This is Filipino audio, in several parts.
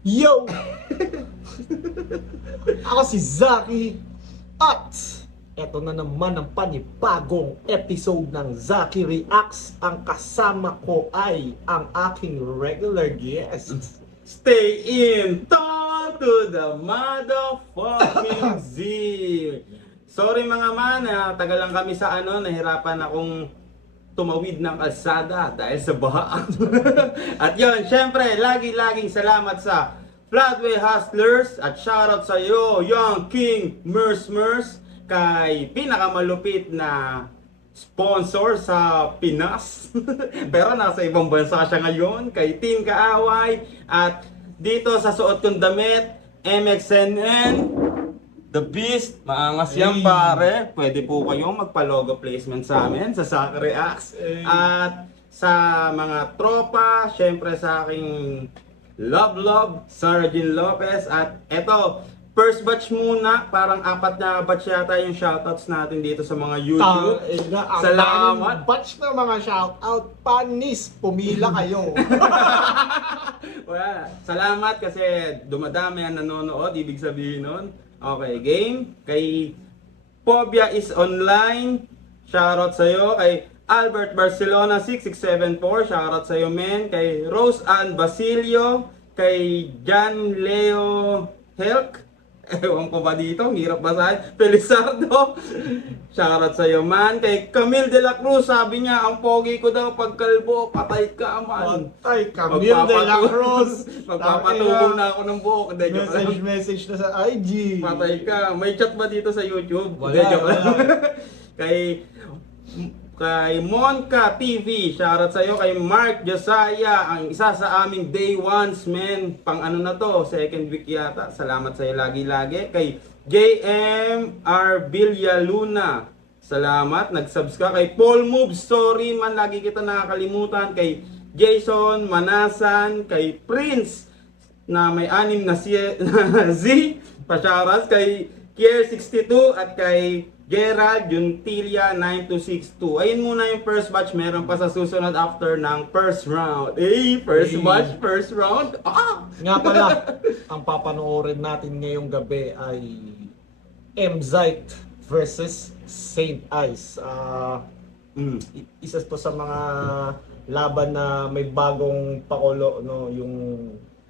Yo! Ako si Zaki at eto na naman ang panibagong episode ng Zaki Reacts. Ang kasama ko ay ang aking regular guest. Stay in to the motherfucking Z. Sorry mga man, tagal lang kami sa nahirapan akong tumawid ng kalsada dahil sa baha. At yun, syempre, laging salamat sa Floodway Hustlers at shoutout sa iyo, Young King Mers, kay pinakamalupit na sponsor sa Pinas. Pero nasa ibang bansa siya ngayon, kay Team Kaaway. At dito sa suot kong damit, MXNN, The Beast, maangas yan Hey. pare. Pwede po kayong magpa-logo placement sa amin sa Zaki Reacts. Hey. At sa mga tropa, syempre sa aking love, Sarah Jean Lopez. At eto, first batch muna, parang 4 na batch yata yung shoutouts natin dito sa mga YouTube. Salamat. Batch na mga shoutout. Panis, pumila kayo. Wala. Salamat kasi dumadami ang nanonood, ibig sabihin nun. Okay, game. Kay Pobia is online. Shoutout sa'yo. Kay Albert Barcelona 6674. Shoutout sa'yo, men. Kay Rose Ann Basilio. Kay Jan Leo Helk. Ewan ko ba dito? Ang hirap basahin. Felizardo. Shoutout sa'yo, man. Kay Camille de la Cruz. Sabi niya, ang pogi ko daw pagkalbo. Patay ka, man. Patay, Camille de la Cruz. Magpapatubo na ako ng buhok. Hindi, joke lang. Message na sa IG. Patay ka. May chat ba dito sa YouTube? Wala, Hindi, joke lang. wala. kay Monka TV, shoutout sa iyo. Kay Mark Josiah, ang isa sa aming day ones, men. Pang ano na to, second week yata. Salamat sa iyo lagi-lagi. Kay JMR Villaluna, salamat, nag-subscribe. Kay Paul Moves, sorry man, lagi kita nakakalimutan. Kay Jason Manasan, kay Prince, na may 6 na Z, pa-shoutouts. Kay Kier62 at kay Gerald Juntilia 9262. Ayun muna yung first batch. Meron pa sa susunod after ng first round. First Hey. batch, first round. Nga pala, ang papanoorin natin ngayong gabi ay Mzite versus Saint Ice. Isa to sa mga laban na may bagong pakulo, no, yung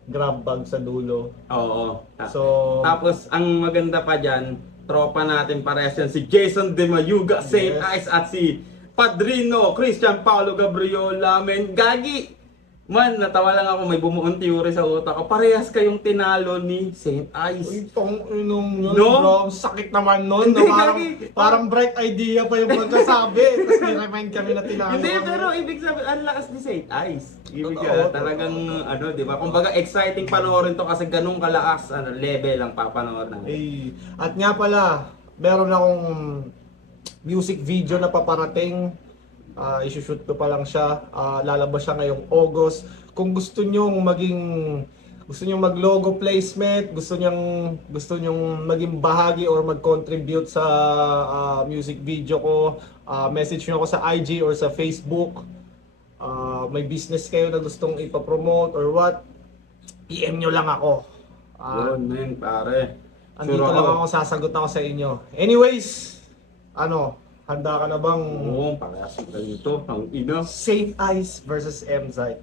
grab bag sa dulo. Oo. So, Tapos, ang maganda pa dyan, tropa natin parehas yan, si Jason De Mayuga, Saint Yes. Ice, at si Padrino, Christian Paulo Gabriola, men, gagi! Man, natawa lang ako, may bumuong theory sa utak ko. Parehas kayong tinalo ni Saint Ice. uy, tong inong yun, No? bro. Sakit naman nun. Hindi, No? Parang, gagi. parang bright idea pa yung pagkasabi. Tapos ni-remind kami na tinalo. Hindi, kami. pero ibig sabihin, ang lakas ni Saint Ice. Ibig Totoo, sabihin, totoo. talagang, di ba? Kumbaga, exciting panoorin to kasi ganun kalakas, level ang papanoorin natin. Eh, at nga pala, meron akong music video na paparating. Isushoot ko pa lang siya. Lalabas siya ngayong August. Kung gusto nyo mag-logo placement, gusto nyong maging bahagi or mag-contribute sa music video ko, message nyo ako sa IG or sa Facebook. May business kayo na gustong ipapromote or what, PM nyo lang ako. Yun, men, pare. Andito Sure lang ako, sasagot ako sa inyo. Anyways, handa ka na bang Oo, parehas ka dito. Ang ina. Saint Ice versus Mzite?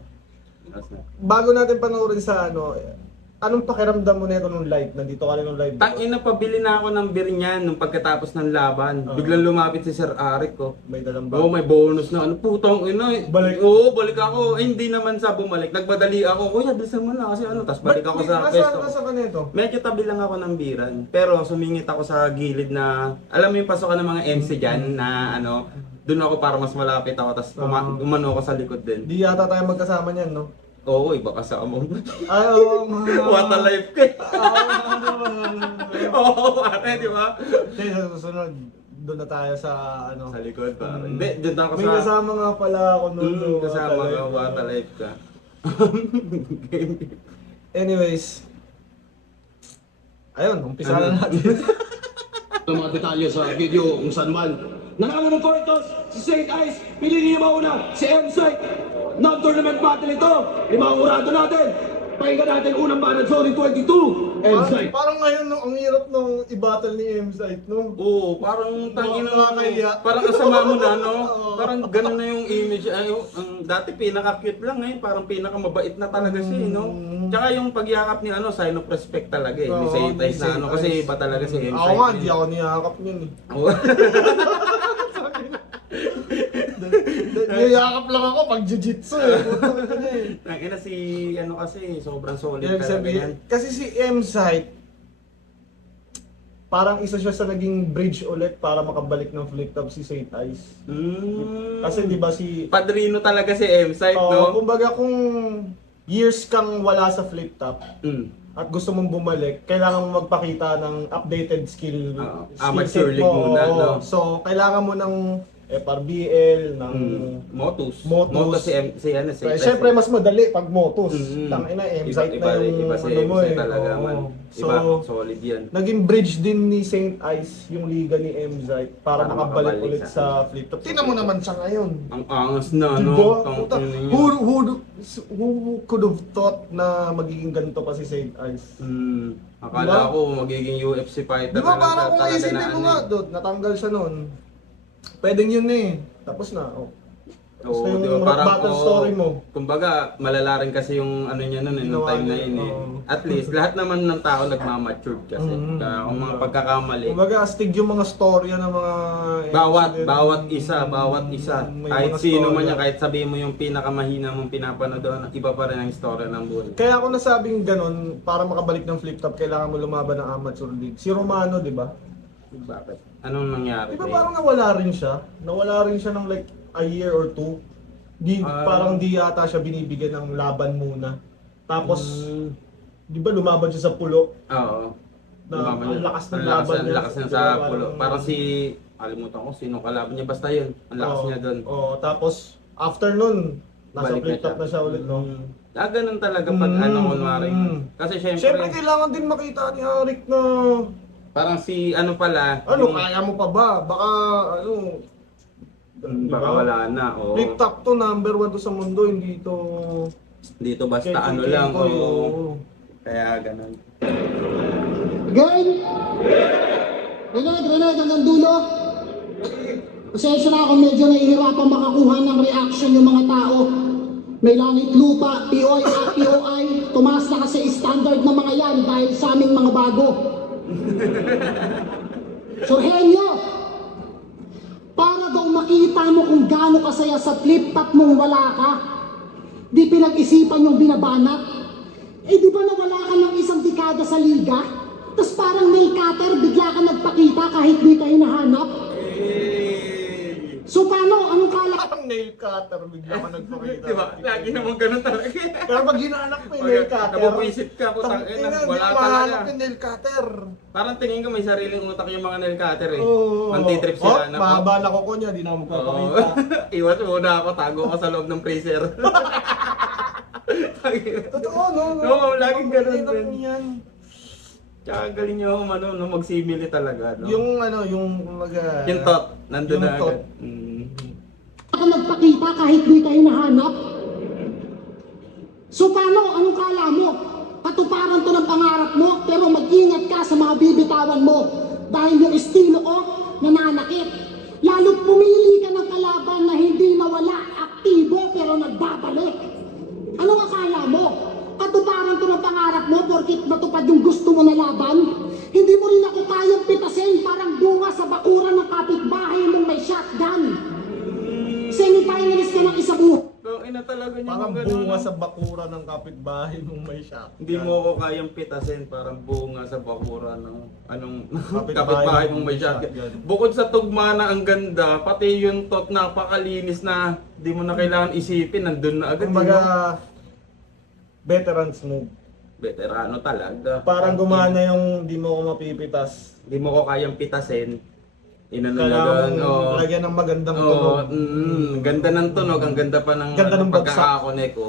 Bago natin panoorin sa anong pakiramdam mo nito nung live? Nandito ka rin nung live. Tangina, pabili na ako ng beer niyan nung pagkatapos ng laban. Biglang lumapit si Sir Arik ko. May dalang Oo, may bonus na. Ano putong ina eh. Balik. Oo, balik ako. Hindi naman sa bumalik. Nagmadali ako. Kuya, bilisan mo na kasi tapos balik ako sa pesto. Nasa ka nito? Medyo tabi lang ako ng biran. Pero sumingit ako sa gilid na, alam mo yung pasokan ng mga MC dyan na doon ako para mas malapit ako. Tapos umano ako sa likod din. Di yata tayo magkasama niyan, no? Oo, iba ka sa among. Ay, oo, mga... What a life ka. Oo, Oo, ate, di ba? Hindi, sa susunod, doon na tayo sa Sa likod pa. Hindi, doon ako May sa... kasama nga pala ako noon. no? kasama Talaga. ka, what a life ka. Anyways, ayun, umpisa na natin. Ang mga detalye sa video kung saan man Nanalo ng coin toss si St. Ice. Pili niya mauna si M-Site. Non-tournament battle ito. Limang urado natin. Pahinga natin unang banat zone 22. M-Site. Parang ngayon, ang hirap nung i-battle ni M-Site, no? Oo, parang tangin na Nakakahiya. parang kasama mo na, no? Parang ganun na yung image. Ay, ang dati pinaka-cute lang eh, parang pinaka-mabait na talaga siya, eh, no? Tsaka yung pagyakap ni ano, sign of respect talaga eh. Ni Oo, Saint Ice ni na ano, Saint kasi Ice. iba talaga si M. Ako nga, di ako niyakap yun eh. Oo. Niyakap lang ako pag jiu-jitsu eh. Tangina si ano kasi, sobrang solid Ibig talaga yan. sabihin, kasi si M-Site, parang isa siya sa naging bridge ulit para makabalik ng flip top si Saint Ice. Kasi di ba si... Padrino talaga si M-Site, no? Kumbaga kung years kang wala sa flip top, at gusto mong bumalik, kailangan mo magpakita ng updated skill Amateur set league muna, Oo. no? So, kailangan mo ng FRBL, ng Motus. Motus. Motus si ano, si Siyempre, mas madali pag Motus. Mm. Tangina, Iba- M-Site iba na yung iba si ano mo M-Site eh. talaga, Oo. man. So, Iba, solid yan. naging bridge din ni Saint Ice yung liga ni M-Site para Para makabalik makabalik ulit sa flip top. Tingnan mo naman siya ngayon. Ang angas na, no? Diba? Ang Puta, ano niya. who could have thought na magiging ganito pa si Saint Ice? Akala Diba? ko magiging UFC fighter Di ba na lang parang siya kung talaga isipin na mo ano nga, eh. dude, natanggal siya noon. Pwedeng yun na eh. Tapos na. Oh. Tapos na Oo, yung di ba? Parang, battle oo, story mo. Kumbaga, malala rin kasi yung ano niya nun, nung Ginawa time na niya, yun eh. oo. At least, lahat naman ng tao nagmamature kasi. Kaya kung mga pagkakamali, Kumbaga, astig yung mga storya ng mga... bawat isa. May Kahit mga sino man storya. yan, kahit sabihin mo yung pinakamahina mong pinapanood doon, iba pa rin ang istorya ng buhay. Kaya ako nasabing ganun, para makabalik ng flip top, kailangan mo lumaban ng amateur league. Si Romano, di ba? Bakit? Anong nangyari? Di ba sa'yo? parang nawala rin siya? Nawala rin siya ng like a year or two. Parang di yata siya binibigyan ng laban muna. Tapos, di ba lumaban siya sa pulo? Oo. Na Lumaban ang niya. lakas ng Ang laban ang niya. lakas niya Di sa ba, pulo. Parang si, kalimutan ko, sino kalaban niya. Basta yun, ang lakas niya doon. Tapos, after nun, nasa Balik flip top na siya ulit, no? Ganun talaga pag ano, kunwari. Kasi Siyempre, syempre, kailangan din makita ni Arik na, parang si ano pala, ano, kaya mo pa ba? Baka, ano, di baka ba? wala na. Oo. Flip top to, number 1 to sa mundo, hindi to... Dito basta Kay- ano kay- lang. kay- Oo. Kaya ganun. Game! Grenade hanggang dulo. Pasensya na ako, medyo nahihirapan makakuha ng reaction yung mga tao. May langit lupa, POI at POI. Tumaas na kasi standard ng mga yan dahil sa aming mga bago. Sorhenyo! Para daw makita mo kung gaano kasaya sa flip-top mong wala ka. Di pinag-isipan yung binabanat. Eh di ba nawala ka ng isang dekada sa liga? Tapos parang may cutter, bigla ka nagpakita kahit di ka hinahanap. So paano? Anong kala? Parang nail cutter, bigla ka nagpakita. Diba? Lagi naman ganun talaga. Pero pag hinahanap mo yung nail cutter, Nabubuisit ka, putang ina, tangina, di wala mo talaga. mahanap yung nail cutter. Parang tingin ko may sariling utak yung mga nail cutter eh. Oo. Anti-trip sila. na- mahaba na ko niya, di na ako Oo. magpapakita. Iwas muna ako, tago ako sa loob ng freezer. Totoo, no? Oo, laging ganun Mahirap din. yan. Tsaka galing nyo no, magsimili talaga. No? Yung ano, yung mga... Yung tot, nandun yung na tot. agad. Ka nagpakita kahit di ka hinahanap? So paano? Anong kala mo? Katuparan to ng pangarap mo, pero mag-ingat ka sa mga bibitawan mo. Dahil yung estilo ko, nananakit. Lalo't pumili ka ng kalaban na hindi nawala, aktibo pero nagbabalik. Anong akala mo? Katuparan to ng pangarap mo porkit matupad yung gusto mo na laban? Hindi mo rin ako kayang pitasin parang bunga sa bakuran ng kapitbahay mong may shotgun. Semi-finalist ka ng isa buhay. Ang ina talaga niya Parang mga ganun, bunga no? sa bakura ng kapitbahay mong may shop. Hindi mo ako kayang pitasin, parang bunga sa bakura ng anong Kapitbahay kapitbahay mong may shotgun. shotgun. Bukod sa tugma na ang ganda, pati yung tot napakalinis na di mo na kailangan isipin, nandun na agad. Kumbaga, no? veterans move. Veterano talaga. Parang gumana yung di mo ko mapipitas. Di mo ko kayang pitasin. Inano na Kailangan doon. Oo. lagyan ng magandang Oo, tunog. ganda ng tunog, ang ganda pa ng, Ganda ng bagsak. pagkakakonek ko.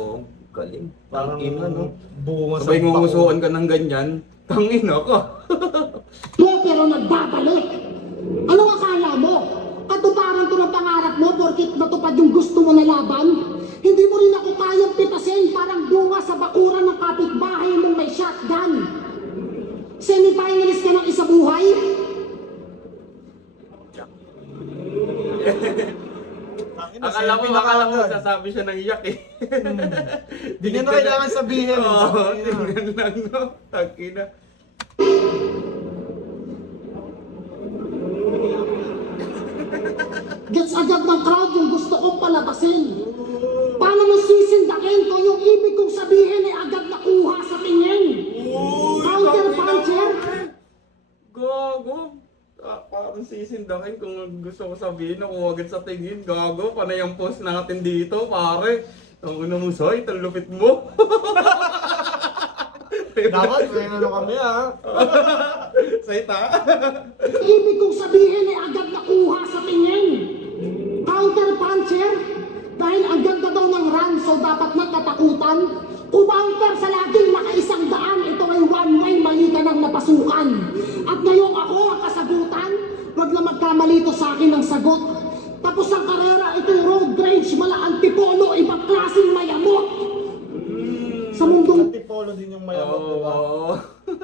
Galing. Parang Tangina, ano, no? bunga sa Sabay bakura. ngungusuan ka ng ganyan. Tangina ko. mo pero nagbabalik. Anong akala mo? katuparan to ng pangarap mo porkit natupad yung gusto mo na laban? Hindi mo rin ako kayang pitasin parang bunga sa bakuran ng kapitbahay mong may shotgun. Semi-finalist ka ng isa buhay? Akala mo sasabi siya ng iyak eh. Di niya na kailangan sabihin. Oo, tingnan lang no. Tangina. Gets agad ng crowd yung gusto kong palabasin. Paano mo sisindakin to yung ibig kong sabihin ay agad nakuha sa tingin? Counter puncher? Gago. Parang sisindakin kung gusto ko sabihin ako agad sa tingin. Gago, panay ang post natin dito, pare. Ang una mo, Soy, ang lupit mo. Dapat, may ano kami Saita. Ibig kong sabihin ay agad nakuha sa tingin. Counter puncher? Dahil ang ganda daw ng run, so dapat nagkatakutan. Kumounter sa laging nakaisang daan, ito ay one way, mali ka nang napasukan. At ngayong ako ang kasagutan, wag na magkamali to sa akin ng sagot. Tapos ang karera, ito road rage, mala antipolo, ibang klaseng mayamot. Sa mundong Antipolo din yung mayamot, di ba? Oo.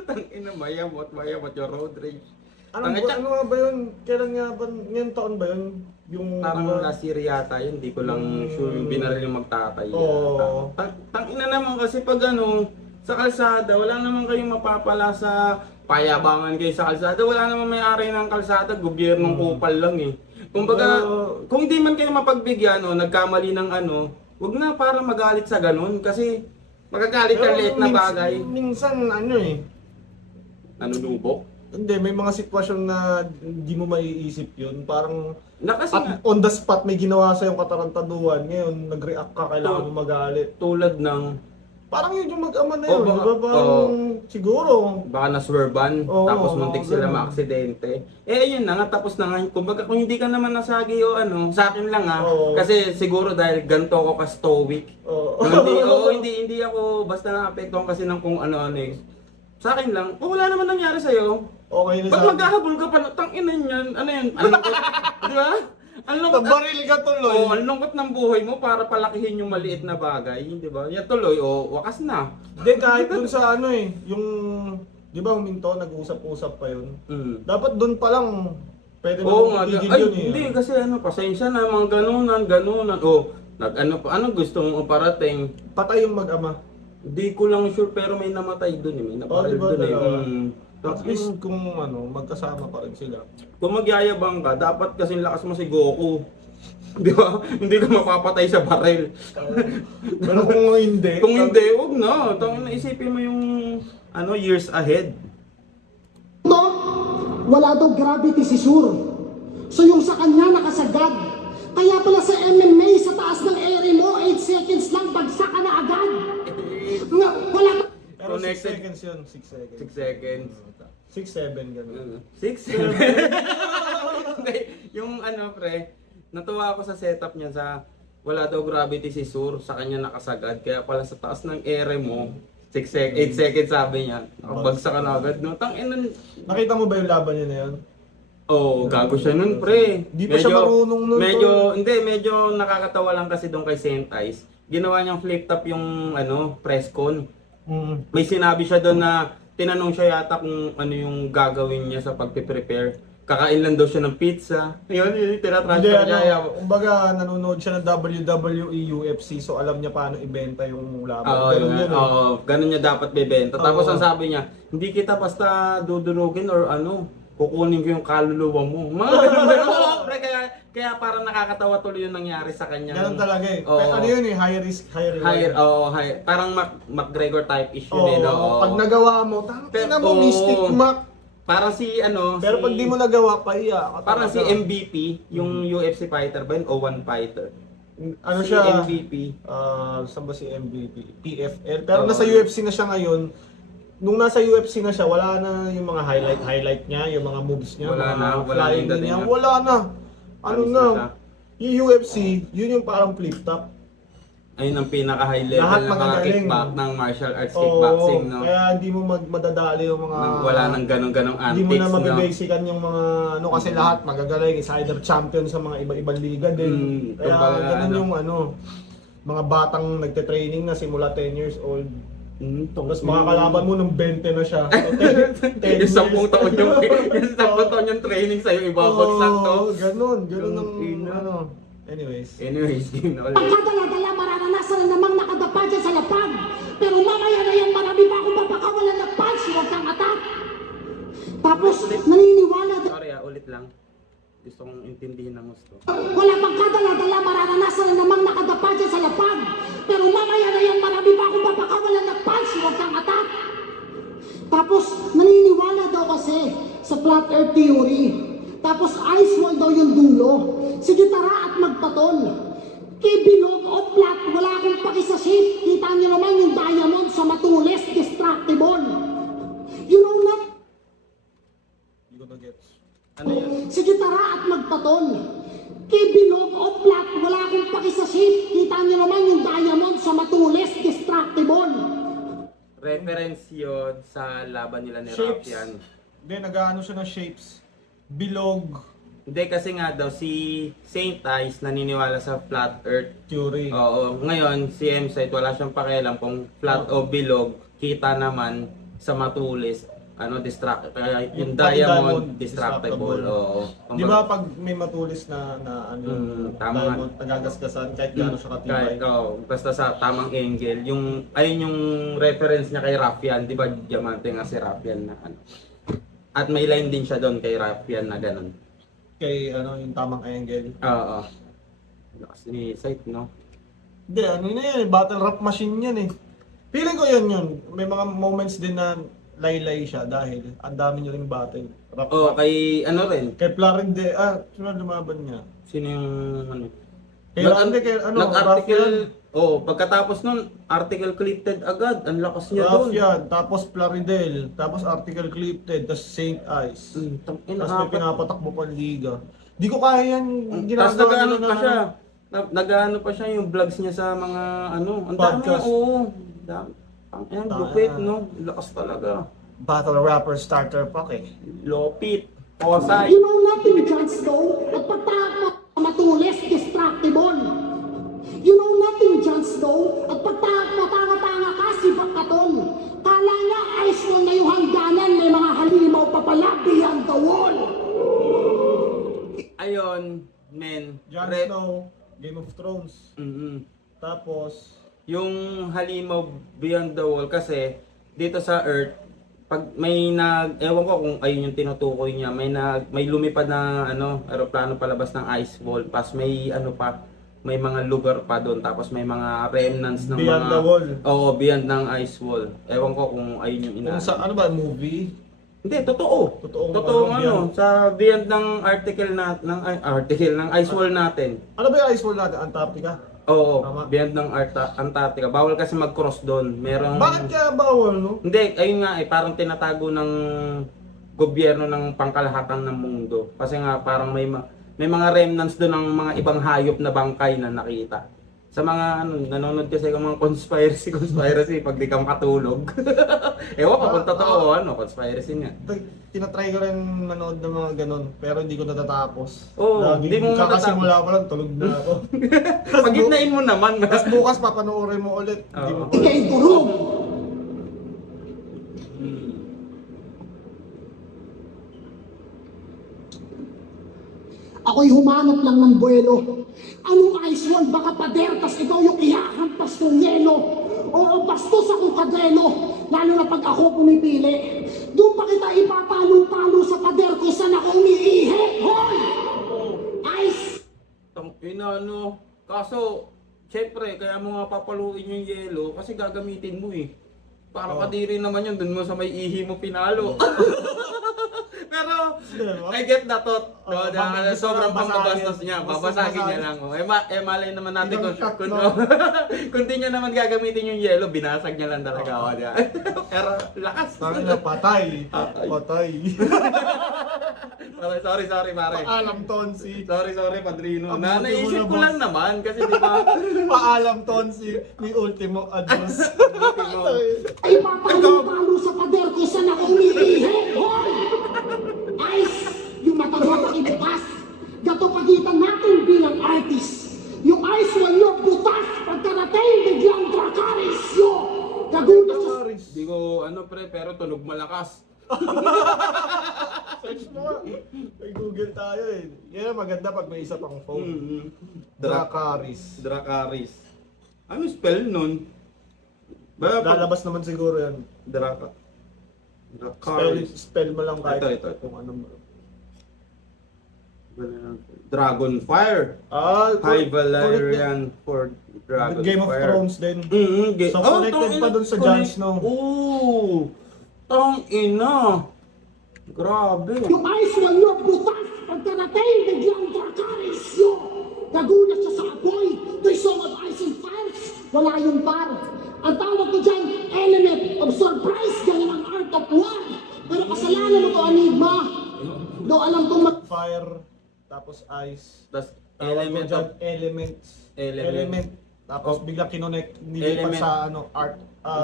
Tangina, mayamot yung road rage. Ano nga ba yun? Kailan nga ba? Ngayong taon ba yun? Yung Parang last year yata yun, hindi ko lang sure yung binaril yung magtatay. Oo. Tangina naman kasi pag sa kalsada, wala naman kayong mapapala sa payabangan kayo sa kalsada. Wala naman may-ari ng kalsada, gobyernong kupal lang eh. Kumbaga, kung di man kayo mapagbigyan o nagkamali ng wag na para magalit sa ganun kasi magagalit ka liit na bagay. Minsan Nubok? Hindi, may mga sitwasyon na hindi mo maiisip yun. Parang Kasi at on the spot may ginawa sa yung katarantaduhan. Ngayon, nag-react ka, kailangan mo magalit. Tulad ng Parang yun yung mag-ama na yun, baka- di ba? Parang siguro. baka naswerban, Oo, tapos muntik sila ganun. maaksidente. Ayun na nga, tapos na nga. Kumbaga kung hindi ka naman nasagi o sa akin lang Oo. kasi siguro dahil ganito ako ka-stoic. Oo. Hindi ako basta naapektuhan kasi ng kung ano-ano eh. Sa akin lang, kung wala naman nangyari sa'yo, Okay na ba't sa maghahabol ka pa? Tanginan yan, ano yan? Anong di ba? Ang lungkot, Nabaril ka tuloy. ang lungkot ng buhay mo para palakihin yung maliit na bagay, di ba? Yan tuloy, wakas na. Hindi, kahit dun sa yung, di ba huminto, nag-usap-usap pa yun. Dapat dun pa lang, pwede na Oo nga, itigil ay yun eh. hindi kasi pasensya na mga ganunan. Nag-ano gusto mong parating. Patay yung mag-ama. Hindi ko lang sure pero may namatay dun may naparil diba, dun dalawa? eh. At least kung magkasama pa rin sila. Kung magyayabang ka, dapat kasing lakas mo si Goku. Di ba? Hindi ka mapapatay sa baril. Pero kung hindi, Kung hindi, wag na. Isipin mo yung years ahead. to, wala daw gravity si Sur. So yung sa kanya nakasagad. Kaya pala sa MMA, sa taas ng ere mo, 8 seconds lang, bagsak ka na agad. Nga, wala pa. pero 6 Connected. seconds yun, 6 seconds. 6 seconds. 6-7 gano'n. 6? Hindi, yung pre, natuwa ako sa setup niya sa wala daw gravity si Sur, sa kanya nakasagad. Kaya pala sa taas ng ere mo, 8 seconds sabi niya, nakabagsak ka na agad. No? Nakita mo ba yung laban niya na yun? Oo, gago siya nun, pre. Di pa siya marunong nun, Medyo nakakatawa lang kasi doon kay Saint Ice. Ginawa niyang flip top yung press con. May sinabi siya doon na tinanong siya yata kung ano yung gagawin niya sa pagpe-prepare. Kakain lang daw siya ng pizza. Yun, tinatrash Hindi, niya. kumbaga nanonood siya ng WWE, UFC, so alam niya paano ibenta yung laban. Oo, Ganun yun, eh. ganun niya dapat bebenta. Tapos Oo. ang sabi niya, hindi kita basta dudurugin or kukunin ko yung kaluluwa mo. Mga ganun. Pre, kaya parang nakakatawa tuloy yung nangyari sa kanya. Ganun talaga eh. Oo. Ano yun eh, high risk, high reward. Higher. Parang McGregor type issue Oo, nila. Oo. pag nagawa mo, tangina mo, Oo. Mystic Mac. Parang Pero pag di mo nagawa, pahiya ka parang si talaga. MVP, yung UFC fighter ba yun? O one fighter. Ano si siya? MVP. Saan ba si MVP? PFL. Pero nasa UFC na siya ngayon. Nung nasa UFC na siya, wala na yung mga highlight niya, yung mga moves niya, Wala mga na, wala na flying yung dating niya. niya. Wala na. Ano Alis na? siya. Yung UFC, yun yung parang flip top. Ayun ang pinaka-high level Lahat ng mga magagaling. kickback ng martial arts Oo, kickboxing, no? kaya hindi mo madadali yung mga... Wala nang ganong-ganong Hindi mo antics, na no? mabibasican yung mga ano kasi lahat magagaling. Is either champion sa mga iba-ibang liga din. Kaya kumbaga, ganun ano. yung ano, mga batang nagte-training na simula 10 years old. Tapos makakalaban mo ng 20 na siya. So, 10 Yung 10 taon yung 10 taon yung training sa'yo, ibabagsak, no? Ganun ang Ina. ano. Anyways. Anyways, game na ulit. Pagkadala-dala, mararanasan na namang nakadapa dyan sa lapag. Pero mamaya na yan, marami pa akong papakawalan na punch, huwag kang atak. Tapos, naniniwala daw. Sorry ulit lang. Gusto kong intindihin ng gusto. Wala pang kadala-dala, mararanasan na namang nakadapa dyan sa lapag. Pero mamaya na yan, marami pa akong papakawalan na punch, huwag kang atak. Tapos, naniniwala daw kasi sa flat earth theory. Tapos, ice wall daw yung dulo. Sige tara at magpatol. Kay bilog o flat, wala akong paki sa shape. Kita niyo naman yung diamond sa matulis, destructible. You know not? Hindi ko na-gets. Ano yun? Sige tara at magpatol. Kay bilog o flat, wala akong paki sa shape. Kita niyo naman yung diamond sa matulis, destructible. Reference yun sa laban nila ni Shapes. Rafian. Hindi, nag-ano siya ng shapes. Bilog Hindi kasi nga daw si Saint Ice naniniwala sa flat earth. theory. Oo, ngayon si M-Site wala siyang pakialam kung flat o bilog, kita naman sa matulis, yung Pati diamond destructible. Oo. Di ba pag may matulis na ano, tama. diamond, nagagasgasan kahit gaano siya katibay. Kahit, basta sa tamang angle, ayun yung reference niya kay Rafian, di ba diamante nga si Rafian na ano. At may line din siya doon kay Rafian na ganun. Kay ano, yung tamang angle. Oo. Lakas ni Sight, no? Hindi, ano na yan, battle rap machine yan eh. Feeling ko yun. May mga moments din na laylay siya dahil ang dami niya ring battle. Rap Oo, rap. kay ano rin. Kay Clarende, sino lumaban niya? Sino yung ano? Kay Randy, kay ano, Nag-article, pagkatapos nun, article clipped agad. Ang lakas niya doon. Rafian, tapos Plaridel, tapos article clipped, tapos Saint Ice. Tapos may pinapatakbo pa liga. Di ko kaya yan Tapos nag-ano nila pa siya. Nag-ano pa siya yung vlogs niya sa mga ano. Ang dami, Podcast. oo. Dami. Ang gupit, no? Lakas talaga. Battle rapper starter pack eh. Lopit. Posay. You know nothing, Jon Snow. At pagtahak mo matulis, destructible. You know nothing, Jon Snow. At pagtahak mo tanga-tanga ka, si Bakaton. Kala niya, ice wall na yung hangganan, may mga halimaw pa pala beyond the wall. Ayun, men. Jon Snow, Game of Thrones. Tapos, Yung halimaw beyond the wall kasi dito sa Earth, pag ewan ko kung ayun yung tinutukoy niya, may lumipad na eroplano palabas ng ice wall, pas may may mga lugar pa doon, tapos may mga remnants ng Beyond mga the wall. Oo, beyond ng ice wall. Ewan ko kung ayun yung kung sa ano ba, movie? Hindi, totoo. Totoong Totoong beyond. sa beyond ng article ng ice wall natin. Ano ba yung ice wall natin? Antarctica? Oo, Tama. beyond ng Antarctica. Bawal kasi mag-cross doon. Merong Bakit kaya bawal, no? Hindi, ayun nga parang tinatago ng gobyerno ng pangkalahatan ng mundo. Kasi nga parang may mga remnants doon ng mga ibang hayop na bangkay na nakita. Sa mga nanonood kasi ng mga conspiracy pag di ka makatulog. Ewan ko kung totoo conspiracy nga. Tinatry ko rin manood ng mga ganun, pero hindi ko natatapos. Oo, Lagi, hindi mo kakasimula ko lang, tulog na ako. Pagitnain mo naman. Tapos bukas papanoorin mo ulit. Hindi mo Ikay durog. Ako'y humanap lang ng buwelo. Anong ice wall? Baka pader, tas ikaw yung ihahampas ng yelo. Oo, bastos akong kadrelo. Lalo na pag ako pumipili. Doon pa kita ipapalo-palo sa pader kung saan ako umiihi. Hoy! Ice! Kaso, syempre, kaya mo nga papaluin yung yelo kasi gagamitin mo eh. Para kadiri naman yun, dun mo sa may ihi mo pinalo. Pero, Diba? I get the thought. No, Oh, na sobrang babasagin. pambabastos niya. Gusto Babasagin niya basagin. lang. Oh. Malay naman natin kung, Tinangkat, kung, no? kung di niya naman gagamitin yung yellow, binasag niya lang talaga. Oh, diba? Pero, lakas. Sabi na, patay. Patay. Sorry, pare. Paalam, Tonsi. Sorry, Padrino. Ang buti mo Naisip na, ko boss. lang naman kasi di ba? Paalam, Tonsi. Ni Ultimo Adios. Ay papalo sa pader kung saan ako umiihi. Hoy! Ice! Yung mata mo pakibukas. Gato pagitan natin bilang artist. Yung ice walo butas. Pagkarating biglang trakaris yo. Kagutas sa... Di ko pre, pero tunog malakas. Search mo nga. May Google tayo eh. Yan ang maganda pag may isa pang phone. Dracaris. Dracaris. Ano spell nun? Lalabas naman siguro yan. Dracaris. Spell mo lang kahit Ito. kung ano mo. Dragonfire. correct High yan. Valerian for Dragonfire. Game of Thrones din. So, connected pa dun sa Jon Snow. Oo. Tang ina. Grabe. Yung ice walo butas. Pagkarating biglang trakaris yo. Kagutas siya sa apoy. There's so much ice and fires. Wala yung par. Ang tawag ko dyan, element of surprise. Ganyan ang art of war. Pero kasalanan mo to, Enigma. Do alam kong Fire, tapos ice. Tas Element element of elements. Element. Tapos biglang kinonect nilipat Element. sa art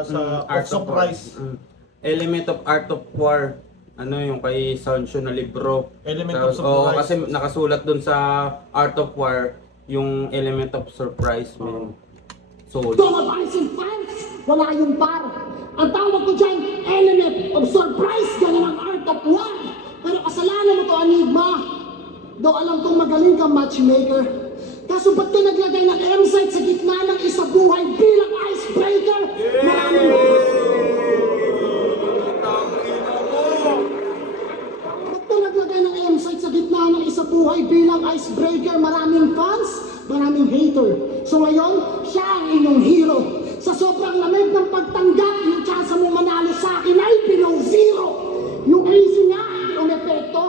sa art of surprise. War. Element of art of war. Ano yung kay Sancho na libro. Element of Oo, surprise. kasi nakasulat dun sa art of war yung element of surprise. Man. So, Dawn of Ice and Fires, wala yung par. Ang tawag ko dyan, element of surprise, ganun ang art of war. Pero kasalanan mo to, Enigma. Do alam kong magaling kang matchmaker. Kaso ba't ka naglagay ng M-site sa gitna ng isa buhay bilang icebreaker? Ba't ka naglagay ng M-site sa gitna ng isa buhay bilang icebreaker? Maraming fans, maraming hater. So ngayon, siya ang inyong hero. Sa sobrang lamig ng pagtanggap, yung chance mo manalo sa akin ay below zero. Yung easy niya, yung epekto.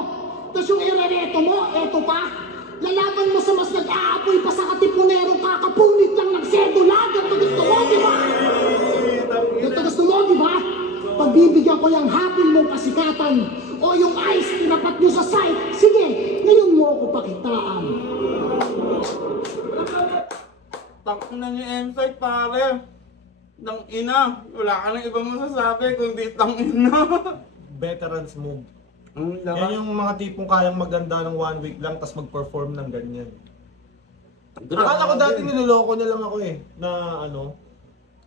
Tapos yung irereto mo, eto pa. Lalaban mo sa mas nag-aapoy pa sa katipunero, kakapunit lang ng sedula. Ganito gusto mo, di ba? Ganito gusto mo, di ba? Pagbibigyan ko yung hapon mong kasikatan o yung ice, tinapat nyo sa site. Sige, ngayon mo ako pakitaan. Tangina niyo M-site pare. Tang ina. Wala ka nang ibang masasabi kundi tang ina. Veterans move. Ang Yan lakas. yung mga tipong kayang maganda ng 1 week lang tapos mag-perform ng ganyan. Akala ko dati niloloko niya lang ako eh, na ano,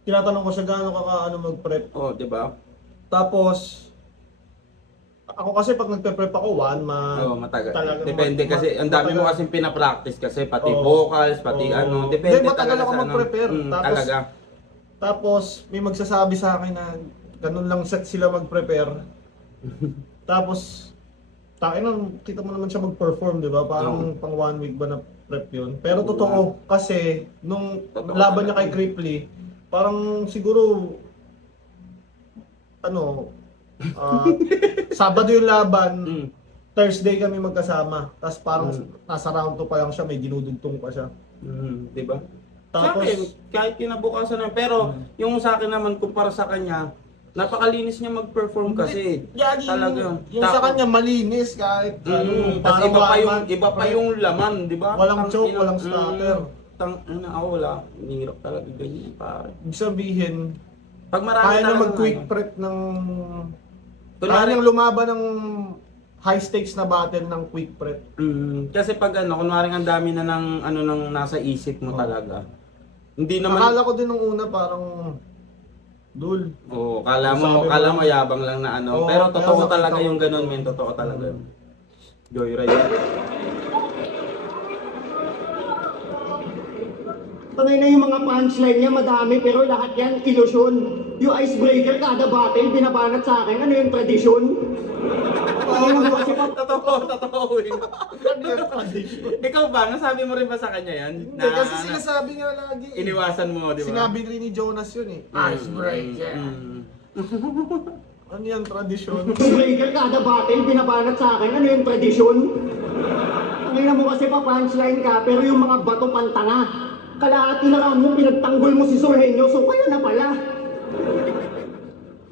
tinatanong ko siya gaano ka mag-prep. Oh, di ba? Tapos, ako kasi pag nagpe-prep ako, Oo, matagal. talagang Depende kasi, ang dami mo kasing pinapractice kasi, pati Oo. vocals, pati Oo. ano, Hindi, depende matagal talaga ako sa ano. mag-prepare. Tapos- Talaga. Tapos, may magsasabi sa akin na ganun lang set sila mag-prepare. Tapos, kita mo naman siya mag-perform, di ba? Parang pang 1 week ba na prep yun. Pero Oo, totoo, kasi nung Totoo laban niya talaga. kay Cripply, parang siguro, Sabado yung laban, Mm. Thursday kami magkasama. Tapos parang nasa round 2 pa lang siya, may dinudugtong pa siya. Di ba? Sa Tapos, akin, kahit kinabukasan na, pero yung sa akin naman, kumpara sa kanya, napakalinis niya mag-perform kasi. Yagi, Talaga. yung sa kanya malinis kahit Tapos parang iba pa yung laman, di ba? Walang choke, Tang- walang starter. Ako wala. Hirap talaga ganyan, pare. Ibig sabihin, Pag marami kaya na talagang mag-quick ano, prep ng... Kaya kunwari, nang lumaban ng high stakes na battle ng quick prep. kasi pag kunwari ang dami na ng nang nasa isip mo talaga. Hindi naman, Akala ko din nung una parang... Dul. kala Sabi mo mo, yabang lang na Oo, pero pero totoo nakita talaga ko yung ganun, totoo. men. Totoo talaga. Joyride. Panay na yung mga punchline niya, madami, pero lahat yan, ilusyon. Yung icebreaker, kada battle, binabanat sa akin. Ano yung tradisyon? Ano yung kasi pa? Totoo. Ikaw ba? Nasabi mo rin ba sa kanya yan? Hindi, kasi sinasabi nga lagi. Iniwasan mo, di ba? Sinabi rin ni Jonas yun eh. Icebreaker. Ano yan, tradisyon? Icebreaker kada battle, binabanat sa akin. Ano yung tradisyon? Ang mo kasi pa-punchline ka, pero yung mga bato pantanga. Kalahati na lang mo, pinagtanggol mo si Sorhenyo, so kayo na pala.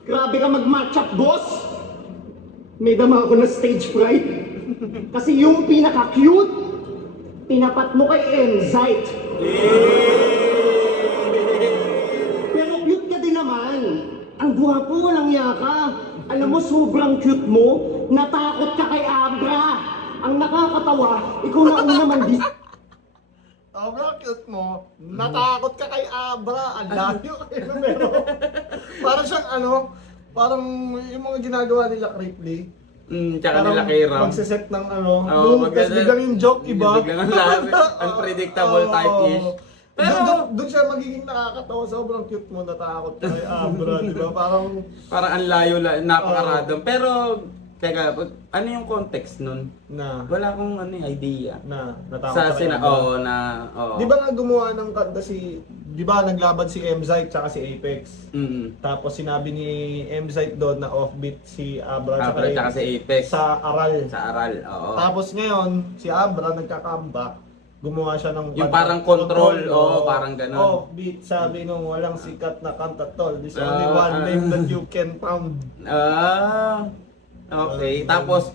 Grabe ka mag-match up, boss! May dama ako na stage fright. Kasi yung pinaka-cute, tinapat mo kay Enzyte. Pero cute ka din naman. Ang guwapo, walang yaka. Alam mo, sobrang cute mo, natakot ka kay Abra. Ang nakakatawa, ikaw na naman di... Abra, cute mo. Natakot ka kay Abra. Ang layo kayo, pero parang siyang parang yung mga ginagawa nila Ripley. Tsaka nila kay Ram. Magsiset ng Oo, tapos biglang yung joke, iba. Biglang ang lahat, unpredictable type-ish. Pero- doon siya magiging nakakatawa. Sobrang cute mo, natakot ka kay Abra, di ba? Parang ang layo, napaka-random. Pero, teka, ano yung context nun? Wala akong idea. Natakot Sa ka kay Abra. oo. Di ba nga gumawa ng kanta di ba naglaban si Mzyte tsaka si Apex? Tapos sinabi ni Mzyte doon na offbeat si Abra Tsaka si Apex. sa Aral. Sa Aral, oo. Tapos ngayon, si Abra nagka-comeback, gumawa siya ng Yung kanta- parang control, parang ganon. Offbeat, sabi nung walang sikat na kanta tol. There's only Ah, one name that you can found. Okay. Tapos,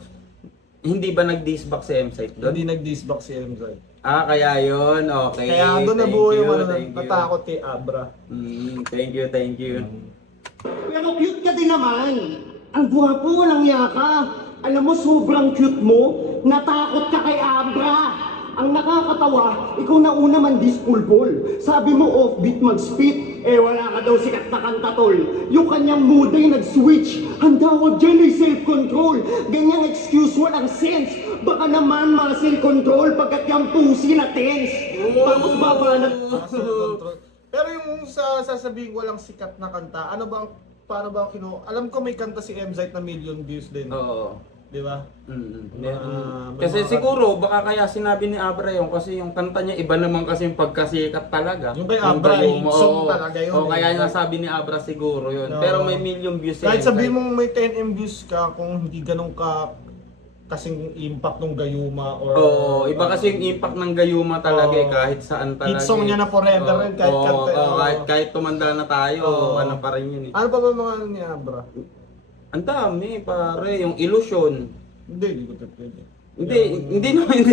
hindi ba nag-disback si M-Site doon? Hindi nag-disback si Mzyte. Kaya yun. Okay. Kaya doon Thank nabuo yung you, thank you. natakot kay Abra. Thank you. Pero cute ka din naman. Ang guwapo, walang yaka. Alam mo, sobrang cute mo, natakot ka kay Abra. Ang nakakatawa, ikaw na una man dispulpol. Sabi mo offbeat mag-spit, wala ka daw sikat na kanta tol. Yung kanyang mood ay nag-switch. Ang tawag dyan ay self-control. Ganyang excuse walang sense. Baka naman muscle control pagkat yung pusi na tense. Tapos babanat. Pero yung sasabihin walang sikat na kanta, paano ba alam ko may kanta si Mzyte na million views din. Oo. Di ba? Kasi siguro, baka kaya sinabi ni Abra yun, kasi yung kanta niya, iba naman kasi yung pagkasikat talaga. Yung kay Abra, Gayuma, hit song oo. talaga yun. Oo, kaya nasabi ni Abra siguro yun. Oo. Pero may million views Kahit yun. sabihin mong may 10M views ka, kung hindi ganun ka kasing impact ng Gayuma or... Oo, iba kasi yung impact ng Gayuma talaga Oo. kahit saan talaga. Hit song niya na forever rin, kahit Oo, kanta. oo, kahit tumanda na tayo, Oo. ano pa rin yun eh. Ano pa ba mga ni Abra? Ang dami, pare, yung illusion. Hindi ko pwede. Hindi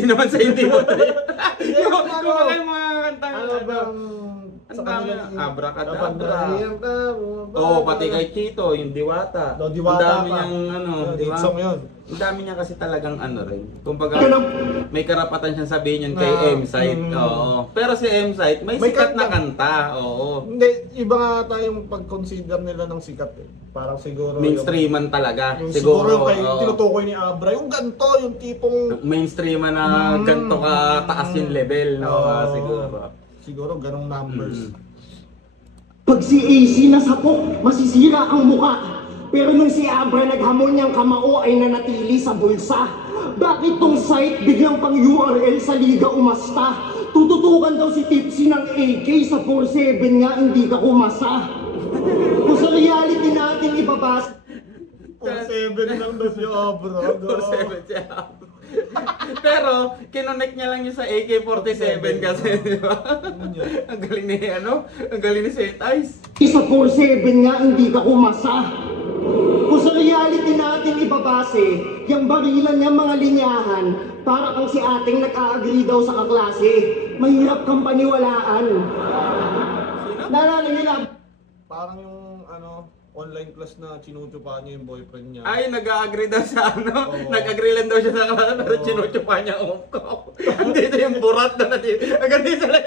naman sa hindi mo tayo. Yung mga kanta. Ano bang... Ang dami na, Abracadabra. Oo, Oo, pati kay Chito, yung Diwata. Diwata ang dami pa. niyang di ba? Hit song yun. Ang dami niya kasi talagang rin. Kumbaga, may karapatan siyang sabihin yun kay M-Site. Oo. Pero si M-Site, may May sikat na kanta. kanta. Oo. Hindi, iba nga tayong pag-consider nila ng sikat eh. Parang siguro Mainstreaman talaga. siguro yung kay oo. tinutukoy ni Abra, yung ganto, yung tipong Mainstreaman na ganito ka taas yung level. No? Siguro. siguro ganong numbers. Pag si AC nasapok, masisira ang muka. Pero nung si Abra naghamon niyang kamao ay nanatili sa bulsa. Bakit tong site biglang pang URL sa liga umasta? Tututukan daw si Tipsy ng AK sa 47 nga hindi ka kumasa. Kung sa reality natin ibabasa, 47 lang daw si Abra. 47 siya. Pero, kinonect niya lang yun sa AK-47 kasi, di ba? Ang galing ni, Ang galing ni Saint Ice. sa 47 nga hindi ka kumasa. Kung sa reality natin ibabase, yung barilan niya mga linyahan, para kang si ating nag-a-agree daw sa kaklase. Mahirap kang paniwalaan. Naalala niyo lang, Parang yung online class na chinuchupa niya yung boyfriend niya. Ay, nag-agree daw sa Oo. Nag-agree lang daw siya sa klase, pero Oo. chinuchupa niya ang Andito yung burat na natin. Hanggang dito lang.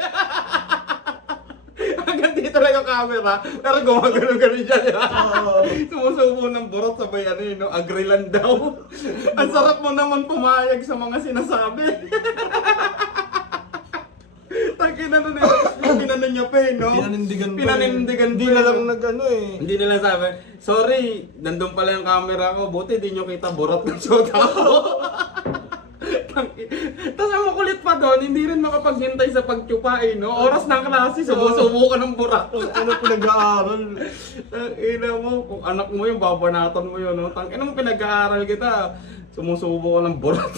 Hanggang dito lang yung camera. Pero gumagano-gano siya, di ba? Oo. Sumusubo ng burat sabay agree lang daw. Ang sarap mo naman pumayag sa mga sinasabi. Takinano na yung pinanan niya pa no? Pinanindigan pa. Pinanindigan Hindi pa na eh. lang Hindi nila sabi, sorry, nandun pala yung camera ko, buti di nyo kita burat ng shot ako. Tapos ang makulit pa doon, hindi rin makapaghintay sa pagtsupain, no? Oras ng klase, sumusubo ka ng burak. Ano pinag-aaral? Ina mo, kung anak mo yun, babanatan mo yun, no? Tangina mo, pinag-aaral kita, sumusubo ka ng burak.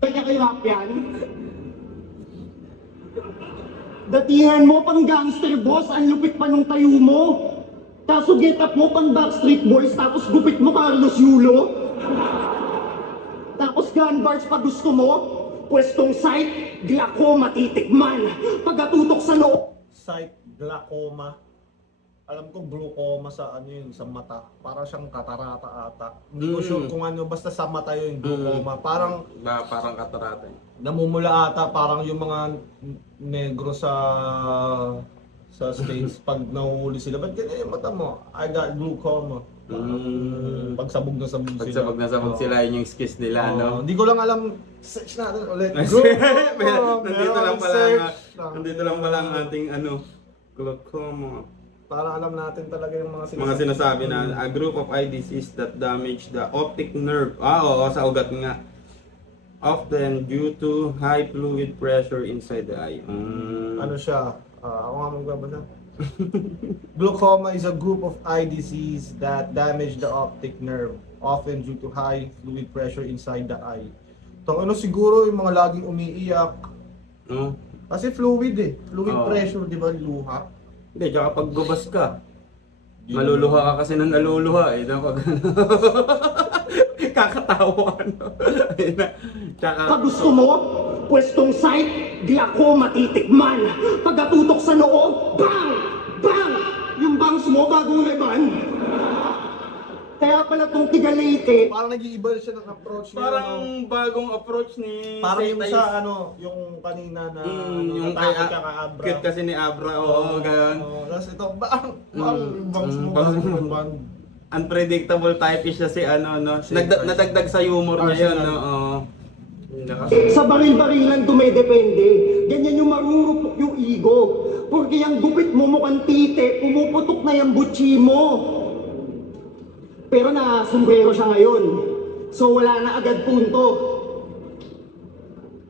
Kaya kay rap yan? Datihan mo pang gangster boss, ang lupit pa nung tayo mo. Kaso get up mo pang Backstreet Boys, tapos gupit mo Carlos Yulo. Tapos gun bars pa gusto mo, pwestong sight, glaucoma titikman. Pagkatutok sa loob, Sight, glaucoma. Alam ko glaucoma sa ano yun, sa mata. Parang siyang katarata ata. Hindi ko sure kung ano, basta sa mata yun, glaucoma. Parang Parang katarata. namumula ata, parang yung mga negro sa States, pag nahuhuli sila, ba't ganyan yung mata mo? I got glaucoma. Pagsabog na sabog sila. Pagsabog na sabog sila, yun yung skis nila, no? Hindi ko lang alam, search natin ulit. Nandito lang pala Search lang. nandito lang pala ang ating glaucoma. Para alam natin talaga yung Mga sinasabi na a group of eye disease that damage the optic nerve. Oo, sa ugat nga. Often due to high fluid pressure inside the eye. Ano siya? Ako nga magbabasa. Glaucoma is a group of eye disease that damage the optic nerve, often due to high fluid pressure inside the eye. Tong ano siguro yung mga laging umiiyak. No? Kasi fluid eh. Fluid Oo. pressure, di ba? Luha. Hindi, tsaka pag gubas ka. Maluluha ka kasi nang naluluha eh. Kapag kakatawa ano. Tsaka pag gusto mo, pwestong sight, glaucoma titikman. Pagkatutok sa loob, bang! Bang! Yung bangs mo bagong reban. Kaya pala tong tigalete, Parang nag-iiba siya ng approach niya. parang ano? bagong approach ni Parang yung Saint sa Ice. ano, yung kanina na yung natakot kay ka ka Abra. cute kasi ni Abra. Oo, ganun. Tapos ito, bang yung bangs mo. bangs mo. Bang. Unpredictable type siya si ano, no? Saint Ice. Nadagdag sa humor niya yun, no? Oo. sa baril-barilan dumedepende. Ganyan yung marurupok yung ego. Porque yung gupit mo mukhang tite, pumuputok na yung butchi mo. Pero na sombrero siya ngayon. So wala na agad punto.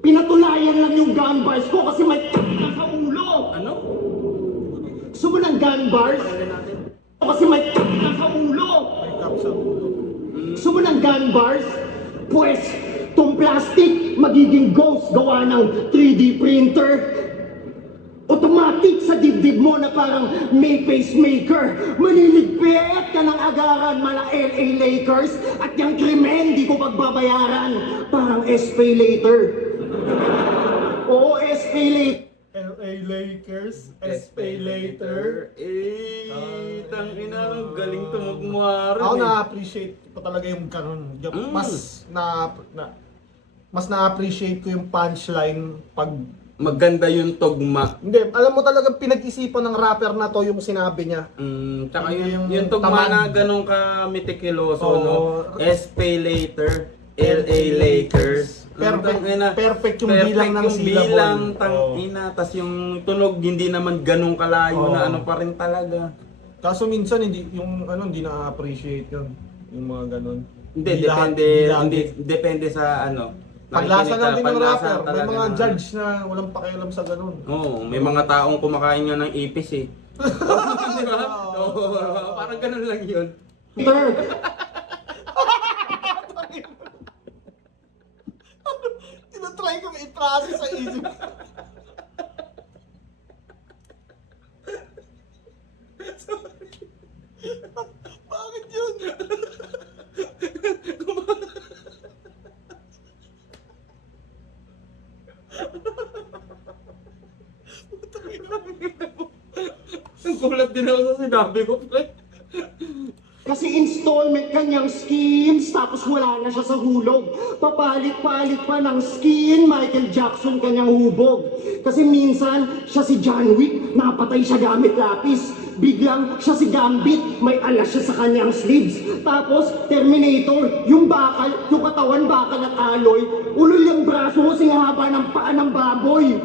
Pinatulayan lang yung gun bars ko kasi may k***a sa ulo. Ano? Gusto mo ng gun bars? Kasi may k***a sa ulo. May cup sa ulo. Gusto mo ng gun bars? Pues, tong plastic magiging ghost gawa ng 3D printer. Automatic sa dibdib mo na parang may pacemaker. Maliligpit ka ng agaran mala LA Lakers at yung krimen di ko pagbabayaran. Parang SPay later. Oo, SPay later. LA Lakers, SPay later. Tangina, galing tumugmuha rin Ako eh. na-appreciate ko talaga yung kanon. Mas na-appreciate ko yung punchline pag Maganda yung tugma. hindi, alam mo talagang pinag-isipan ng rapper na to yung sinabi niya. Tsaka Hindi yung, yung yung tugma tamad. na ganun ka meticuloso, Oo. no? SPay later, LA Lakers. Perfect yung bilang ng yung syllable. bilang, Oo. tangina. Tas yung tunog hindi naman ganun kalayo Oo. na ano pa rin talaga. Kaso minsan hindi hindi na-appreciate yun. Yung mga ganun. Hindi, lahat- depende, di lagi. hindi, depende sa ano. Paglasa nakikinig lang ka, din ng panlasa rapper. May talaga mga ng- judge na walang pakialam sa ganun. Oo, may mga taong kumakain nga ng ipis eh. Di ba? Oo, parang ganun lang yun. Tinatry ko i-process sa isip. Bakit yun? Ang gulat din ako sa sinabi ko, pre. Kasi installment kanyang schemes, tapos wala na siya sa hulog. Papalit-palit pa ng skin, Michael Jackson kanyang hubog. Kasi minsan, siya si John Wick, napatay siya gamit lapis. Biglang, siya si Gambit, may alas siya sa kanyang sleeves. Tapos, Terminator, yung bakal, yung katawan bakal at aloy, ulol yung braso mo, singhaba ng paa ng baboy.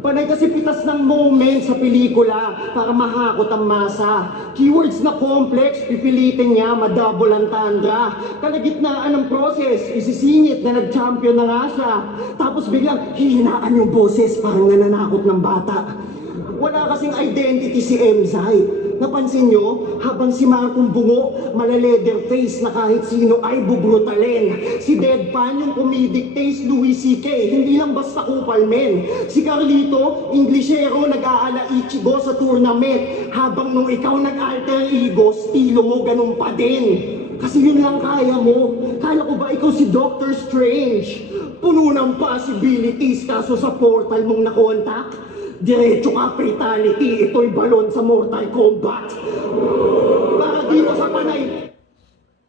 Panay kasi pitas ng moment sa pelikula para mahakot ang masa. Keywords na complex, pipilitin niya, madouble ang tandra. Kalagitnaan ng process, isisingit na nag-champion na nga siya. Tapos biglang hihinaan yung boses, parang nananakot ng bata. Wala kasing identity si Emzai. Napansin nyo, habang si Marcong bungo, malaleder face na kahit sino ay bubrutalin. Si Deadpan yung comedic taste, Louis C.K. Hindi lang basta kupal men. Si Carlito, Inglesero, nag-aala Ichigo sa tournament. Habang nung ikaw nag-alter ego, stilo mo ganun pa din. Kasi yun lang kaya mo. Kala ko ba ikaw si Doctor Strange? Puno ng possibilities kaso sa portal mong nakontak. Diretso ka fatality, ito'y balon sa Mortal Kombat. Para dito sa panay.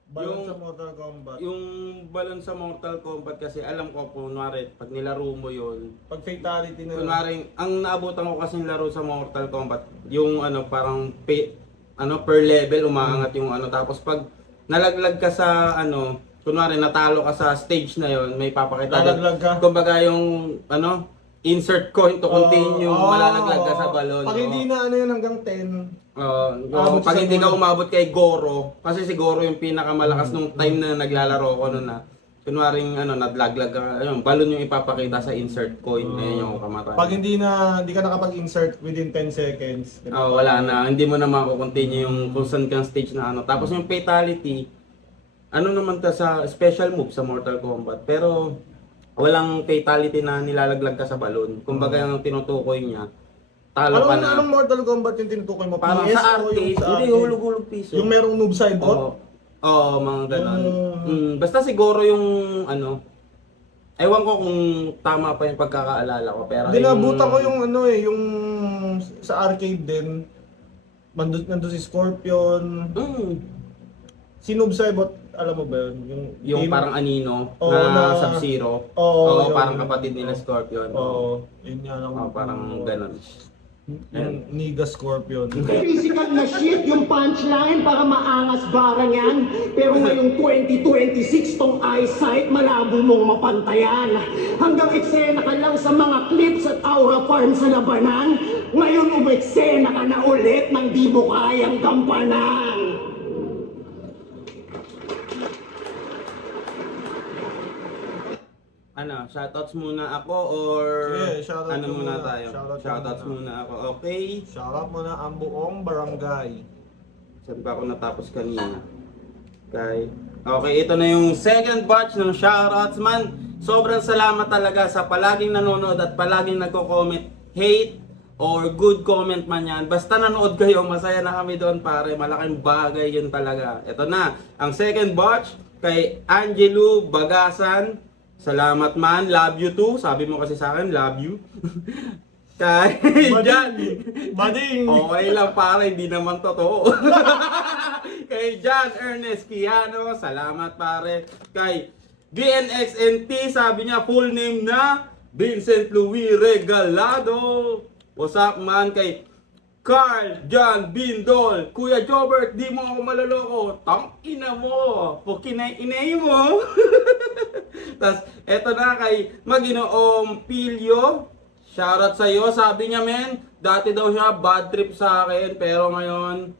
Balon sa Mortal Kombat. Yung balon sa Mortal Kombat kasi alam ko, kunwari, pag nilaro mo yun, Pag fatality na kunwari, ang naabutan ko kasing laro sa Mortal Kombat, yung parang per level umaangat yung tapos pag nalaglag ka sa kunwari natalo ka sa stage na yon, may papakita Nalaglag ka? kumbaga yung insert coin to continue, malalaglag ka sa balon. Pag hindi na yun hanggang 10, Yung Abot pag sa hindi ka dulo. umabot kay Goro, kasi si Goro yung pinakamalakas nung time na naglalaro ko noon na kunwaring nadlaglag ka, balon yung ipapakita sa insert coin, ayun yung kamatay. pag hindi ka nakapag-insert within 10 seconds. Wala na, hindi mo na mako-continue yung kung saan kang stage na Tapos yung fatality, naman ta sa special move sa Mortal Kombat, pero walang fatality na nilalaglag ka sa balon. Kumbaga yung tinutukoy niya, talo ka na. Anong Mortal Kombat yung tinutukoy mo? Parang PS sa o arcade, yung sa hindi arcade? hulog-hulog piso. Yung merong noob sidebot? Oo, mga ganon. Basta siguro yung ewan ko kung tama pa yung pagkakaalala ko, pero Dinabutan ko yung yung sa arcade din. Nandun si Scorpion. Si Noob Saibot, alam mo ba yun? Yung team- parang anino Oo, na na- Sub-Zero. Oo, yung- parang kapatid nila Scorpion. Oo, yun nga lang. Parang ganon. Yung Niga Scorpion. Physical na shit yung punchline para maangas barang yan. Pero ngayong 2026 tong eyesight malabo mong mapantayan. Hanggang eksena ka lang sa mga clips at aura farm sa labanan. Ngayon umeksena ka na ulit nang di mo kayang gampanan. Shoutouts muna ako or Sige, shoutout ka muna muna. tayo? Shoutout ka Shoutouts muna. muna ako. Okay. Shoutout mo na ang buong barangay. Saan ba ako natapos kanina? Okay, ito na yung second batch ng shoutouts man. Sobrang salamat talaga sa palaging nanonood at palaging nagko-comment, hate or good comment man yan. Basta nanood kayo, masaya na kami doon pare. Malaking bagay yun talaga. Ito na, ang second batch kay Angelo Bagasan. Salamat man, love you too. Sabi mo kasi sa akin, love you. Kay Jan. Bading! Okay lang pare, hindi naman totoo. Kay John Ernest Kiano, salamat pare. Kay DNXNT, sabi niya full name na Vincent Louis Regalado. What's up man? Kay Carl John Bindol, Kuya Jobert, di mo ako maloloko. Tangina mo, pukinay-inay mo. Tas eto na kay Maginoong Pilyo. Shoutout sa iyo, sabi niya men, dati daw siya bad trip sa akin, pero ngayon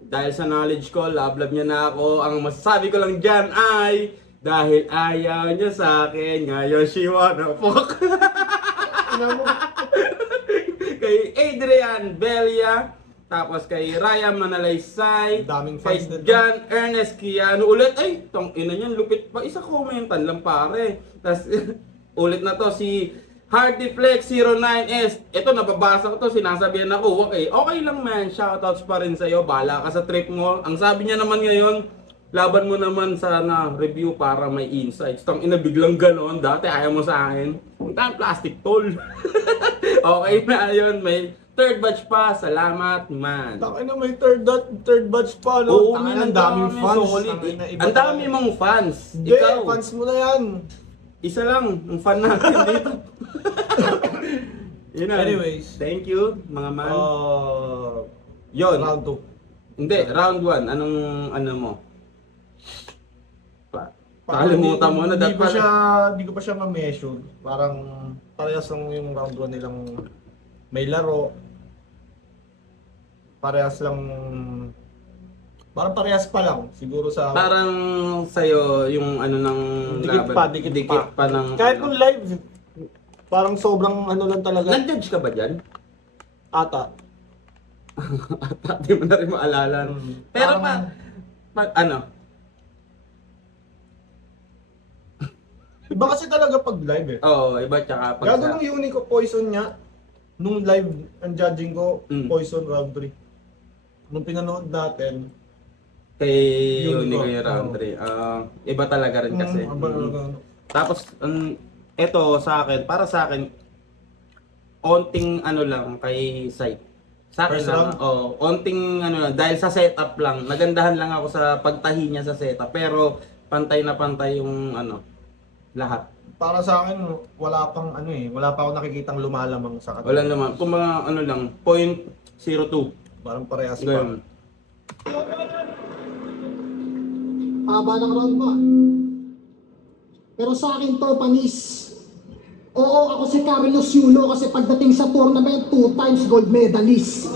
dahil sa knowledge ko, love niya na ako. Ang masasabi ko lang dyan ay dahil ayaw niya sa akin, ngayon she wanna fuck. Kay Adrian Belia, tapos kay Ryan Manalaysay, Daming kay fans nito. John Ernest Kiano ulit, ay, tong ina niyan, lupit pa, isa komentan lang pare. Tapos ulit na to si Hardyflex 09S. Ito nababasa ko to, sinasabihan ako, okay lang man, shoutouts pa rin sa iyo, bala ka sa trip mo. Ang sabi niya naman ngayon, laban mo naman sana review para may insights. Tang ina biglang ganon, dati ayaw mo sa akin. Punta plastic toll. Okay na yun, may third batch pa, salamat man. Takay na may third batch pa, no? Oo, Takay man, na, ang daming dami, fans. solid. Takay na, iba Ang dami talaga. mong fans. Hindi, Ikaw, fans mo na yan. isa lang, ang fan natin dito. Yun na. Anyways. Thank you, mga man. Yun. Round 2. Hindi, round 1. Anong ano mo? Nakalimutan mo na. Hindi ko pa siya ma-measure. Parang parehas lang yung round 1 nilang may laro. Parehas lang, parang parehas pa lang siguro sa Parang sa'yo yung ano ng dikit dikit pa ng kahit ano. nung live parang sobrang ano lang talaga Nag-judge ka ba dyan? ata. Di mo na rin maalala. Pero Parang- ano? Iba kasi talaga pag live eh. Oo, iba tsaka pag Gago nung Unique of Poison niya, nung live ang judging ko, Poison round 3. Nung pinanood natin, kay Yun Unico ko, yung round oo. 3. Iba talaga rin kasi. Tapos, eto sa akin, para sa akin, onting ano lang kay Sight. Sa akin First lang, round? onting ano lang, dahil sa setup lang, nagandahan lang ako sa pagtahi niya sa setup, pero pantay na pantay yung ano, lahat. Para sa akin, wala pang ano eh, wala pa ako nakikitang lumalamang sa kanila. Wala naman, kung mga ano lang, 0.02. Parang parehas pa. Ganun. Haba ng round mo. Pero sa akin to, panis. Oo, ako si Carlos Yulo kasi pagdating sa tournament, 2 times gold medalist.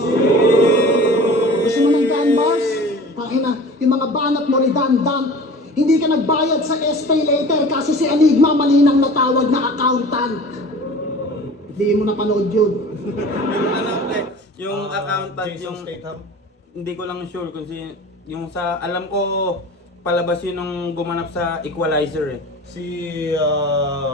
Gusto mo ng Dan Bars? Pakina, yung mga banat mo ni Dan Dan, hindi ka nagbayad sa SPay later kasi si Enigma malinang natawag na accountant. Hindi mo napanood yun. Yung ano, yung accountant, Jason yung Statham. hindi ko lang sure kung yung sa alam ko palabas yun nung gumanap sa Equalizer eh. Si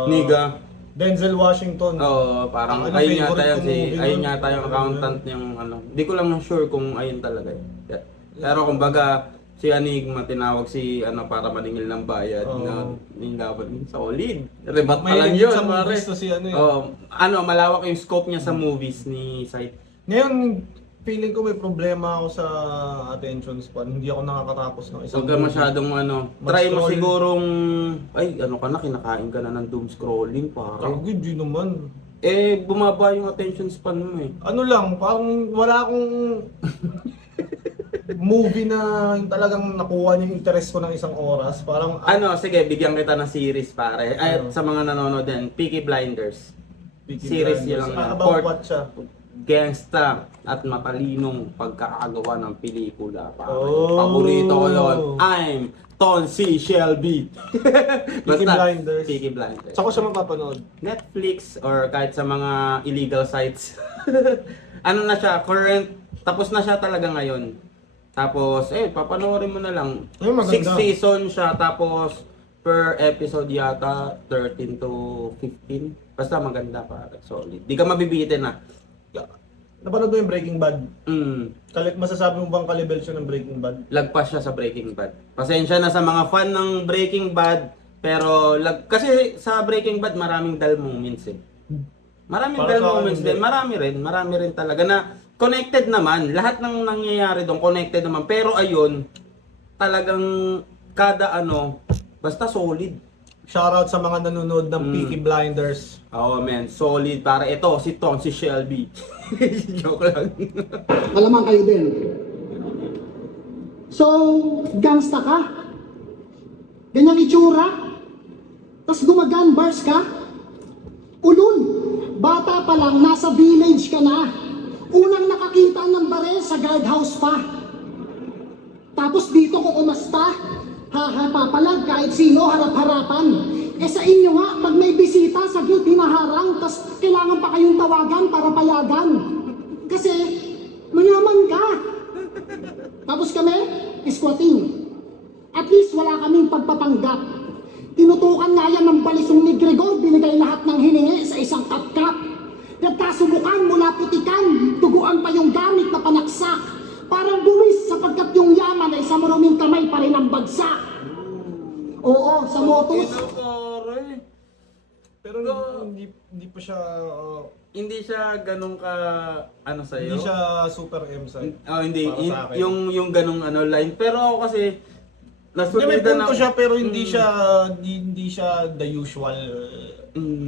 Niga. Denzel Washington. Oo, parang Ang ayun favorite yata yun kong si movie ayun nun. yata yung accountant yung ano. Hindi ko lang sure kung ayun talaga eh. Pero kumbaga si Enigma tinawag si ano para maningil ng bayad Oo. na yung dapat solid. Rebat pa May lang legit yun, sa pare. movies to si ano eh. Ano, malawak yung scope niya sa movies ni Sight. Ngayon, feeling ko may problema ako sa attention span. Hindi ako nakakatapos ng isang Huwag ka masyadong ano, try mo Mag-scroll. sigurong, ay ano ka na, kinakain ka na ng doom scrolling pare. Gago, di naman. Eh, bumaba yung attention span mo eh. Ano lang, parang wala akong movie na yung talagang nakuha niya yung interest ko ng isang oras. Parang, Ano, sige, bigyan kita ng series pare. Ay, Ano? sa mga nanonood din, Peaky Blinders. Peaky series Blinders. yun lang yan. About Port- what siya? Gangsta at matalinong pagkakagawa ng pelikula pare. Oh. Paborito ko yun. I'm Ton C. Shelby. Peaky Blinders. Peaky Blinders. Saan ko siya mapapanood? Netflix or kahit sa mga illegal sites. Ano na siya, current, tapos na siya talaga ngayon. Tapos, papanoorin mo na lang. Ay, maganda. 6 season siya, tapos per episode yata 13 to 15. Basta maganda pare, solid. Di ka mabibitin na. Napanood mo yung Breaking Bad? Mm, Masasabi mo bang kalibel siya ng Breaking Bad? lagpas siya sa Breaking Bad. Pasensya na sa mga fan ng Breaking Bad, pero kasi sa Breaking Bad maraming dull moments eh. Maraming Para dull sa akin, moments hindi. din, marami rin talaga na connected naman. Lahat ng nangyayari doon connected naman. Pero ayun, talagang kada ano, basta solid. Shoutout sa mga nanonood ng Peaky Blinders. Oh man, solid. Para ito, si Tom, si Shelby. Joke lang. Malamang kayo din. So, gangsta ka? Ganyang itsura? Tapos gumaganbars ka? Ulun, bata pa lang, nasa village ka na. Unang nakakita ng barel sa guardhouse pa. Tapos dito ko umasta, papalag kahit sino harap-harapan. Sa inyo nga, pag may bisita sa gate hinaharang, tas kailangan pa kayong tawagan para payagan. Kasi mayaman ka. Tapos kami, squatting. At least wala kaming pagpapanggap. Tinutukan nga yan ng balisong ni Gregor, binigay lahat ng hiningi sa isang kap-kap. Nagkasubukan mula putikan, duguan pa yung gamit na panaksak. Parang buwis sapagkat yung yaman ay sa maruming kamay pa rin ang bagsak. Oo, sa motos. Pero hindi pa siya Hindi siya ganun ka ano sa hindi siya super M side. Oh, hindi. Para sa akin. Yung ganung ano line. Pero ako kasi Hindi, may nasulidan punto ako. siya pero hindi siya the usual.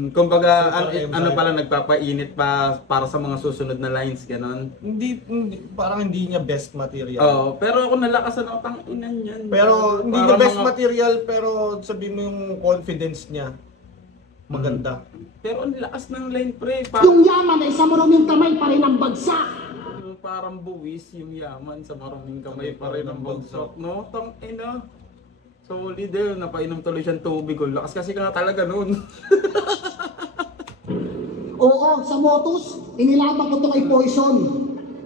Kumbaga, Super ano M-side. pala nagpapainit pa para sa mga susunod na lines, ganon. Parang hindi niya best material. Oo, pero ako nalakasan ako tang inan yan. Pero hindi Para niya best mga- material pero sabi mo yung confidence niya. maganda. Pero ang lakas ng line pre, Yung yaman ay sa maruming kamay pa rin ang bagsak. parang buwis yung yaman sa maruming kamay pa rin ang bagsak, no? Tang ina. Solid eh, napainom tuloy siyang tubig. Ang lakas kasi ka talaga noon. Oo, sa Motus, inilaban ko to kay Poison.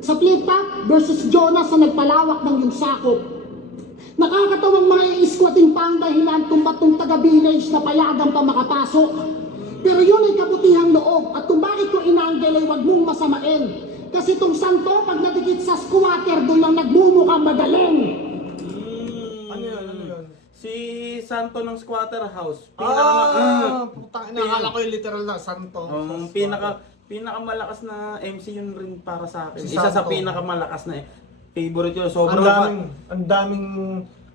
Sa flip-top versus Jonas na nagpalawak ng yung sakop. Nakakatawang mga iskwating pang dahilan kung ba't tong taga-village na payagang pa makapasok. Pero yun ay kabutihang loob at kung bakit ko inaanggel ay huwag mong masamain. Kasi tong santo, pag nadikit sa squatter, doon lang nagmumukhang magaling. Ano yun? Si Santo ng Squatter House. Putang ina, akala ko yung literal na santo. Pinakamalakas na MC yun rin para sa akin. Si Isa sa Santo. pinakamalakas na favorite yun. Ang Sobrang daming,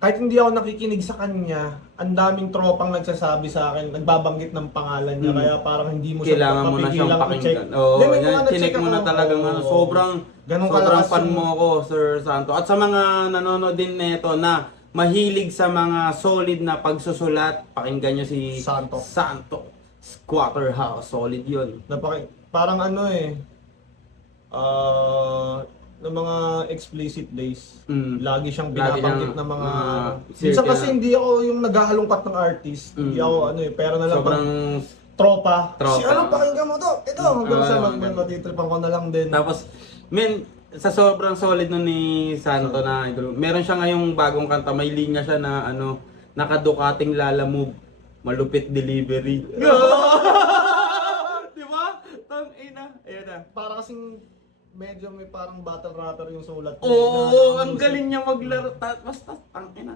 kahit hindi ako nakikinig sa kanya, ang daming tropang nagsasabi sa akin, nagbabanggit ng pangalan niya, kaya parang hindi mo siya kailangan mo na siyang mapigilang i-check. pakinggan. Oo, Hindi, may mga yan, na-check chinek mo na ako. talagang ano, Oo. sobrang Ganun sobrang kalakas fan yung- mo ako, Sir Santo. At sa mga nanonood din neto na mahilig sa mga solid na pagsusulat, pakinggan nyo si Santo. Squatter House, solid yun. Parang ano ng mga explicit days, lagi siyang Lagi binabanggit siyang, ng mga... circle Minsan kasi na. hindi ako yung naghahalongkat ng artist, hindi ako pero na lang Sobrang tropa. Tropa. Si ano, pakinggan mo to, ito, hanggang sa matitripan ko na lang din. Tapos, sa sobrang solid nun ni Santo na idol, meron siya ngayong bagong kanta, may linya siya na ano, nakadukating Lala Move, malupit delivery. Di ba? Tang ina. Ayan na. Para kasing medyo may parang battle rapper yung sulat niya. Oo, ang galing niya maglaro. Basta, tang ina.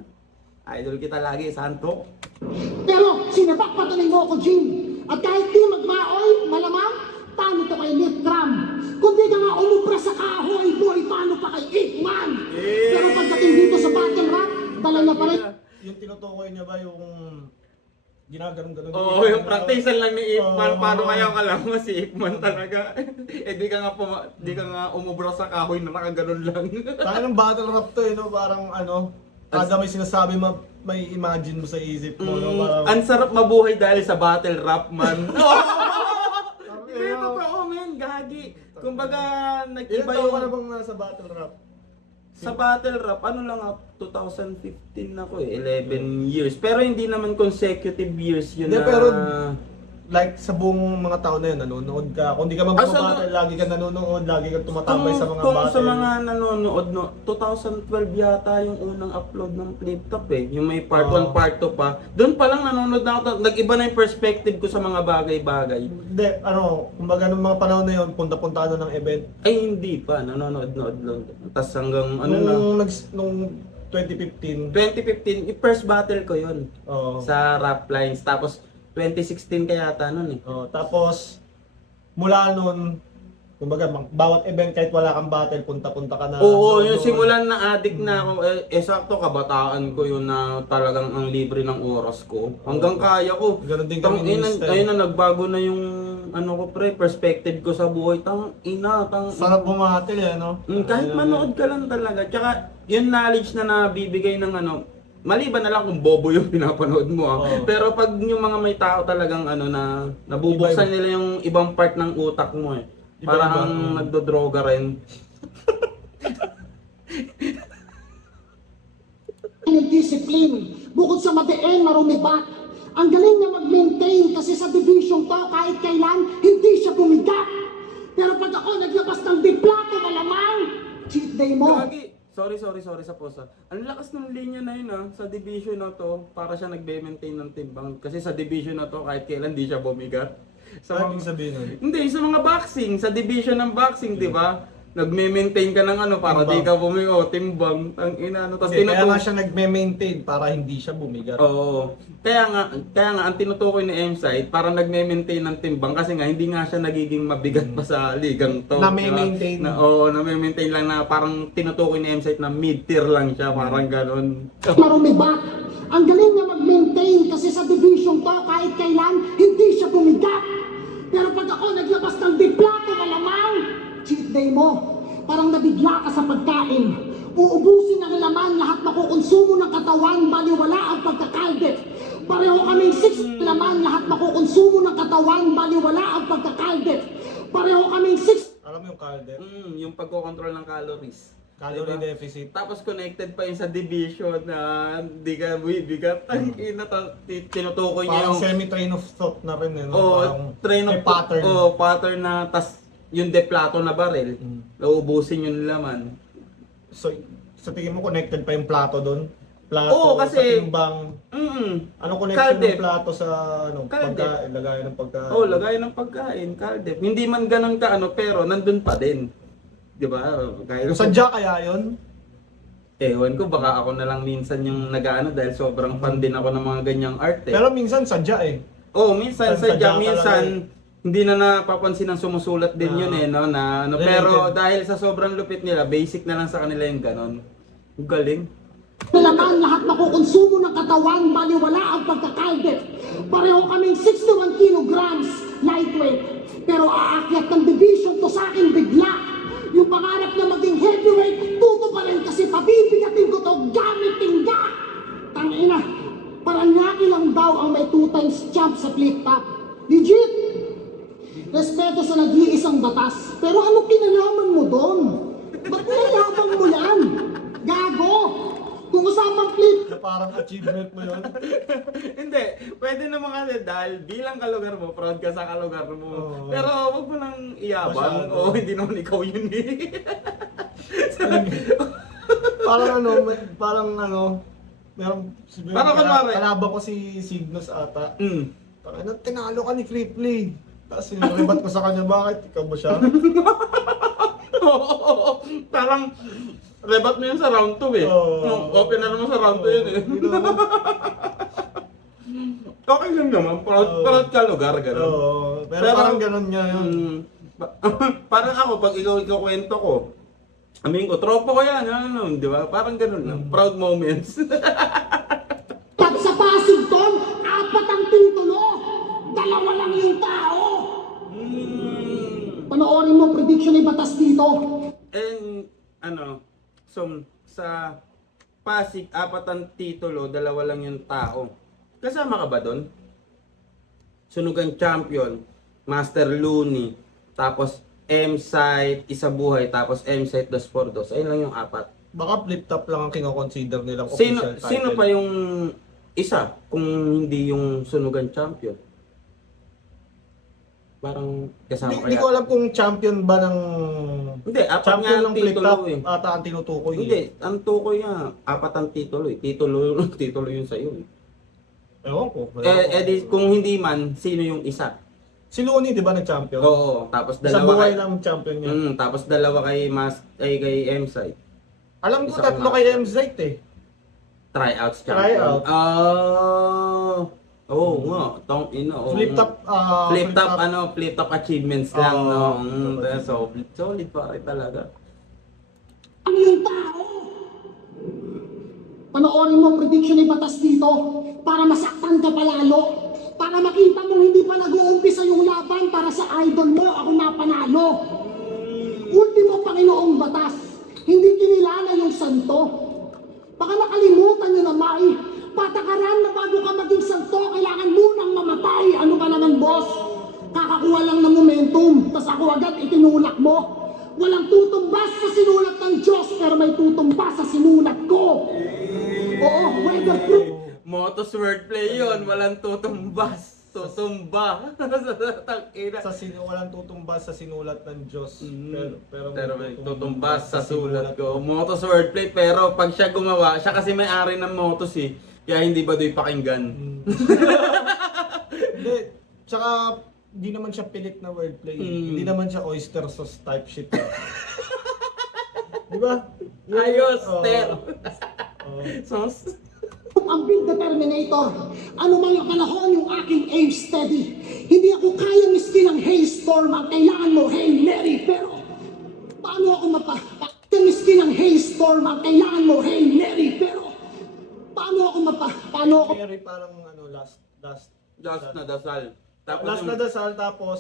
Idol kita lagi, Santo. Pero sinapak patuloy mo ako, Jim. At kahit di magmaoy, malamang, paano to kay Lip Drum? Kung di ka nga umubra sa kahoy, boy, paano pa kay Hitman? Pero pagdating dito sa battle rap, dala na pa rin. Yung tinutukoy niya ba yung ginaganon-ganon? Oo, yung practice lang ni Ipman, Oo. paano kaya ka lang si Ipman talaga. Di ka nga umubra sa kahoy na nakaganon lang. Kaya ng battle rap to no? Parang kada may sinasabi may imagine mo sa isip mo, no? Parang, Ang sarap mabuhay dahil sa battle rap, man. Sabi, Hindi, totoo, men. Gagi. Kumbaga, ilan nag-iba taon ka na yung... bang nasa battle rap? Sa battle rap, ano lang ako, 2015 ako 11 years. Pero hindi naman consecutive years yun Hindi, na... pero like sa buong mga taon na yun, nanonood ka. Kung di ka magbabattle, lagi ka nanonood, lagi ka tumatambay sa mga kung battle. sa mga nanonood, no, 2012 yata yung unang upload ng Flip Top eh. Yung may part 1, part 2 pa. Doon pa lang nanonood na ako. Nag-iba na yung perspective ko sa mga bagay-bagay. Hindi, kumbaga nung mga panahon na yun, punta-punta ng event. Ay, hindi pa. Nanonood-nood lang. Tapos hanggang ano na. Nung 2015, 2015, first battle ko yun. oh, Sa Rap Lines. Tapos 2016 kaya yata nun eh. tapos mula nun, kumbaga bawat event kahit wala kang battle, punta-punta ka na. Oo, doon. yung simulan na addict na ako, sakto kabataan ko yun na talagang ang libre ng oras ko. Hanggang kaya ko. Ganun din kami ni Mr. Ayun na, nagbago na yung ano ko pre, perspective ko sa buhay. Sarap bumatil no? Kahit manood ka lang talaga. Tsaka yung knowledge na nabibigay ng maliban na lang kung bobo yung pinapanood mo Oo. Pero pag yung mga may tao talagang na nabubuksan Iba-iba. nila yung ibang part ng utak mo eh. Iba-iba. Parang nagdodroga rin. Yung discipline, bukod sa matien, marumibat. Ang galing niya mag-maintain kasi sa division to, kahit kailan, hindi siya bumigat. Pero pag ako naglabas ng diplato, malamang, cheat day mo. Gagi. Sorry sa posa. Ang lakas ng linya na yun sa division na to, para siya nagbe-maintain ng timbang. Kasi sa division na to, kahit kailan di siya bumigat. Sa ibig sabihin nun? Hindi, sa mga boxing, sa division ng boxing, di ba? Nagme-maintain ka ng para di ka bumigo, timbang, ang ina, tapos Kaya nga siya nagme-maintain para hindi siya bumigat. Oo. Kaya nga ang tinutukoy ni M-Site, parang nagme-maintain ng timbang kasi nga hindi nga siya nagiging mabigat pa sa ligang to. Na-maintain. Oo, na-maintain lang na parang tinutukoy ni M-Site na mid-tier lang siya, parang ganun. Marumibat. Ang galing niya mag-maintain kasi sa division to, kahit kailan, hindi siya bumigat. Pero pag ako naglabas ng diplato, malamang, cheat day mo. Parang nabigla ka sa pagkain. Uubusin ng laman, lahat makukonsumo ng katawan, baliwala ang pagkakalde. Pareho kaming 6 laman, lahat makukonsumo ng katawan. katawan, baliwala ang pagkakaldet. Pareho kaming 6 Alam mo yung Calder? Yung pagkocontrol ng calories. Calorie Diba? deficit. Tapos connected pa yun sa division na hindi ka bibigat. Ang ina, tinutukoy niya Parang yung semi-train of thought na rin eh. No? oh, Parang train of may pattern. pattern na tas yung deplato na baril, nauubusin yung laman. So, sa tingin mo connected pa yung plato doon? Plato Oo, sa kasi- timbang. Mm. Ano connection Caldep. ng plato sa ano, Caldep. pagkain, lagayan ng pagkain? Oh, lagay ng pagkain, kaldep. Hindi man ganun ka ano, pero nandun pa din. 'Di ba? Kaya Sadya kaya yun? ewan ko, baka ako na lang minsan yung nag-ano dahil sobrang fan din ako ng mga ganyang art eh. Pero minsan sadya eh. Oh, minsan Sadya sadya, talaga minsan hindi na napapansin ng sumusulat din yun eh, no? Na, ano, pero Related. dahil sa sobrang lupit nila, basic na lang sa kanila yung ganon. Ang galing. laman, lahat makukonsumo ng katawan, baliwala ang pagkakaldet. Pareho kaming 61 kilograms, lightweight. Pero aakyat ng division to sa akin bigla. Yung pangarap na maging heavyweight, tuto pa rin kasi pabibigatin ko to gamit tingga. Tangina, Paranaque lang daw ang may 2 times champ sa flip top. Legit! Respeto sa nag-iisang batas. Pero ano kinalaman mo doon? Ba't nilalaban mo yan? Gago! Kung usapang flip, Na parang achievement mo yun. Hindi, pwede naman kasi dahil bilang kalugar mo, proud ka sa kalugar mo. Oo. Pero wag mo nang iyabang. Masyado. Oo, hindi naman ikaw yun eh. Parang ano, meron siguro Parang kunwari. kalaban ko si Signos ata. Mm. Ano, tinalo ka ni Cripley. Tapos sinuribat ko sa kanya, bakit? Ikaw ba siya? Oo, parang rebat mo yun sa round 2 eh. Oo. Open na naman sa round 2 yun eh. Hindi naman. Okay lang naman, proud ka lugar, gano'n. Oo, pero parang ganun niya yun. Parang ako, pag ikaw kwento ko, amin ko, tropa ko yan, ano, di ba? Parang gano'n lang, proud moments. at sa Pasig Ton, 4 ang titulo. 2 lang yung tao. Panoorin mo prediction ni Batas dito. And, ano, so, sa Pasig, 4 ang titulo, 2 lang yung tao. Kasama ka ba doon? Sunugan Champion, Master Looney, tapos M-Site, Isa Buhay, tapos M-Site 2x2. Ayun lang yung 4. Baka flip top lang ang kinoconsider nilang Sino, official title. sino pa yung isa kung hindi yung Sunugan Champion? Parang kasama Hindi ko alam kung champion ba ng... Hindi, 4 nga Champion ang ng flip titulo top eh. ata ang tinutukoy. Hindi, ang tukoy niya, 4 ang titulo eh. Titulo yun sa'yo eh. Ewan ko. Kung hindi man, sino yung isa? Si Looney, di ba, nag-champion? Oo, tapos Sa dalawa buhay kay... lang champion niya. tapos dalawa kay kay M-Site. Alam ko Isa tatlo kung kay master. MZite eh. Tryouts champion. Tryout. Oo nga, Flip top, flip top achievements lang, Oo, no? flip top So, solid pa rin talaga. Ano yung tao? Panoorin mo prediction ni Batas dito para masaktan ka palalo. Para makita mong hindi pa nag-uumpisa yung laban para sa idol mo, ako napanalo. Ultimo Panginoong Batas, hindi kinilala yung santo. Baka nakalimutan nyo na Mai, patakaran na bago ka maging santo, kailangan munang mamatay. Ano ka naman, boss? Kakakuha lang ng momentum, tas ako agad itinulak mo. Walang tutumbas sa sinulat ng Diyos, pero may tutumbas sa sinulat ko. Oo, weatherproof. Motos wordplay yun, walang tutumbas. Tutumba. Tangina. Walang tutumbas sa sinulat ng Diyos. Pero may tutumbas sa sulat ko. Motos wordplay, pero pag siya gumawa, siya kasi may-ari ng motos eh. Kaya hindi ba do'y pakinggan? Hindi. Tsaka, hindi naman siya pilit na wordplay. Hindi naman siya oyster sauce type shit. Di ba? Ayos, Oo. ter. Oo. Sos. Ang Big Determinator, ano man ang panahon yung aking aim steady. Hindi ako kaya miskin ng hailstorm, ang kailangan mo, Hail Mary. Pero, paano ako miskin ng hailstorm, ang kailangan mo, Hail Mary. Pero, paano ako Mary parang ano, last Just na dasal. Tapos last yung na dasal, tapos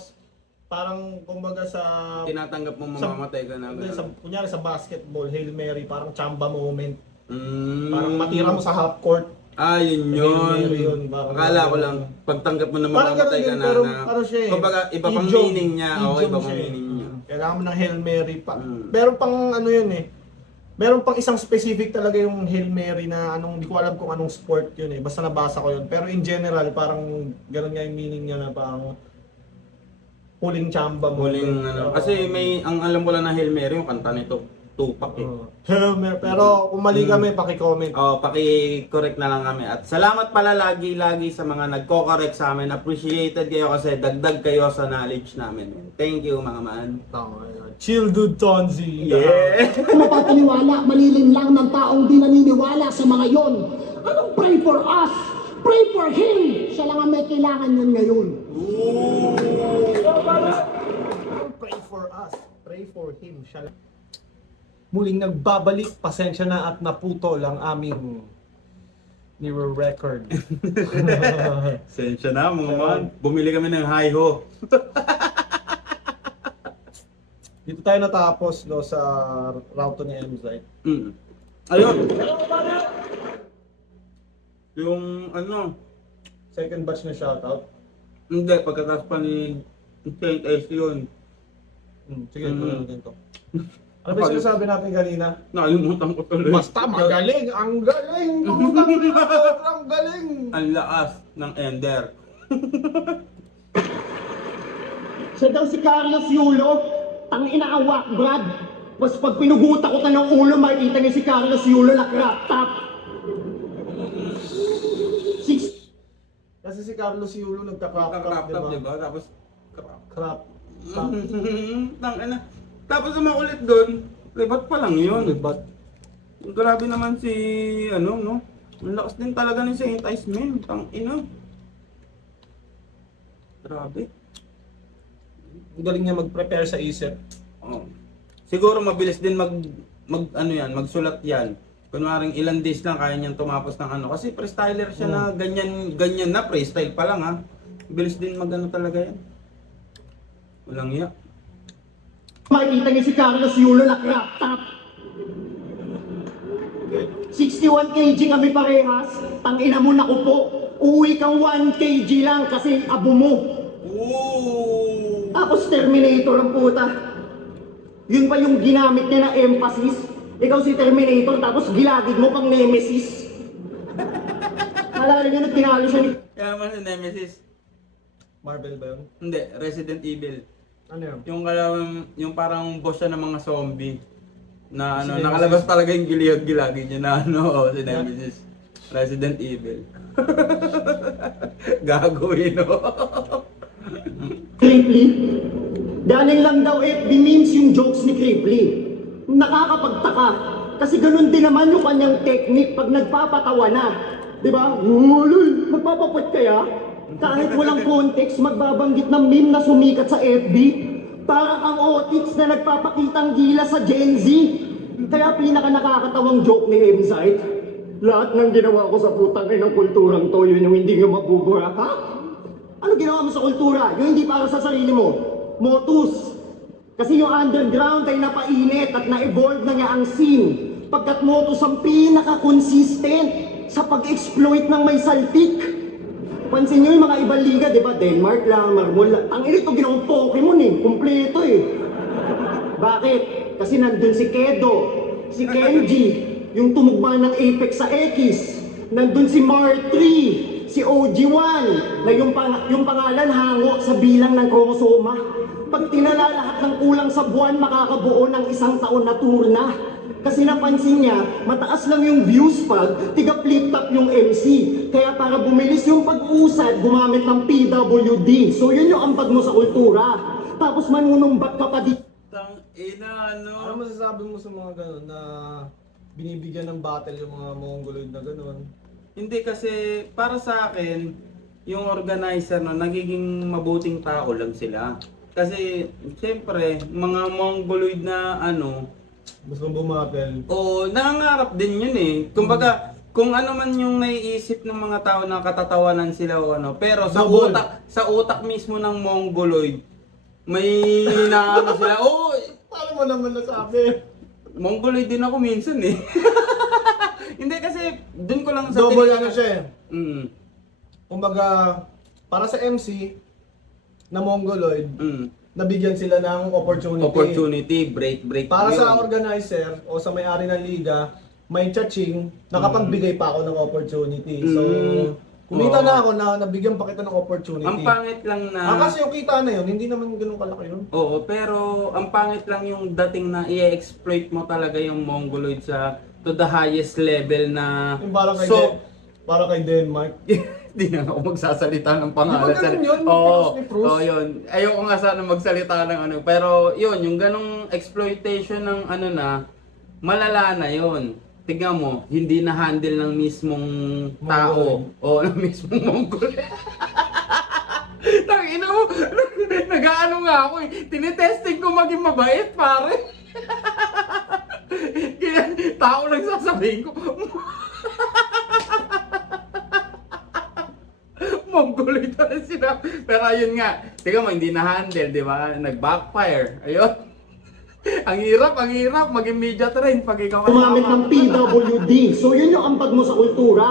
parang kumbaga sa tinatanggap mo mamamatay ka na. hindi, kunyari sa basketball, Hail Mary, parang chamba moment. Mm. Parang matira mo sa half court. Yun Hail Mary yun. yun, parang- Akala ko lang, pagtanggap mo na Parang mamamatay ganun ka din, na. pero ano siya eh. Kumbaga, iba pang Idiom. meaning niya. Oo, Idiom iba pang siya eh. meaning niya. Kailangan mo ng Hail Mary pa. Mm. Meron pang ano yun eh. Meron pang isang specific talaga yung Hail Mary na anong, di ko alam kung anong sport yun eh. Basta nabasa ko yun. Pero in general, parang ganun nga yung meaning niya na parang huling chamba mo. Huling ano. Kasi may, ang alam ko lang na Hail Mary, yung kanta nito. Tupac eh. Hail Mary. Pero kung mali kami, paki-comment. Paki-correct na lang kami. At salamat pala lagi-lagi sa mga nagko-correct sa amin. Appreciated kayo kasi dagdag kayo sa knowledge namin. Thank you mga man. Tama yun. Chill dude Tonzi. Yeah! Kung mapapaniwala, malilim lang ng taong di naniniwala sa mga yon. Anong pray for us? Pray for him! Siya lang ang may kailangan yun ngayon. Pray for us. Pray for him. Siya lang. Muling nagbabalik. Pasensya na at naputol ang aming mirror record. Sensya na mga man. Bumili kami ng hi-ho. Dito tayo natapos no, sa route ni Emzite. Ayun. Yung ano, Second batch na shoutout. hindi, pagkatapos pa ni Saint Ice yun. Sige, tuloy natin to. Ano ba yung sinasabi natin kanina? Nakalimutan ko tuloy. Basta magaling! Ang galing! Ang galing! Ang lakas ng Ender. Siya daw si Carlos Yulo, ang inaawak, Brad. Mas pag pinuguta ko ta ng ulo, makikita niya si Carlos Yulo na crop top. Kasi si Carlos Yulo nagka-crop top, Crop top, diba? diba? Tapos, crop. Crop top. Tangina. Tapos ang makulit doon, libat pa lang yun. Libat. Grabe naman si, ano, no? Ang lakas din talaga ni Saint Ice, man. Tangina. Grabe. Ang galing niya mag-prepare sa isip. Oh. Siguro mabilis din magsulat yan. Kunwaring ilang days lang kaya niyang tumapos ng ano. Kasi freestyler siya na ganyan na, freestyle pa lang ha. Bilis din magano talaga yan. Walang iya. Makikita niya si Carlos Yulo na crop top. 61 kg kami parehas, tangina mo na po. Uwi kang 1 kg lang kasi abo mo. Ooh! Tapos Terminator ang puta. Yun pa yung ginamit niya na emphasis. Ikaw si Terminator tapos gilagid mo pang Nemesis. Malala niyo na tinalo siya ni... Kaya naman si Nemesis. Marvel ba yun? Hindi, Resident Evil. Ano yun? Yung parang boss siya ng mga zombie. Na Si ano, Nemesis. nakalabas talaga yung gilagid niya na ano, si Nemesis. Resident Evil. Gagawin, no? Cripply. Galing lang daw FB memes yung jokes ni Cripply. Nakakapagtaka. Kasi ganun din naman yung kanyang technique pag nagpapatawa na. Diba? Lul, magpapapot kaya? Kahit walang context, magbabanggit ng meme na sumikat sa FB. Para kang otits na nagpapakitang gila sa Gen Z. Kaya pinaka nakakatawang joke ni Emzite. Lahat ng ginawa ko sa putang ng kulturang to, yun yung hindi nyo mabubura. Ha? Ano ginawa mo sa kultura? Yung hindi para sa sarili mo. Motus. Kasi yung underground ay napainit at na-evolve na nga ang scene. Pagkat Motus ang pinaka-consistent sa pag-exploit ng may saltik. Pansin nyo yung mga ibang liga, di ba? Denmark lang, Marmol lang. Ang ito ginawang Pokemon eh. Kumpleto eh. Bakit? Kasi nandun si Kedo, si Kenji, yung tumugma ng Apex sa X. Nandun si Mar3, si OG1, na yung pangalan hango sa bilang ng kromosoma. Pag tinala lahat ng kulang sa buwan, makakabuo ng 1 taon na turna. Kasi napansin niya, mataas lang yung views pag tiga flip top yung MC. Kaya para bumilis yung pag-usad, gumamit ng PWD. So yun yung ambag mo sa kultura. Tapos manunumbat ka pa dito. Tangina, Ano no? masasabi mo sa mga gano'n na binibigyan ng battle yung mga Mongoloid na gano'n? Hindi kasi, para sa akin, yung organizer, no, nagiging mabuting tao lang sila. Kasi, siyempre, mga Mongoloid na ano, Gusto mong bumatel? o nangangarap din yun eh. Kumbaga, kung ano man yung naiisip ng mga tao na katatawanan sila o ano, pero Double. sa utak mismo ng Mongoloid, may naano sila, oh, Paano mo naman nasabi? Mongoloid din ako minsan eh. Hindi kasi dun ko lang sa Double tinignan- ano siya eh. Mm. Kumbaga, para sa MC na Mongoloid, nabigyan sila ng Opportunity, break Para sa yun. organizer o sa may-ari ng liga, may chaching, nakapagbigay pa ako ng opportunity. So, kumita Oo. na ako na nabigyan pa kita ng opportunity. Ang pangit lang na... Kasi yung kita na yun, hindi naman ganun kalaki yun. Oo, pero ang pangit lang yung dating na i-exploit mo talaga yung Mongoloid sa to the highest level na... Yung para kay Denmark. Hindi na ako magsasalita ng pangalan. Di ba ganun yun? Oo, Pinos ni Cruz? oo, yun. Ayoko nga sana magsalita ng ano. Pero yun, yung ganong exploitation ng ano na, malala na yun. Tignan mo, hindi na handle ng mismong tao. O ng mismong Mongol. Tangina mo, nag-aano nga ako eh. Tinitesting ko maging mabait, pare. Kaya tao lang sasabihin ko. Mongoloid na sila. Pero ayun nga, tingnan mo, hindi na-handle, di ba? Nag-backfire. Ayun. Ang hirap, maging media train pag ikaw ang Gumamit tama. ng PWD. So yun yung ambag mo sa kultura.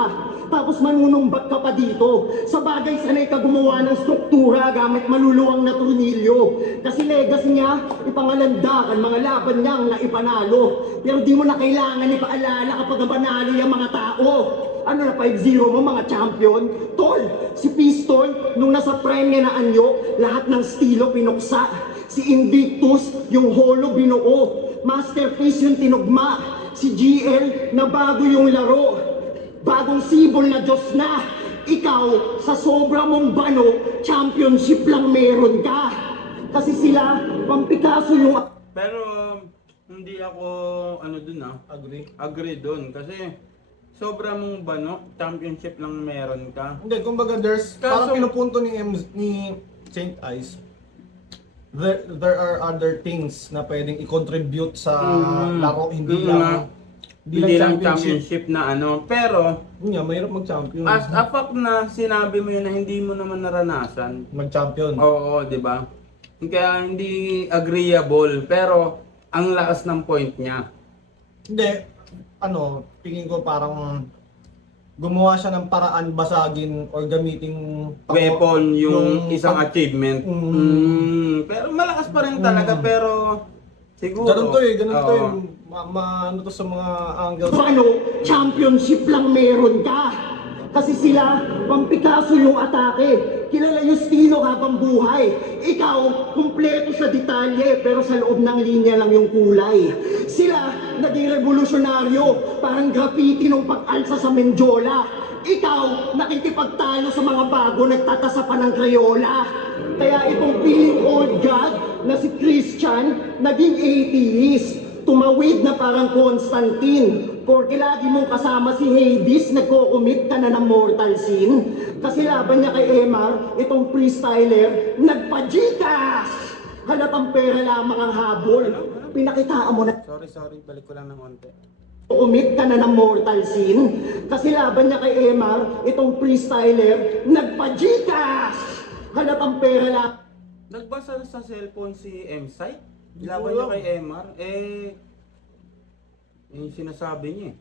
Tapos manunumbat ka pa dito. Sa bagay, sanay ka gumawa ng struktura gamit maluluwang na tornilyo. Kasi legacy niya, ipangalanda ang mga laban niyang naipanalo. Pero di mo na kailangan ipaalala kapag nabanalo yung mga tao. Ano na 5-0 mo mga champion? Tol, si Pistol, nung nasa premya na anyo, lahat ng stilo pinuksa. Si Invictus, yung holo binuo. Masterpiece yung tinugma. Si GL, na bago yung laro. Bagong sibol na Diyos na. Ikaw, sa sobra mong bano, championship lang meron ka. Kasi sila, pang Picasso yung... Pero hindi ako agree dun kasi sobra mong bano, championship lang meron ka. Hindi, kumbaga parang pinupunto ni Saint Ice, there are other things na pwedeng i-contribute sa laro, hindi lang championship na ano, pero Yun nga, mahirap mag-champion. as a fact na sinabi mo yun na hindi mo naman naranasan. Mag-champion. Oo, di ba? Kaya hindi agreeable, pero ang lakas ng point niya. Hindi, tingin ko parang gumawa siya ng paraan basagin or gamiting Weapon yung isang achievement. Pero malakas pa rin talaga, pero siguro. Ganun to eh. Oo. Ano to sa mga angles. Ano, championship lang meron ka. Kasi sila, pang Picasso yung atake. Kilala yung stilo habang buhay. Ikaw, kumpleto sa detalye, pero sa loob ng linya lang yung kulay. Sila, naging revolusyonaryo, parang graffiti nung pag-alsa sa Menjola. Ikaw, nakikipagtalo sa mga bago, nagtatasa pa ng Crayola. Kaya itong feeling old god na si Christian, naging atheist. Tumawid na parang Constantine. Porque lagi mong kasama si Hades, nagko-commit ka na ng mortal sin. Kasi laban niya kay Emar, itong freestyler, nagpa-Gcash! Halatang pera lamang ang habol. Pinakitaan mo na Sorry, balik ko lang ng onte. commit ka na ng mortal sin. Kasi laban niya kay Emar, itong freestyler, nagpa-Gcash! Halatang pera lamang. Nagbasa sa cellphone si M-Site? Laban niya kay MR? Yung sinasabi niya eh.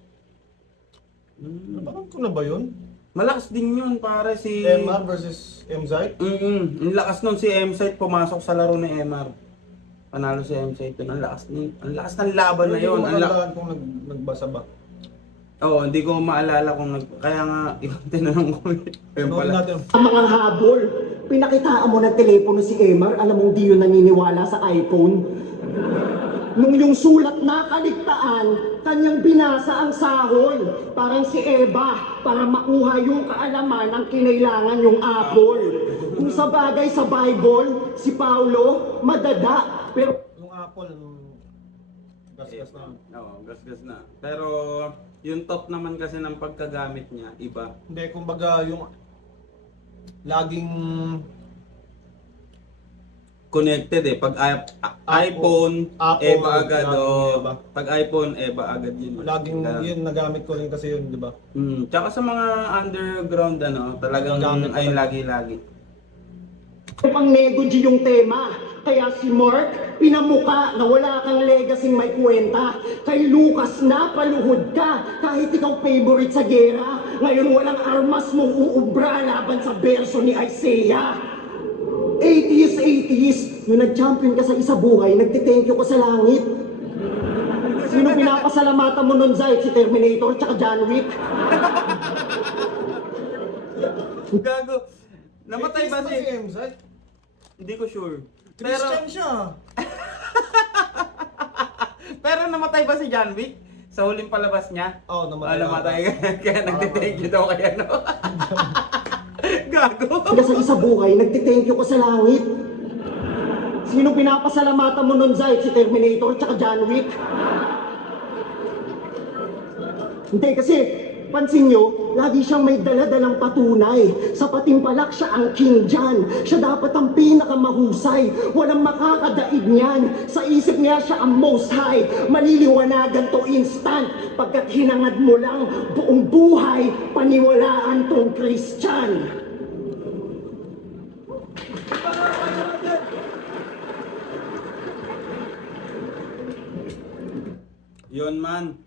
Bakit ko na ba yun? Malakas din yun para si... MR versus MZite? Ang lakas nun si M-Site pumasok sa laro ni MR. Panalo si M-Site yun. Ang lakas ng laban na yun. Hindi ko makandaan kung nagbasa ba. Oo, hindi ko maalala kung kaya nga, ibang tinanong ko. Ayun Noon pala. natin. Ang mga habol, pinakitaan mo ng telepono si Emar, alam mong di yun naniniwala sa iPhone. Nung yung sulat na kaligtaan, kanyang binasa ang sahol. Parang si Eva, para makuha yung kaalaman ang kinailangan yung apple. Kung sa bagay sa Bible, si Paulo, madada. Pero Yung Apple, gas-gas na. Oo, gas-gas na. Pero yung top naman kasi ng pagkagamit niya, iba. Hindi, kumbaga yung laging Connected eh. Pag iPhone, Apple, Eva agad. laging Eva. Pag iPhone, Eva agad yun. laging Kaya- yun, nagamit ko rin kasi yun, di ba? Tsaka sa mga underground talagang Nagamit ay talaga. lagi-lagi. Pang negogy yung tema. Kaya si Mark, pinamuka na wala kang legacy may kwenta. Kay Lucas na paluhod ka, kahit ikaw favorite sa gera. Ngayon walang armas mong uubra laban sa berso ni Isaiah. 80s, nung nag-champion ka sa isa buhay, nagtithank you ka sa langit. Sino pinapasalamatan mo nun, Zay? Si Terminator tsaka John Wick? Gago. Namatay ba si... Mzite? Hindi ko sure. Christian siya. Pero namatay ba si John Wick? Sa huling palabas niya? Oo, namatay. Namatay. Kaya nagtithank you daw kaya, no? Gago. Kaya sa isa buhay, nagtithank you ka sa langit. Sino pinapasalamatan mo nun, Zay? Si Terminator tsaka John Wick? Hindi, kasi pansin nyo, lagi siyang may dala-dalang patunay. Sa patimpalak siya ang king dyan. Siya dapat ang pinakamahusay. Walang makakadaig niyan. Sa isip niya siya ang most high. Maliliwanagan to instant. Pagkat hinangad mo lang buong buhay, paniwalaan tong Christian. Yun man.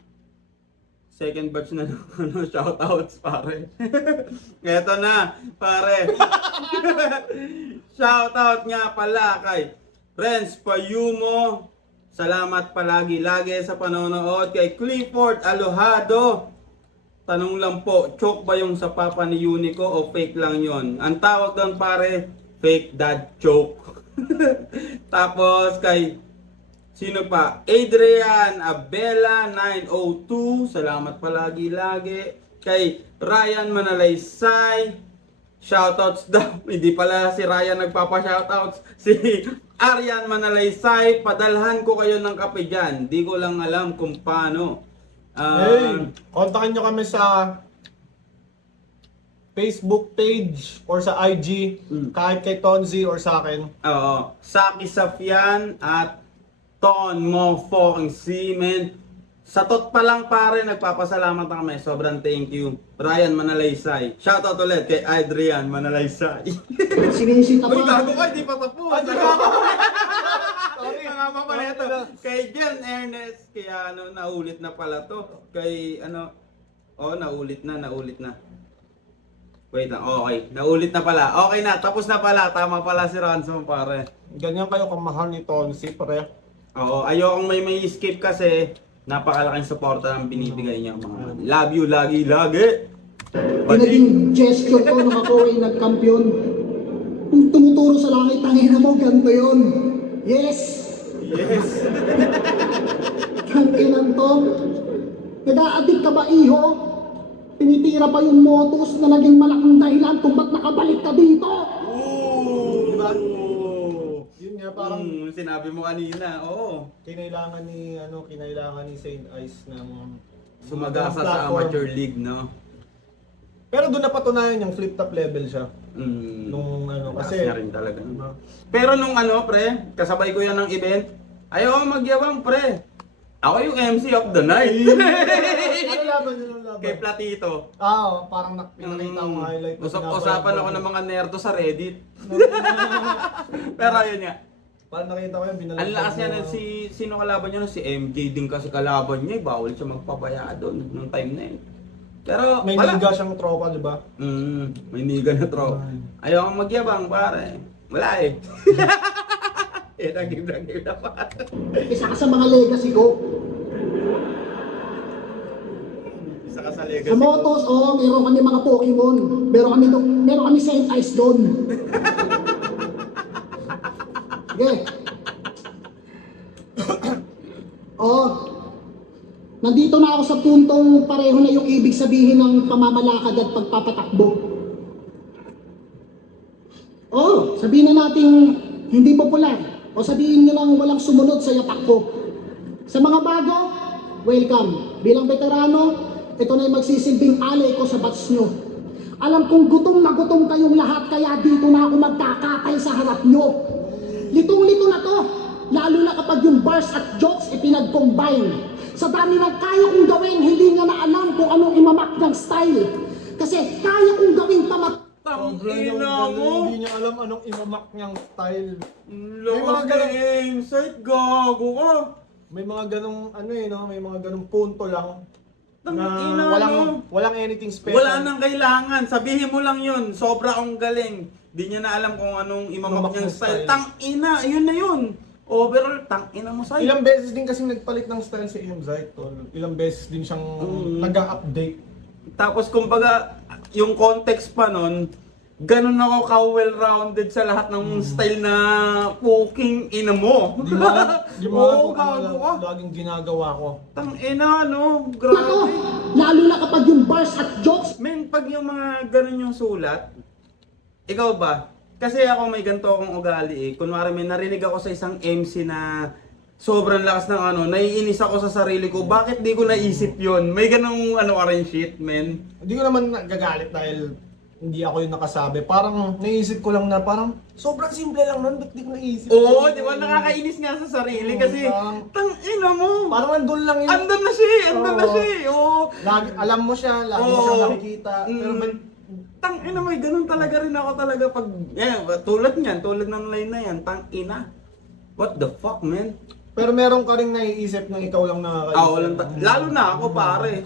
Second batch na ng shoutouts, pare. Eto na, pare. Shoutout nga pala kay Renz Payumo. Salamat palagi-lagi sa panonood. Kay Clifford Alojado. Tanong lang po, choke ba yung sa papa ni Unico o fake lang yon? Ang tawag doon, pare, fake dad choke. Tapos kay sino pa? Adrian Abela 902. Salamat palagi-lagi. Kay Ryan Manalaysay. Shoutouts daw. Hindi pala si Ryan nagpapa-shoutouts. Si Arian Manalaysay. Padalhan ko kayo ng kape dyan. Di ko lang alam kung paano. Hey, kontakin nyo kami sa Facebook page or sa IG. Kahit kay Tonzi or sa akin. Oo. Saki Safian at Ton Mo fucking Cement. Sa tot pa lang pare, nagpapasalamat na kami. Sobrang thank you. Ryan Manalaysay. Shoutout ulit kay Adrian Manalaysay. Sinisita Uy, pa. gago ka, hindi pa tapos. Sorry, nga pa pala ito. Kay Jen Ernest, kaya ano, naulit na pala to. Kay ano, naulit na. Wait lang, okay. Naulit na pala. Okay na, tapos na pala. Tama pala si Ransom, pare. Ganyan kayo kamahal ni Tonzi, pre. Oo, ayokong may skip kasi napakalaking suporta ng binibigay niya. Mga love you, lagi. Pinaging gesture ko nung ako ay nagkampiyon. Kung tumuturo sa langit, tangina mo, ganito yun. Yes! Yes. Tanginan to. Nag-a-addict ka ba, iho? Tinitira pa yung motos na naging malaking dahilan kung ba't nakabalik ka dito. Ooh! Yun nga, parang Sinabi mo kanina, oo. kinailangan ni Saint Ice ng Sumagasa sa platform. amateur league, no? Pero doon napatunayan yung flip top level siya. Nung Kasi kasi na rin talaga. Pero nung pre, kasabay ko yan ng event, ayaw magyabang pre. Ako yung MC of the night. ano laban yun? Kay Platito. Parang pinakita ko highlight. Usapan ako ng mga nerdo sa Reddit. Pero ayun nga. Parang nakita ko yung binalagdag. Ang lakas niya sino kalaban niya? Si MJ din kasi kalaban niya. Bawal siya magpabaya doon nung time na yun. Pero May wala. niga siyang tropa, di ba? May niga na tropa. Ayaw kang magyabang pare. Wala eh. Naging na pare. Isa ka sa mga legacy ko. Isa ka sa legacy. Sa motos, meron kami mga Pokemon. Meron kami Saint Ice doon. Sige. Nandito na ako sa puntong pareho na yung ibig sabihin ng pamamalakad at pagpapatakbo. Sabihin na natin hindi popular. O sabihin nyo lang walang sumunod sa yapak ko. Sa mga bago, welcome. Bilang veterano, ito na yung magsisilbing alay ko sa batch nyo. Alam kong gutom na gutom kayong lahat, kaya dito na ako magkakatay sa harap nyo. Litong-lito na to, lalo na kapag yung bars at jokes ipinag-combine. Sa dami ng kaya kong gawin, hindi nga na alam kung anong imamak ng style. Kasi kaya kong gawin pamat... Tangina mo! Hindi niya alam alam anong imamak niyang style. Lakas mga ka insight, gago ka. May mga ganong ano eh, no? May mga ganong punto lang. Na Tangina, no? walang anything special. Wala nang kailangan. Sabihin mo lang yun. Sobra akong galing. Di niya na alam kung anong imamak Imamak niyang ng style. style. Tangina, yun na yun. Overall, tangina mo sa'yo. Ilang beses din kasi nagpalit ng style si Mzite, tol. Ilang beses din siyang nag-update. Tapos kumbaga, yung context pa nun, ganun ako ka-well-rounded sa lahat ng style na poking ina mo. Di ba? Di ba? Oo, Kung gago ka. laging ginagawa ko. Tangina, no? Ako, Grabe. lalo na kapag yung bars at jokes Men, pag yung mga ganun yung sulat, ikaw ba? Kasi ako may ganito akong ugali eh. Kunwari may narinig ako sa isang MC na sobrang lakas ng ano, naiinis ako sa sarili ko. Bakit di ko naisip yon? May ganung ano ka rin shit, men. Hindi ko naman nagagalit dahil hindi ako yung nakasabi. Parang naisip ko lang na parang sobrang simple lang nun, ba't di ko naisip? Oo, di ba? Nakakainis nga sa sarili kasi parang- tangina mo. Parang andun lang yun. Andun na siya, andun na Oo. siya. Oo. Lagi, alam mo siya, lagi mo Oo. siya nakikita. Pero Mm. ba't Tangina, may ganun talaga rin ako talaga pag, tulad niyan, tulad ng line na yan, tangina. What the fuck, man? Pero meron ka rin naiisip na ikaw lang nakakaisip. Lalo na ako, pare.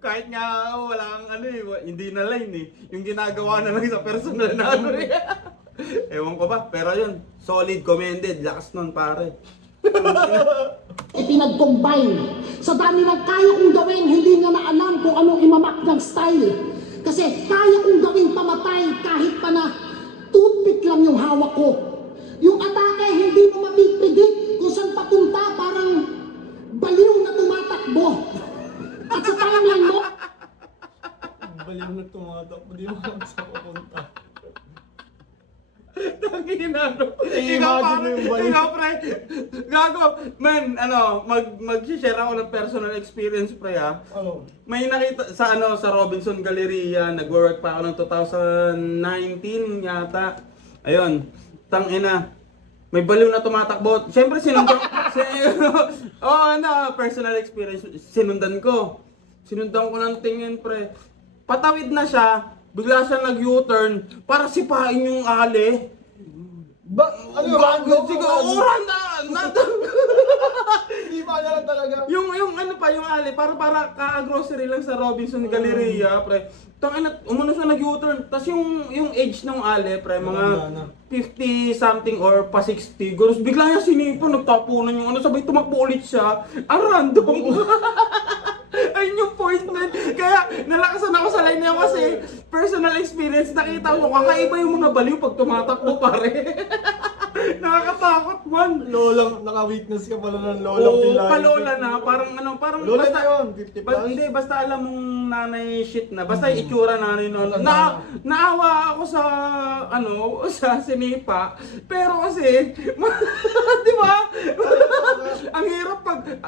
Kahit nga walang ano eh, hindi na line eh. Yung ginagawa na lang sa personal na ano eh. Ewan ko ba, pero yun, solid, commended, lakas nun pare. ipinag-combine. Sa dami ng kaya kong gawin, hindi niya na alam kung anong imamak ng style. Kasi kaya kong gawing pamatay kahit pa na toothpick lang yung hawak ko. Yung atake, hindi mo mapipredict kung saan papunta, parang baliw na tumatakbo. At sa timeline mo, Baliw na tumatakbo, di mo alam saan papunta. Tangina, no? Eh, Ikaw imagine pare, mo yung balik. ikaw pre. Gago, man, ano, mag-share ako ng personal experience pre ha. Ano? May nakita sa ano sa Robinson Galleria, nag-work pa ako ng 2019 yata. Ayun, tangina. May baliw na tumatakbo. Siyempre sinundan personal experience. Sinundan ko ng tingin pre. Patawid na siya, bigla siya nag-U-turn para sipain yung ali. Ano yung random? Hindi pa alam talaga. Yung ano pa yung ali para ka-grocery lang sa Robinson Galleria, pre. Tangina, umano siya nag-U-turn. Tapos yung age ng ali, pre, mga Wala na. 50 something or pa 60. Guros bigla niya sinipo, nagtapunan yung ano, sabay tumakbo ulit siya. Ang random. Ayun yung point man. Kaya nalakasan ako sa line na yun kasi personal experience, nakita ko kakaiba yung mga baliw pag tumatakbo pare. Nakakatakot man. Lolang, naka-witness ka pala ng lolang Oo, pilay. palola na, parang Lola na yun, 50 plus. Hindi, basta alam mong nanay shit na. Basta yung itsura nanay nun. Naawa ako sa, sa sinipa. Pero kasi, di ba? Ang hirap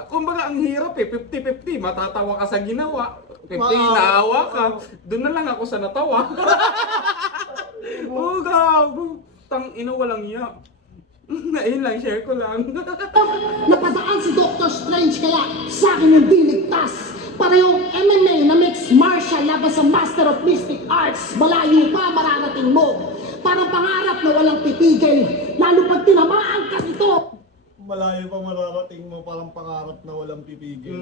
kumbaga ang hirap eh, 50-50. Matatawa ka sa ginawa. 50, naawa ka. Doon na lang ako sa natawa. Oh, gago. Tang-ina, walang iya. Ayun lang, share ko lang. napadaan si Dr. Strange kaya sa akin hindi ligtas. Parehong MMA na mixed martial laban sa Master of Mystic Arts. Malayo pa mararating mo. Parang pangarap na walang pipigil. Lalo pag tinamaan ka nito. Malayo pa mararating mo, parang pangarap na walang pipigil.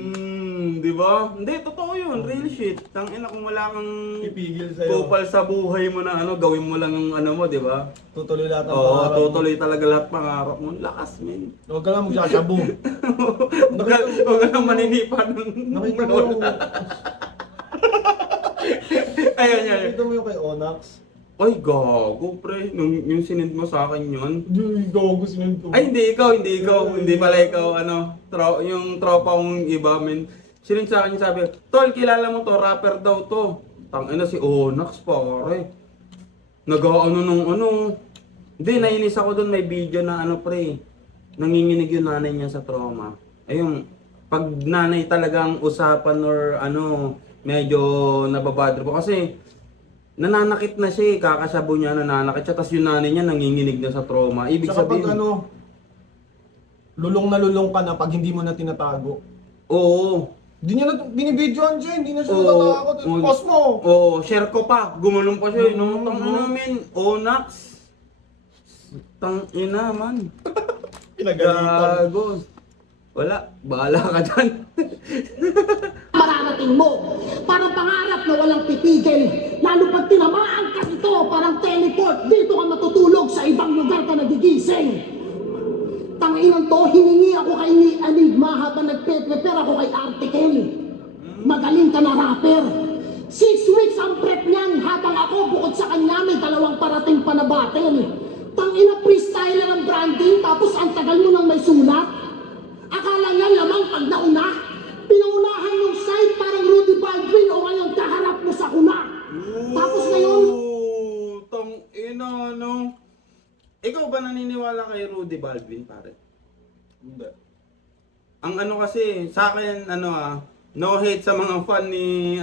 Di ba? Hindi, totoo yun. Real shit. Tangina kung wala kang Pipigil sa'yo. kupal sa buhay mo na gawin mo lang yung ano mo, di ba? Tutuloy lahat ng Oo, pangarap mo. tutuloy talaga lahat pangarap mo. Lakas, men. Huwag ka lang magsasabu. Huwag ka lang maninipa ng Nakita mo yung... Ayun. Nakita mo yung kay Onyx? Ay, gago, pre. Yung sinend mo sa akin yun. Hindi, gago sinend ko. Ay, hindi ikaw. Hindi pala ikaw, yung tropa kong iba, men. Sinend sa akin, sabi, Tol, kilala mo to, rapper daw to. Tangina si Onyx, pare. Hindi, nainis ako dun, may video na pre. Nanginginig yung nanay niya sa trauma. Ayun, pag nanay talagang usapan or medyo nababadro po. Kasi, nananakit na siya kakasabo niya, nananakit siya. Tapos yung nanay niya nanginginig na sa trauma. Ibig Saka pag sabihin, lulong na lulong ka na pag hindi mo na tinatago. oo. Hindi niya na binibidyoan siya, hindi na siya Oo. natatakot. Oo. Post mo! Oo, share ko pa. Gumanong pa siya. Nung namin, Onax. Tang ina man. Pinagalitan. Gago. Wala, bahala ka dyan. mararating mo. Parang pangarap na walang pipigil. Lalo pag tinamaan ka ito, parang teleport. Dito ka matutulog, sa ibang lugar ka nagigising. Tanginan to, hiningi ako kay ni Enigma habang nagpe-prepare ako kay Article. Magaling ka na rapper. 6 weeks ang prep niyan habang ako bukod sa kanya may 2 parating pa na battle. Tangina freestyler ang branding tapos ang tagal mo nang may sulat. Akala niya lamang pag nauna. Pinaunahan yung site parang Rudy Baldwin o ngayon kaharap mo sa kuna. Tapos ngayon, Tang ina, no? Ikaw ba naniniwala kay Rudy Baldwin, pare? Hindi. Ang ano kasi, sa akin, no hate sa mga fan ni,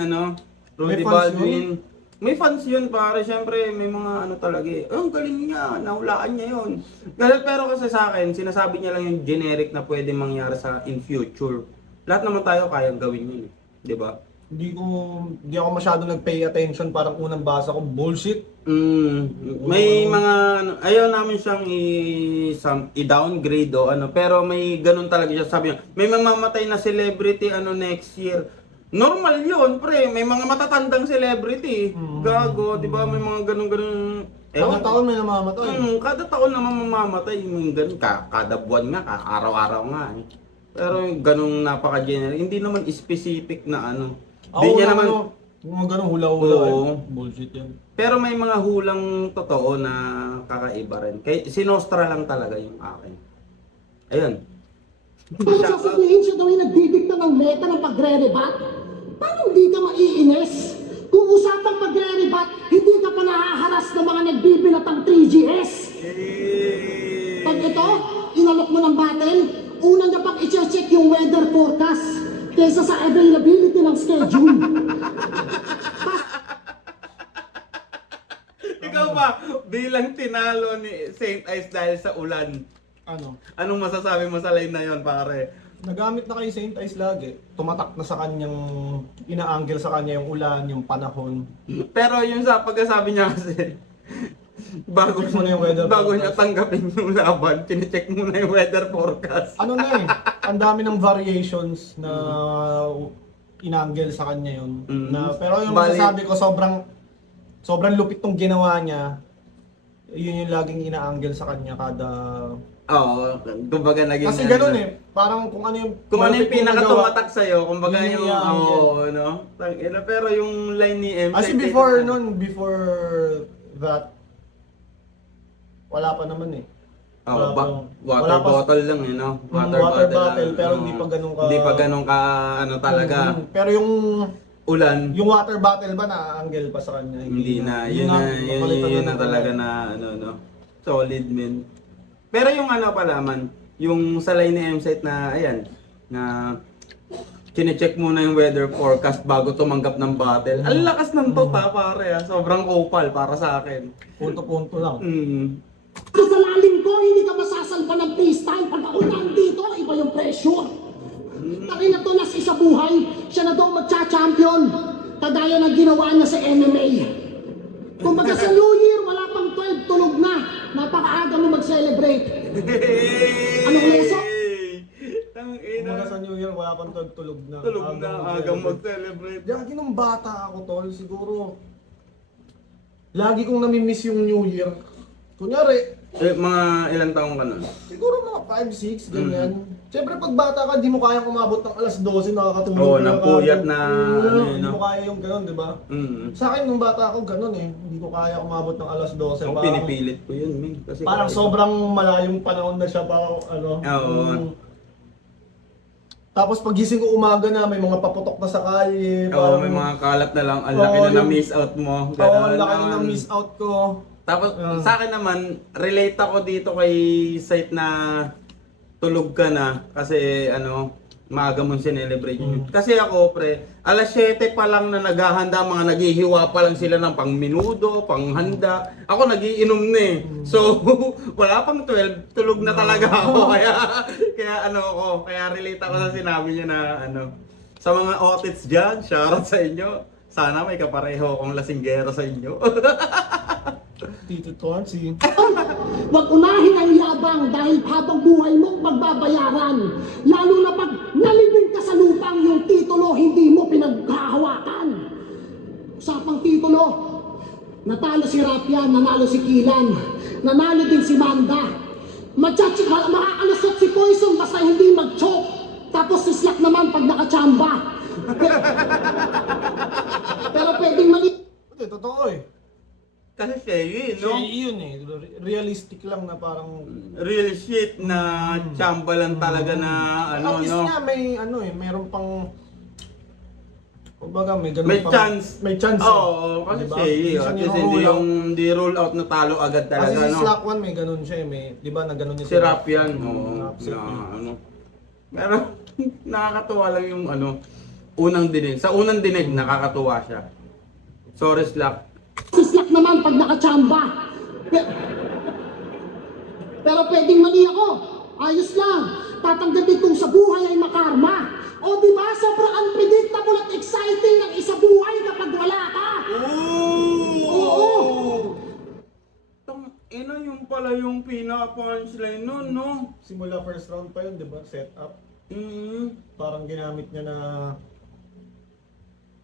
Rudy May fans Baldwin. May fans yun, pare. Siyempre, may mga ano talaga eh. Ang galing niya, nahulaan niya yun. Pero kasi sa akin, sinasabi niya lang yung generic na pwede mangyari sa in future. Lahat naman tayo kayang gawin yun, di ba? Hindi ako masyado nag-pay attention, parang unang basa ko, bullshit. May mga ayaw namin siyang i-downgrade o pero may ganun talaga siya, sabi niya. May mamamatay na celebrity next year. Normal 'yun, pre. May mga matatandang celebrity. Gago, 'di ba? May mga ganun-ganun. Kada taon may namamatay. Kada taon naman mamamatay, may ganun kada buwan nga, araw-araw nga. Pero yung ganung napaka-generic, hindi naman specific na Hindi niya naman Yung mga ganun hula-hula. Oo. Bullshit yan. Pero may mga hulang totoo na kakaiba rin. Kaya sinostra lang talaga yung akin. Ayun. kung sasabihin siya daw yung nagdidikta ng meta ng pagre-rebat, paano hindi ka maiinis? Kung usapang pagre-rebat, hindi ka pa nahaharas ng mga nagbibinatang 3GS. Pag ito, inalok mo ng battle, unang niya pang i-check yung weather forecast kaysa sa availability ng schedule. Ikaw ba, bilang tinalo ni Saint Ice dahil sa ulan, anong masasabi mo sa line na yon, pare? Nagamit na kay Saint Ice lagi. Tumatak na sa kanyang, ina-angle sa kanya yung ulan, yung panahon. Pero yung sa pagkasabi niya kasi, bago, Check mo na yung weather bago forecast. niya tanggapin yung laban, chinecheck muna yung weather forecast. Ang dami ng variations na inangle sa kanya yun. Pero yung Bali- masasabi ko, sobrang lupit tong ginawa niya. Yun yung laging ina-angle sa kanya kada... Oo, kumbaga naging... Kasi ganun eh, parang kung ano yung... Kung ano yung malupit mong pinaka-tumatak sa'yo, kumbaga Yun yung... yung Tangina, pero yung line ni MC... Kasi before that, wala pa naman eh. Oh, Wala pang- water wala pa- bottle lang eh, no? Water bottle, lang. pero Oo. hindi pa ganun ka... Hindi pa ganun ka, talaga, Pero yung ulan. water bottle ba na-angle pa sa kanya? Hindi na, yun napalitan na ng talaga ulan. na, solid men. Pero yung pala man, yung sa line ni M-Site na, ayan, na chinecheck muna yung weather forecast bago tumanggap ng battle. Ang lakas ng tota, pare, sobrang opal para sa akin. Punto-punto lang. Sa lalim ko, hindi ka masasalba ng freestyle. Pag ako nandito, iba yung pressure. Taki na to na sa buhay, siya na daw magcha-champion. Kagaya ng ginawa niya sa MMA. Kumbaga sa New Year, wala pang 12, tulog na. Napakaaga mo mag-celebrate. Anong leso? Kumbaga sa New Year, wala pang tulog na. Tulog na, agang mag-celebrate. Lagi nung bata ako, tol, siguro, lagi kong namimiss yung New Year. Kunyari, Mga ilang taong ka nun? siguro mga 5, 6, ganyan. Siyempre pag bata ka, di mo kayang umabot ng alas 12, nakakatulog Oo, ka ng na puyat kagad. na, Hindi no? mo kaya yung ganun, di ba? Sa akin, nung bata ako, ganun eh. Hindi ko kaya umabot ng alas 12. Ako Parang- pinipilit ko yun, Ming. Kasi Parang sobrang malayong panahon na siya pa, Oo. Tapos pagising ko umaga na, may mga paputok na sa kalye. Oo, may mga kalat na lang. Ang laki Oo, na yung- na-miss out mo. Oo, Ganun ang laki naman. na miss out ko. Tapos sa akin naman, relate ako dito kay site na tulog ka na kasi maaga mong sinelebrate yun. Kasi ako, pre, alas 7 pa lang na naghahanda, mga naghihiwa pa lang sila ng pang minudo, pang handa. Ako nagiinom na eh. So, wala pang 12, tulog na talaga ako. Kaya relate ako sa sinabi niya na Sa mga otits dyan, shoutout sa inyo. Sana may kapareho kong lasinggero sa inyo. Tito Tonsi. Huwag unahin ang yabang dahil habang buhay mong pagbabayaran. Lalo na pag nalibing ka sa lupang yung titulo hindi mo pinaghahawakan. Usapang titulo, natalo si Rapia, nanalo si Kilan, nanalo din si Manda. Makakalusot si Poison basta hindi mag-choke. Tapos si Slack naman pag nakachamba. Pero pwedeng mali. Hindi, totoo eh. Kasi siya yun, no? Siya yun eh. Realistic lang na parang... Real shit na chamba lang talaga na ano, At least no? nga may ano eh, meron pang... Kumbaga may ganun May pang... chance. May chance Oo, kasi Diba? siya yun. At least hindi yung di roll out na talo agad Kasi talaga, si no? Slack 1 may ganun siya eh. May, di ba na ganun yung Si Rap yan, oo. Upset Na, yun. ano. Pero nakakatuwa lang yung ano, unang dinig. Sa unang dinig, nakakatuwa siya. Sorry, Slack. Si Slack naman pag nakachamba. Pero pwedeng mali ako. Ayos lang. Tatanggapin kong sa buhay ay makarma. O di ba sobrang unpredictable at exciting ng isa buhay kapag wala ka. Oo. Ina yung pala yung pina-punchline nun, no? Simula first round pa yun, di ba? Set up. Parang ginamit niya na...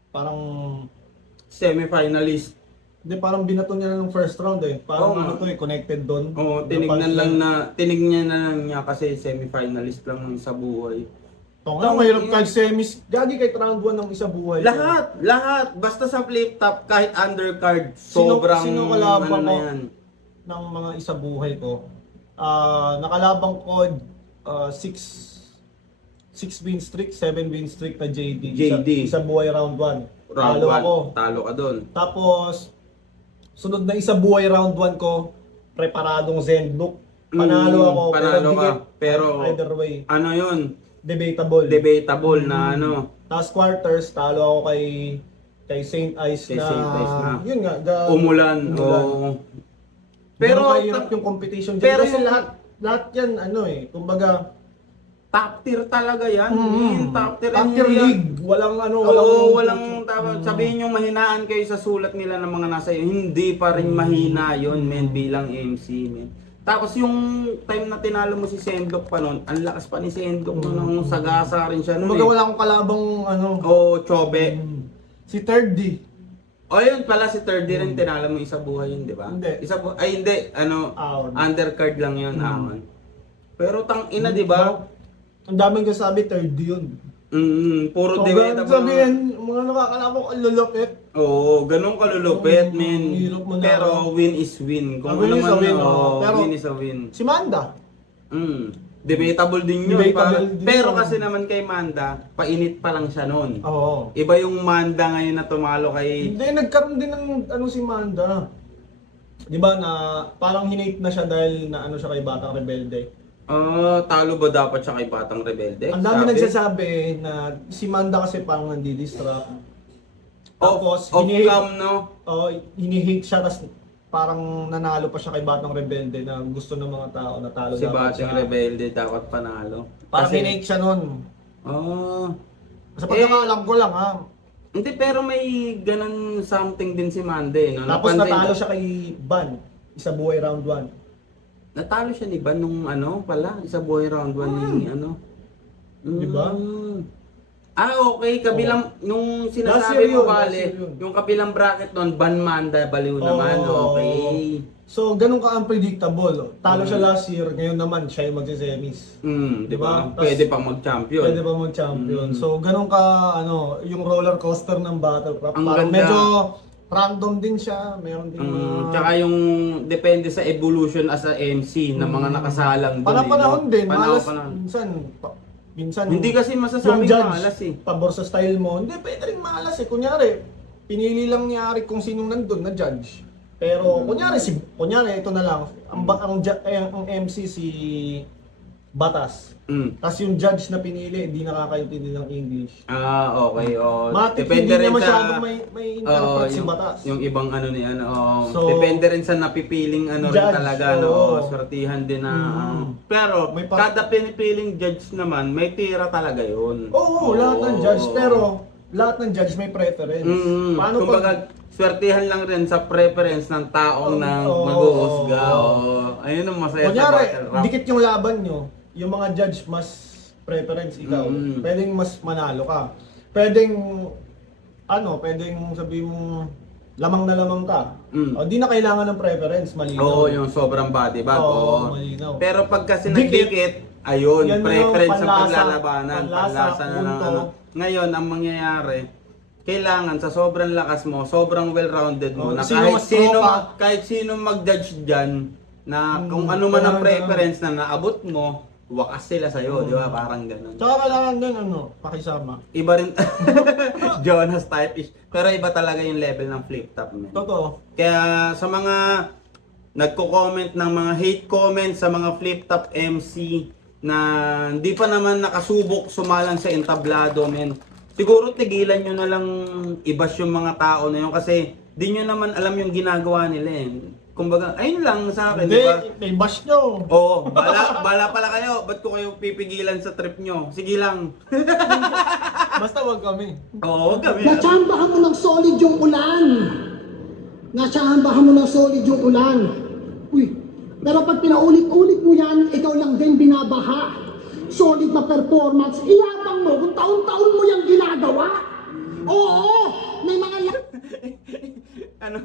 Parang... Semi-finalist. Hindi, parang binato niya na ng first round eh. Parang Oo ano nga. to eh, connected doon. Oo, tinignan na lang niya kasi semi-finalist lang ng sa buhay. Ito nga, mahirap kahit semis. Gagi kahit round 1 ng isa buhay. Lahat. Basta sa flip top, kahit undercard, sobrang sino kalaban ano na mo? yan. Ng mga isa buhay ko. Nakalabang ko 6 win streak, 7 win streak na JD. JD. Isa buhay round 1. Round Talo 1, ako. talo ka doon. Tapos, sunod na isa buhay round 1 ko, preparadong Zenbook. Panalo ako. Panalo ka, di- pero either way, ano yun? debatable. Na ano. Tapos quarters, talo ako kay Saint Ice Kay na, Saint Ice na. yun nga, Umulan. Oo. Pero Pero mahirap yung competition dyan. pero Kasi yung- lahat yan, ano eh, kumbaga, top tier talaga yan. Top tier, top tier yan. league. Walang ano, Oo, walang tama. Sabihin nyo mahinaan kayo sa sulat nila ng mga nasa iyo. Hindi pa rin mahina yon men, bilang MC, men. Tapos yung time na tinalo mo si Sendok pa nun, ang lakas pa ni Sendok nung sagasa rin siya nun Kumbaga eh. wala akong kalabang ano. Oo, Chobe. Si Third D. O yun pala si Third D rin tinalo mo isa buhay yun, di ba? Hindi. Ay hindi, ano, Ahon. undercard lang yun, ahon. Pero tang ina, di ba? Ang daming kasabi, Third D yun. Puro Kaya debatable. sabihin, mga nakakalabang ang lulupit. Oo, ganun kalulupit, men. hirap mo na. Pero win is win. Kung Win ano is a man, win, oo, oo. Pero- win is a win. Si Manda. Debatable din yun. Debatable din Pero yun. kasi naman kay Manda, painit pa lang siya noon. Oo. Iba yung Manda ngayon na tumalo kay... Hindi, nagkaroon din ng ano si Manda. Di ba na parang hinate na siya dahil na ano siya kay Batang Rebelde. Talo ba dapat siya kay Batang Rebelde? Ang dami Sabi? nagsasabi na si Manda kasi parang nandi-distract. Tapos Off-cam, no? hinihate siya tapos parang nanalo pa siya kay Batang Rebelde na gusto ng mga tao na talo Si dapat Batang siya. Rebelde dapat panalo. Parang hinate siya nun. Sa pagkakaalam ko lang ha. Hindi, pero may ganun something din si Mande, no? Tapos Napansin natalo ko- siya kay Ban. Isa buhay round 1. Natalo siya ni Ban nung ano pala, isa buhay round 1 ni ano. Di ba? Okay, kabilang nung Last year sinasabi yun, mo last bale, year yun. yung kabilang bracket nun, Ban Manda, baliw naman, Oo. okay. So, ganun ka unpredictable. Talo siya last year, ngayon naman siya yung magsisemis. Di ba? Diba? Pwede pang mag-champion. Pwede pa mag-champion. So, ganun ka, ano, yung roller coaster ng Battlecraft. Ang Parang ganda. medyo random din siya. Meron din Tsaka yung depende sa evolution as a MC ng mga nakasalang doon. Panahon din. Malas, Panahon. minsan, Hindi kasi yung masasabing judge, malas eh. pabor sa style mo. Hindi, pwede rin malas eh. Kunyari, pinili lang ni Arik kung sinong nandun na judge. Pero, kunyari, ito na lang. Ang MC batas. Tapos yung judge na pinili, hindi nakakaintindi ng English. Okay. Matik, Depende hindi rin niya sa masyadong may interpret si batas. yung ibang ano ni ano. So, depende rin sa napipiling ano rin judge, talaga oo. swertihan din na. Pero May kada pinipiling judge naman, may tira talaga 'yun. Oo, lahat ng judge, pero lahat ng judge may preference. Paano Kumbaga, swertihan lang rin sa preference ng taong nang Oo. mag-uusga. Ayun ang masaya sa Kunyari, battle rap. dikit yung laban nyo, yung mga judge mas preference ikaw. Pwedeng mas manalo ka. Pwedeng sabihin mo lamang na lamang ka. O di na kailangan ng preference, malinaw. Oo, yung sobrang body bag. Oo, Oo. malinaw. Pero pag kasi Dikit. nagdikit, ayun, Yan yung preference sa panlasa, paglalabanan, panlasa, panlasa na ng punto. ano. Ngayon, ang mangyayari, kailangan sa sobrang lakas mo, sobrang well-rounded mo, Oo, na sino mas tropa? kahit sino mag-judge dyan, na kung ano man ang preference na naabot mo, wakas sila sa'yo, di ba? Parang ganun. Tsaka kailangan din, pakisama. Iba rin, Jonas type-ish. Pero iba talaga yung level ng flip top, man. Totoo. Kaya sa mga nagko-comment ng mga hate comments sa mga flip top MC na hindi pa naman nakasubok sumalang sa entablado, men. Siguro tigilan nyo na lang ibas yung mga tao na yun kasi di nyo naman alam yung ginagawa nila eh. Kumbaga, ayun lang sa akin, Hindi, di ba? may bash nyo. Oo, bala pala kayo. Ba't ko kayo pipigilan sa trip nyo? Sige lang. Basta wag kami. Oo, kami. Natsambahan mo ng solid yung ulan. Natsambahan mo ng solid yung ulan. Uy, pero pag pinaulit-ulit mo yan, ikaw lang din binabaha. Solid na performance, iyabang mo kung taon-taon mo yung ginagawa. Oo, may mga Ano?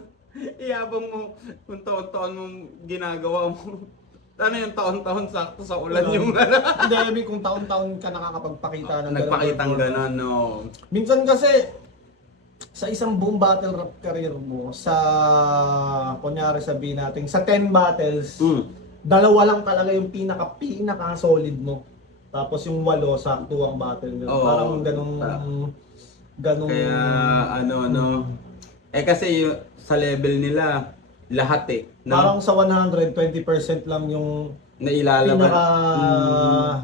Iyabang mo kung taon-taon mong ginagawa mo. Ano yung taon-taon sakto sa ulan yung Hindi, I mean, kung taon-taon ka nakakapagpakita ng nagpakitang performance. gano'n, no. Minsan kasi, sa isang buong battle rap career mo, kunyari sabihin natin, sa 10 battles, dalawa lang talaga yung pinaka solid mo. Tapos yung 8, sakto ang battle nyo. Oo. Parang ganung. Kaya ano. Kasi sa level nila, lahat eh. No? Parang sa 100, 20% lang yung Nailalaban. pinaka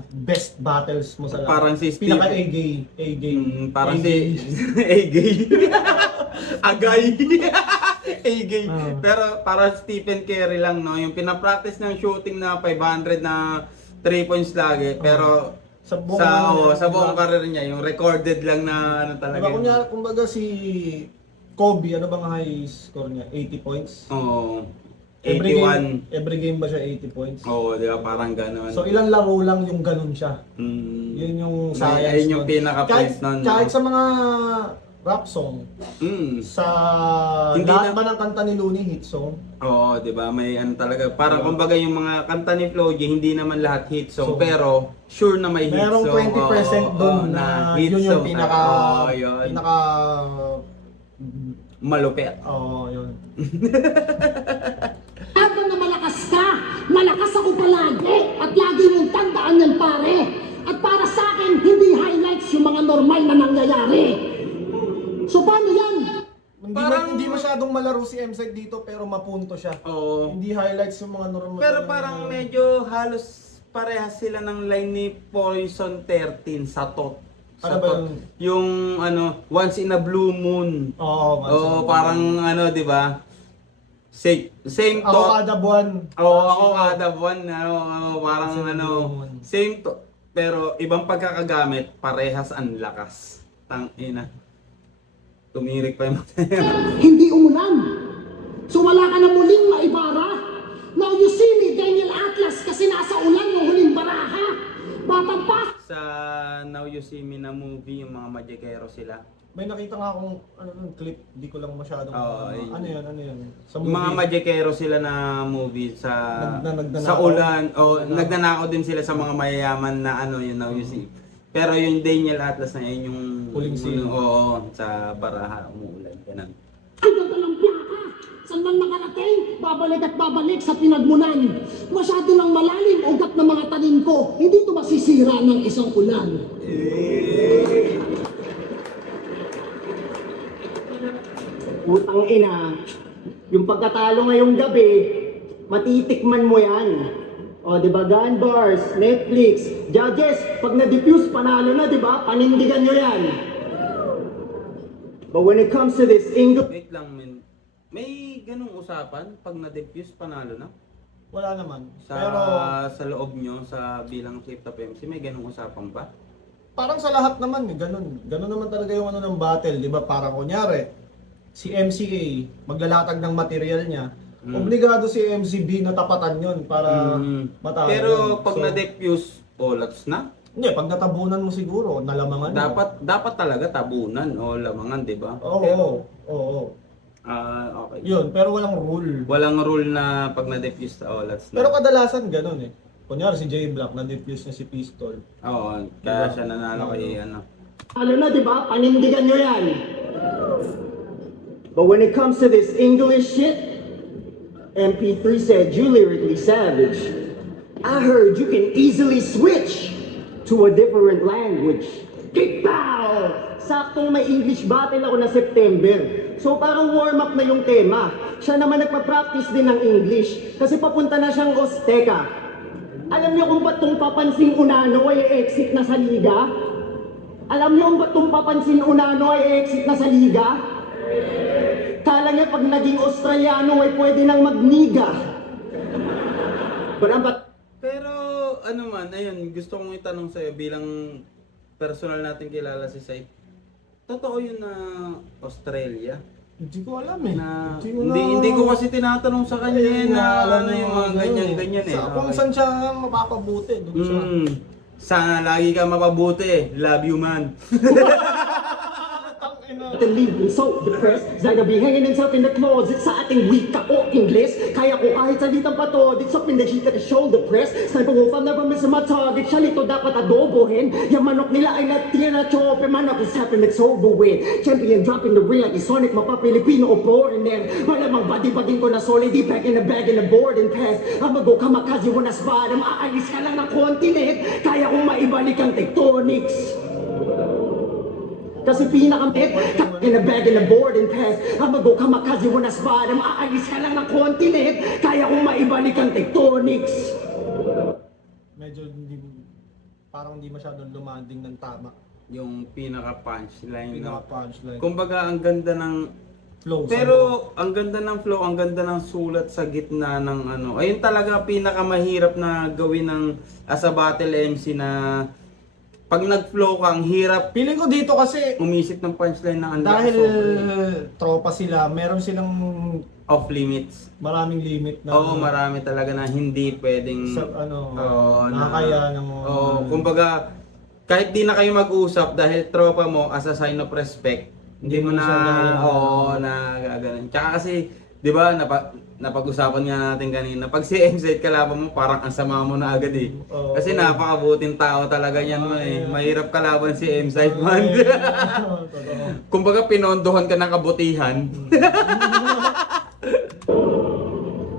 best battles mo sa lahat. Parang si Steve. Pinaka A-gay. Parang A-gay. si A-gay. Agay. A-gay. Pero para Stephen Curry lang, no? Yung pinapractice ng shooting na 500 na 3 points lagi. Pero Sa buong, sa buong career niya, yung recorded lang na ano talaga. Diba, kunyari, kumbaga si Kobe, ano bang high score niya? 80 points? Oo. Every 81. game ba siya 80 points? Oo, di ba? Parang gano'n. So ilang laro lang yung ganun siya. Yun yung science. Ayun yung nun. pinaka-point nun. Kahit sa mga rap song, sa Hindi lahat na- ba ng kanta ni Looney hit song? Oo, 'di ba? May ano talaga, parang kumbaga yung mga kanta ni Flo G, hindi naman lahat hit song, So, pero sure na may hit Merong song. 20% doon na hit yun yung song. pinaka Oo, yun. Malupit. yun. Habang na malakas ka, malakas ako palagi at lagi mong tandaan yan pare. At para sa akin, hindi highlights yung mga normal na nangyayari. So paano yan? Hindi masyadong malaro si M-Side dito pero mapunto siya. Oo. Hindi highlights yung mga normal. Pero parang medyo halos parehas sila ng line ni Poison 13 sa tot. Ano ba yun? Yung ano, Once in a Blue Moon. Oo, Oo, parang ano, 'di ba? Same ako thought. kada buwan. Ako kada buwan, parang Same ano, buwan. same to, pero ibang pagkakagamit, parehas ang lakas. Tangina. Tumirik pa yung Hindi umulan. So wala ka na muling maibara. Now you see me, Daniel Atlas, kasi nasa ulan yung huling baraha. Patampas. Sa Now You See Me na movie, yung mga Majekero sila. May nakita nga akong clip, di ko lang masyadong yun. ano yun? Sa Yung mga Majekero sila na movie sa Nagnanakaw. sa ulan, nagnanakaw din sila sa mga mayayaman na ano yun Now You See. Pero yung Daniel Atlas na yun yung Huling scene. Oo, sa baraha umuulan ganun. Ang ganda ng plaka. Saan man makarating, babalik at babalik sa pinagmunan. Masyado ng malalim ugat ng mga tanim ko. Hindi ito masisira ng isang ulan. Utang ina, yung pagkatalo ngayong gabi, matitikman mo yan. O, di ba? Gun bars, Netflix. Judges, pag na-diffuse, panalo na, di ba? Panindigan nyo yan. But when it comes to this English... Wait lang, men. May ganung usapan pag na-defuse panalo na? Wala naman. Sa Pero sa loob nyo, sa bilang Shift of MC, may ganung usapan ba? parang sa lahat naman, ganun. Ganun naman talaga yung ano ng battle, di ba? Parang kunyari, si MCA, maglalatag ng material niya, obligado si MCB na tapatan yun para matalo. Pero yun. pag So, na-defuse, olats na? hindi, pag natabunan mo siguro, nalamangan mo. Dapat talaga tabunan o lamangan, di ba? Oo, oo. Okay. Yun, pero walang rule. Walang rule na pag na-defuse sa olats na. Pero kadalasan ganun eh. Kunyari si J Black, na-defuse niya si Pistol. Oo, kaya siya nanalo kay ano. Ano na, di ba? Panindigan nyo yan. But when it comes to this English shit, MP3 said you lyrically savage. I heard you can easily switch to a different language. Kikpow! Saktong may English battle ako na September. So parang warm-up na yung tema. Siya naman nagpa-practice din ng English kasi papunta na siyang Azteca. Alam niyo kung ba't tong papansing Unano ay exit na sa liga? Alam niyo kung ba't tong papansing Unano ay exit na sa liga? Kala niya pag naging Australiano ay pwede nang magniga. Pero ano man, ayun, gusto kong itanong sa'yo bilang personal natin kilala si Saif. Totoo yun na Australia? Hindi ko alam eh. Na, ko na- hindi ko kasi tinatanong sa kanya Ayun, na alam ano mo, yung mga ganyan-ganyan eh. Kung Okay. saan siya mapapabuti, doon siya. Sana lagi ka mapabuti. Love you, man. To leave me so depressed. Zaga be hanging himself in the closet sa ating wika o English. Kaya ko kahit salitang patodit sa pinagita ka shoulder press. Sniper wolf, I'll never miss my target. Siya nito dapat adobohin. Yung manok nila ay natira na chope. Manok is happy, it's over with. Champion dropping the ring like it's Sonic. Mapa-Pilipino o foreigner. Malamang body-baging ko na solid. Di back in the bag in the boarding pass. I'ma go kamakaze when I spot him. Aalis ka lang ng continent. Kaya kong maibalik ang tectonics. Kasi pinakamit, in the bag in the boarding pass. I'ma go kamakaze when I spot him. Aalis ka lang ng continent. Kaya kong maibalik ang tectonics. Medyo hindi, parang hindi masyadong lumanding ng tama. Yung pinaka-punchline. No? Pinaka-punchline. Kumbaga, ang ganda ng... Flow. Pero, ang ganda ng flow, ang ganda ng sulat sa gitna ng ano. Ayun talaga pinakamahirap na gawin ng as a battle MC na pag nag-flow ka, ang hirap Feeling ko dito kasi, umisip ng punchline na ang dahil lakas tropa sila, meron silang off limits. maraming limit na Oo, marami talaga na hindi pwedeng sa ano, Oo, nakakaya ng Oo, kumbaga kahit di na kayo mag-usap dahil tropa mo as a sign of respect, hindi mo na siya gagawin. na gagawin. Tsaka kasi, 'di ba, napag-usapan nga natin kanina, pag si MZ kalaban mo, parang ang sama mo na agad eh. Oo. Kasi napakabuting tao talaga yan mo eh. Mahirap kalaban si MZ man. Totoo. Kumbaga pinondohan ka ng kabutihan.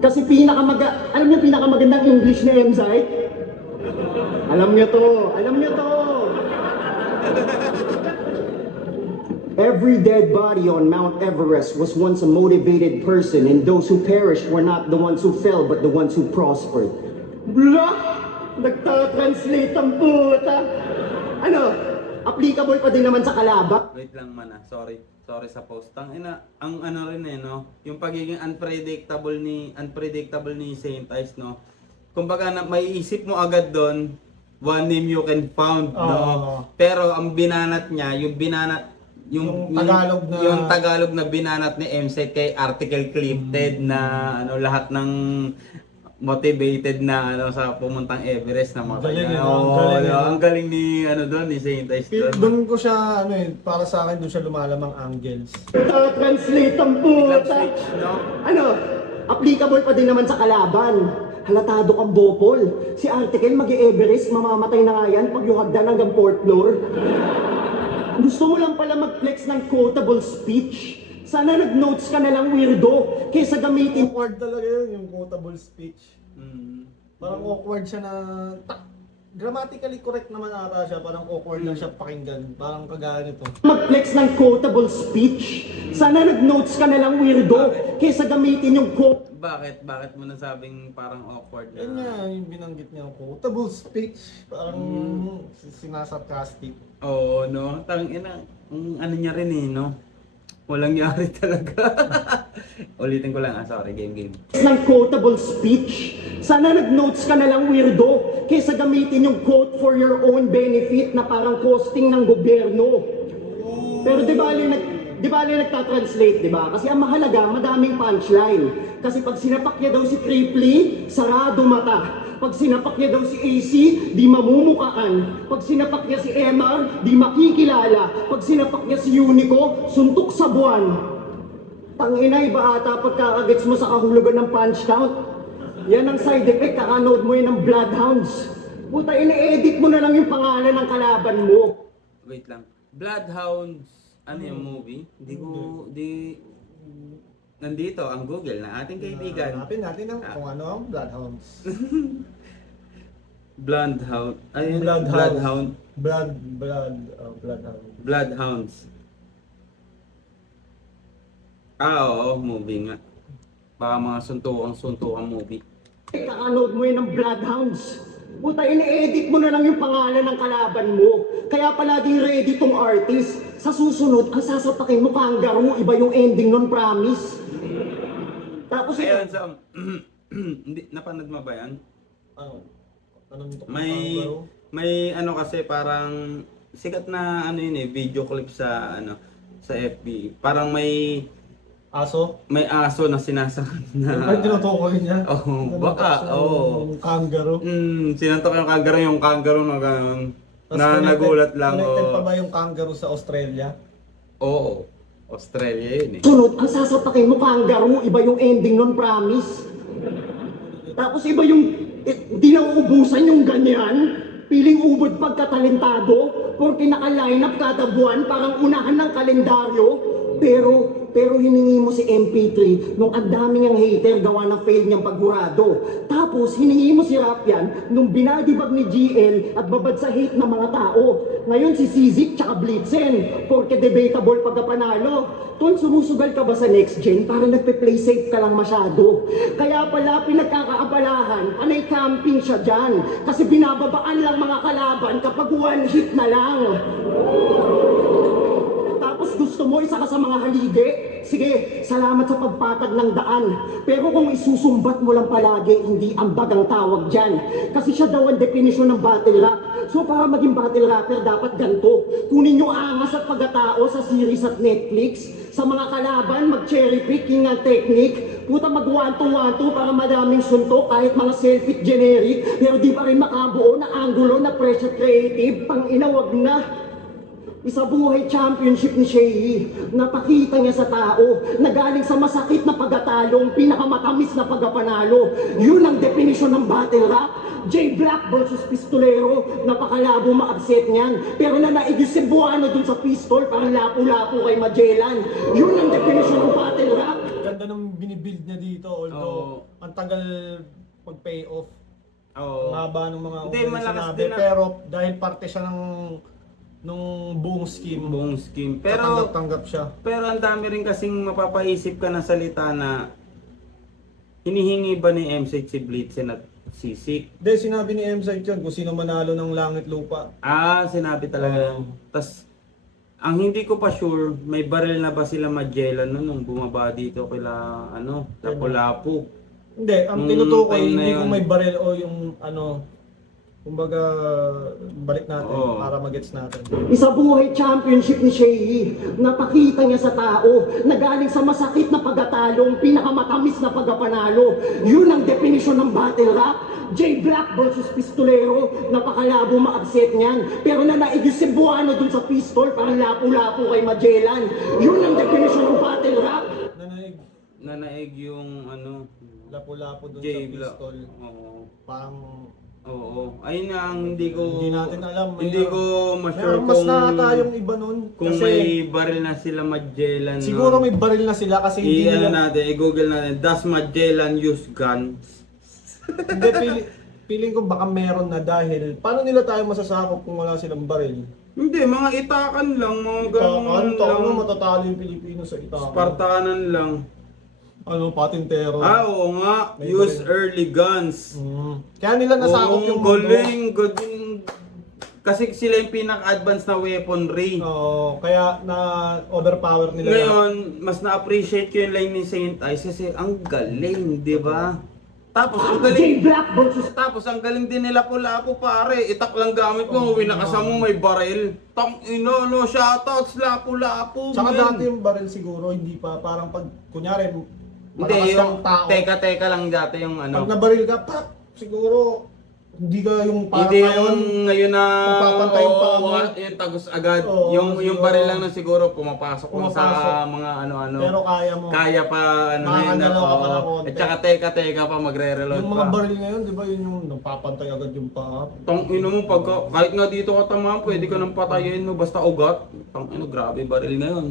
Kasi alam niyo pinakamagandang English na Mzite? Alam niyo to. Every dead body on Mount Everest was once a motivated person, and those who perished were not the ones who fell, but the ones who prospered. Blah! Nagtatranslate ang puta! Ano? Applicable pa din naman sa kalaban? Wait lang man ah, sorry sa post. Ang ano rin eh no, yung pagiging unpredictable ni Saint Ice no. Kumbaga maiisip mo agad doon, one name you can found no. Oo. Pero ang binanat niya, yung Tagalog na binanat ni MC kay article clipped na ano lahat ng motivated na ano sa pumuntang Everest na mga Galing kanya. eh, no? Oo, Galing eh, no? ang galing ni ano doon ni Saint Ice doon. Doon ko siya, ano eh, para sa akin doon siya lumalamang angles. Nagtatranslate ang Biglang puta! switch, no? Ano? Applicable pa din naman sa kalaban. Halatado kang bopol. Si Article mag-Everest, mamamatay na nga yan pag yung hagdan hanggang 4th floor. Gusto mo lang pala mag-flex ng quotable speech? Sana nag-notes ka na lang, weirdo, kaysa gamitin. Awkward talaga yun, yung quotable speech. Mm. Parang awkward siya na, grammatically correct naman ata siya, parang awkward lang siya pakinggan. Parang kagaya nito. Mag-flex ng quotable speech? Sana nag-notes ka na lang, weirdo, kaysa gamitin yung quote. Bakit? Bakit mo nasabing parang awkward na? Yan nga, yung binanggit niya quotable speech. Parang sinasarcastic. Oo, no? Tangina, ano niya rin eh, no? Walang yari talaga. Ulitin ko lang, sorry, game. ng quotable speech. Sana nag-notes ka na lang, weirdo, kaysa gamitin yung quote for your own benefit na parang costing ng gobyerno. Pero di bali nagtatranslate, di ba? Kasi ang mahalaga, madaming punchline. Kasi pag sinapak niya daw si Cripply, sarado mata. Pag sinapak niya daw si AC, di mamumukaan. Pag sinapak niya si MR, di makikilala. Pag sinapak niya si Unico, suntok sa buwan. Tangina, iba ata pagkakagets mo sa kahulugan ng punch count. Yan ang side effect, kakanood mo yun ng Bloodhounds. Puta, ine-edit mo na lang yung pangalan ng kalaban mo. Wait lang. Bloodhounds, ano yung movie? Nandito, ang Google na ating kaibigan. Hanapin natin kung ano ang Bloodhounds. Bloodhound. Ayun, Bloodhound. Bloodhound. Bloodhound. Bloodhounds. Oo, movie nga. Baka mga suntukang movie. Kakanood mo yun ng Bloodhounds. Puta, ine-edit mo na lang yung pangalan ng kalaban mo. Kaya palaging ready tong artist. Sa susunod, ang sasapakin mo kangaroo, iba yung ending nun, promise. Tapos Ayun, so, hindi, napanood mo ba yan? Ano? Anong ito? May ano kasi parang sikat na ano yun eh, video clip sa sa FB. Parang may Aso? aso na sinasakal na. Ay, tinutukoy niya. Oo, baka, oo. Yung kangaroo. Sinantok yung kangaroo na gano'n. Tas Na nagulat lang. Connected Oo. pa ba yung kangaroo sa Australia? Oo. Australia yun eh. sunod, ang sasapakin mo kangaroo, iba yung ending nun, promise. Tapos iba yung, di na uubusan yung ganyan. Piling ubod pagkatalentado, porque naka-line up kada buwan, parang unahan ng kalendaryo. Pero hiningi mo si MP3 nung ang dami niyang hater gawa ng fail niyang paghurado. Tapos hiningi mo si Rapian nung binadibag ni GL at babad sa hate ng mga tao. Ngayon si Sizik tsaka Blitzen, porque debatable pagkapanalo. Tol, sumusugal ka ba sa next gen? Para nagpe-play safe ka lang masyado. Kaya pala pinagkakaabalahan, panay camping siya dyan. Kasi binababaan lang mga kalaban kapag one hit na lang. Tapos gusto mo isa ka sa mga haligi? Sige, salamat sa pagpatag ng daan. Pero kung isusumbat mo lang palagi, hindi ambag ang tawag dyan. Kasi siya daw ang definisyon ng battle rap. So para maging battle rapper, dapat ganito. Kunin yung angas at pagkatao sa series at Netflix. Sa mga kalaban, mag-cherry picking ang technique. Puta, mag-1-2-1-2 para madaming suntok kahit mga selfie generic. Pero di pa rin makabuo na angulo na pressure creative. Pang inawag na. Isa buhay championship ni Shea. Napakita niya sa tao na galing sa masakit na pagkatalong, pinakamatamis na pagkapanalo. Yun ang definisyon ng battle rap. J Black versus Pistolero. Napakalabo ma-upset niyan. Pero nanaig yung Cebuano dun sa pistol, parang lapu-lapu kay Magellan. Yun ang definisyon ng battle rap. Ganda nung binibuild niya dito, although ang tagal pag-pay off. Oo. Ang haba ng mga Hindi, opening malakas sinabi, din na- pero dahil parte siya nung buong scheme, Buong scheme. Pero tanggap siya. ang dami rin kasing mapapaisip ka na salita na hinihingi ba ni MC si Blitzen at Sisik? Hindi, sinabi ni M-Site yun kung sino manalo ng langit lupa. Sinabi talaga. Tas ang hindi ko pa sure, may baril na ba sila Magellan nung bumaba dito kila Lapu-Lapu. Hindi, ang Nung tinutukoy, time na hindi yun. kung may baril o yung kumbaga, balik natin Oo. para magets natin. Isa buhay championship ni Shea. Napakita niya sa tao na galing sa masakit na pagkatalong, pinakamatamis na pagkapanalo. Yun ang definisyon ng battle rap. J Black versus Pistolero. Napakalabo ma-upset niyan. Pero nanaig yung Cebuano dun sa pistol, parang lapu-lapu kay Magellan. Yun ang definisyon ng battle rap. Nanaig yung Lapu-lapu doon sa J Black. pistol. Oo. Parang Oo. Ayun nga ang hindi natin alam. Hindi ko ma-sure Meron mas kung nakatayong iba nun. kung Kasi may baril na sila Magellan. siguro may baril na sila kasi hindi nila... i-google natin, does Magellan use guns? Hindi, feeling ko baka meron na dahil paano nila tayo masasakop kung wala silang baril? Hindi, mga itakan lang, mga ganun Itakan, lang. matatalo yung Pilipino sa itakan. Spartanan lang. patintero. Oo nga, May use baril. early guns. Kaya nila nasakop Oo, yung mundo. galing. Kasi sila yung pinaka-advanced na weaponry. Oo, kaya na overpower nila. Ngayon, mas na-appreciate ko yung line ni Saint Ice kasi ang galing, di ba? Tapos ang galing, J-Black versus tapos ang galing din nila Lapu pare. Itak lang gamit mo, winakasan mo may baril. Tang ino, no, shoutouts Lapu. Tsaka man. dati yung baril siguro, hindi pa parang pag, kunyari, Hindi, malakas yung kang tao. teka lang dati yung Pag ano. nabaril ka, pap, siguro, hindi ka yung parang Hindi ngayon. yung ngayon na Magpapantay yung paa mo. yung tagos agad. Oo, yung siguro. baril lang na siguro pumapasok lang sa Pumapasok. mga ano-ano. Pero kaya mo. Kaya pa ano yun. Makakadalaw ka pa ng Oo. konti. At saka teka pa magre-reload Yung pa. mga baril ngayon, di ba, yun yung napapantay agad yung paa. Tang ino mo pagka kahit nga dito ka tamaan, pwede ka nang patayin no basta ugat. Tang ino grabe baril ngayon.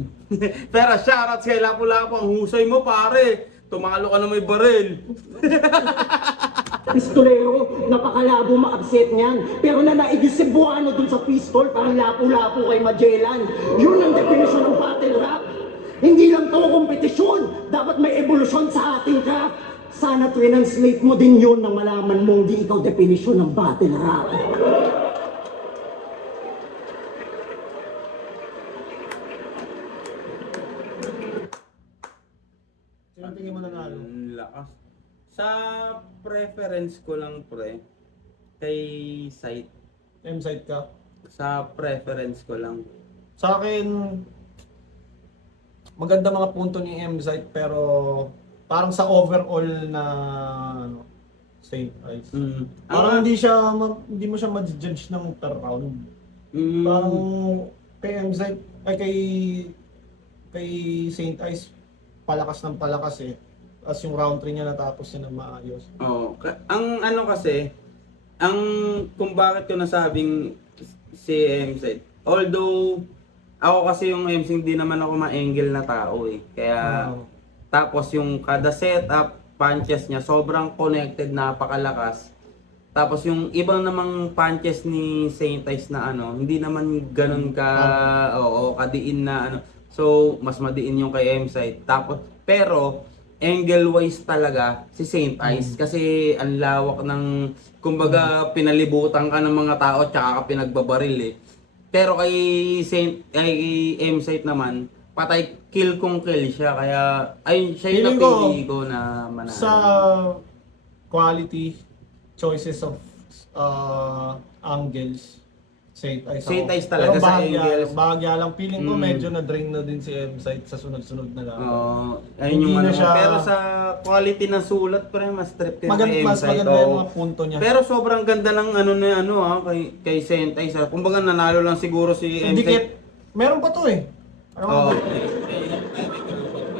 Pero shoutouts kay Lapu-Lapu, ang husay mo pare. Tumalo ka na may baril. pistolero, napakalabo ma-upset niyan. Pero na naigis si Buano dun sa pistol, parang lapu-lapu kay Magellan. Yun ang definisyon ng battle rap. Hindi lang to kompetisyon, dapat may evolusyon sa ating craft. Sana translate mo din yun nang malaman mong di ikaw definisyon ng battle rap. Sino tingin mo nanalo? Ang lakas. Sa preference ko lang pre, kay site. M-side ka? Sa preference ko lang. Sa akin, maganda mga punto ni M-side pero parang sa overall na ano, Saint Ice. Parang hindi mo siya ma-judge ng per round. Parang kay M-side, ay kay Saint Ice, palakas ng palakas eh. As yung round 3 niya natapos niya ng maayos. Oo. Ang ano kasi, ang kung bakit ko nasabing si MC, although ako kasi yung MC hindi naman ako ma-angle na tao eh. Kaya tapos yung kada setup, punches niya sobrang connected, napakalakas. Tapos yung ibang namang punches ni Saint Ice na ano, hindi naman ganun kadiin na ano. So, mas madiin yung kay M-Side. Tapos, pero, angle-wise talaga, si Saint Ice. Kasi, ang lawak ng, kumbaga, pinalibutan ka ng mga tao, tsaka ka pinagbabaril eh. Pero kay M-Side naman, patay kill kung kill siya. Kaya, ayun, siya yung Feeling ko, napili ko na manalo. Sa quality choices of angles, Saint Ice Saint ako. Ice talaga Pero sa bahagya, angles. bahagya lang. Feeling ko medyo na-drain na din si M-Side sa sunod-sunod na laban. Ayun Hindi yung na ano. siya- Pero sa quality ng sulat, pre, mas trip yung kay Mas M-Side. maganda yung Oo. mga punto niya. Pero sobrang ganda ng ano na ano kay Saint Ice. Kumbaga nanalo lang siguro si Hindi M-Side. kit. Meron pa to eh. Ano Oo. ba?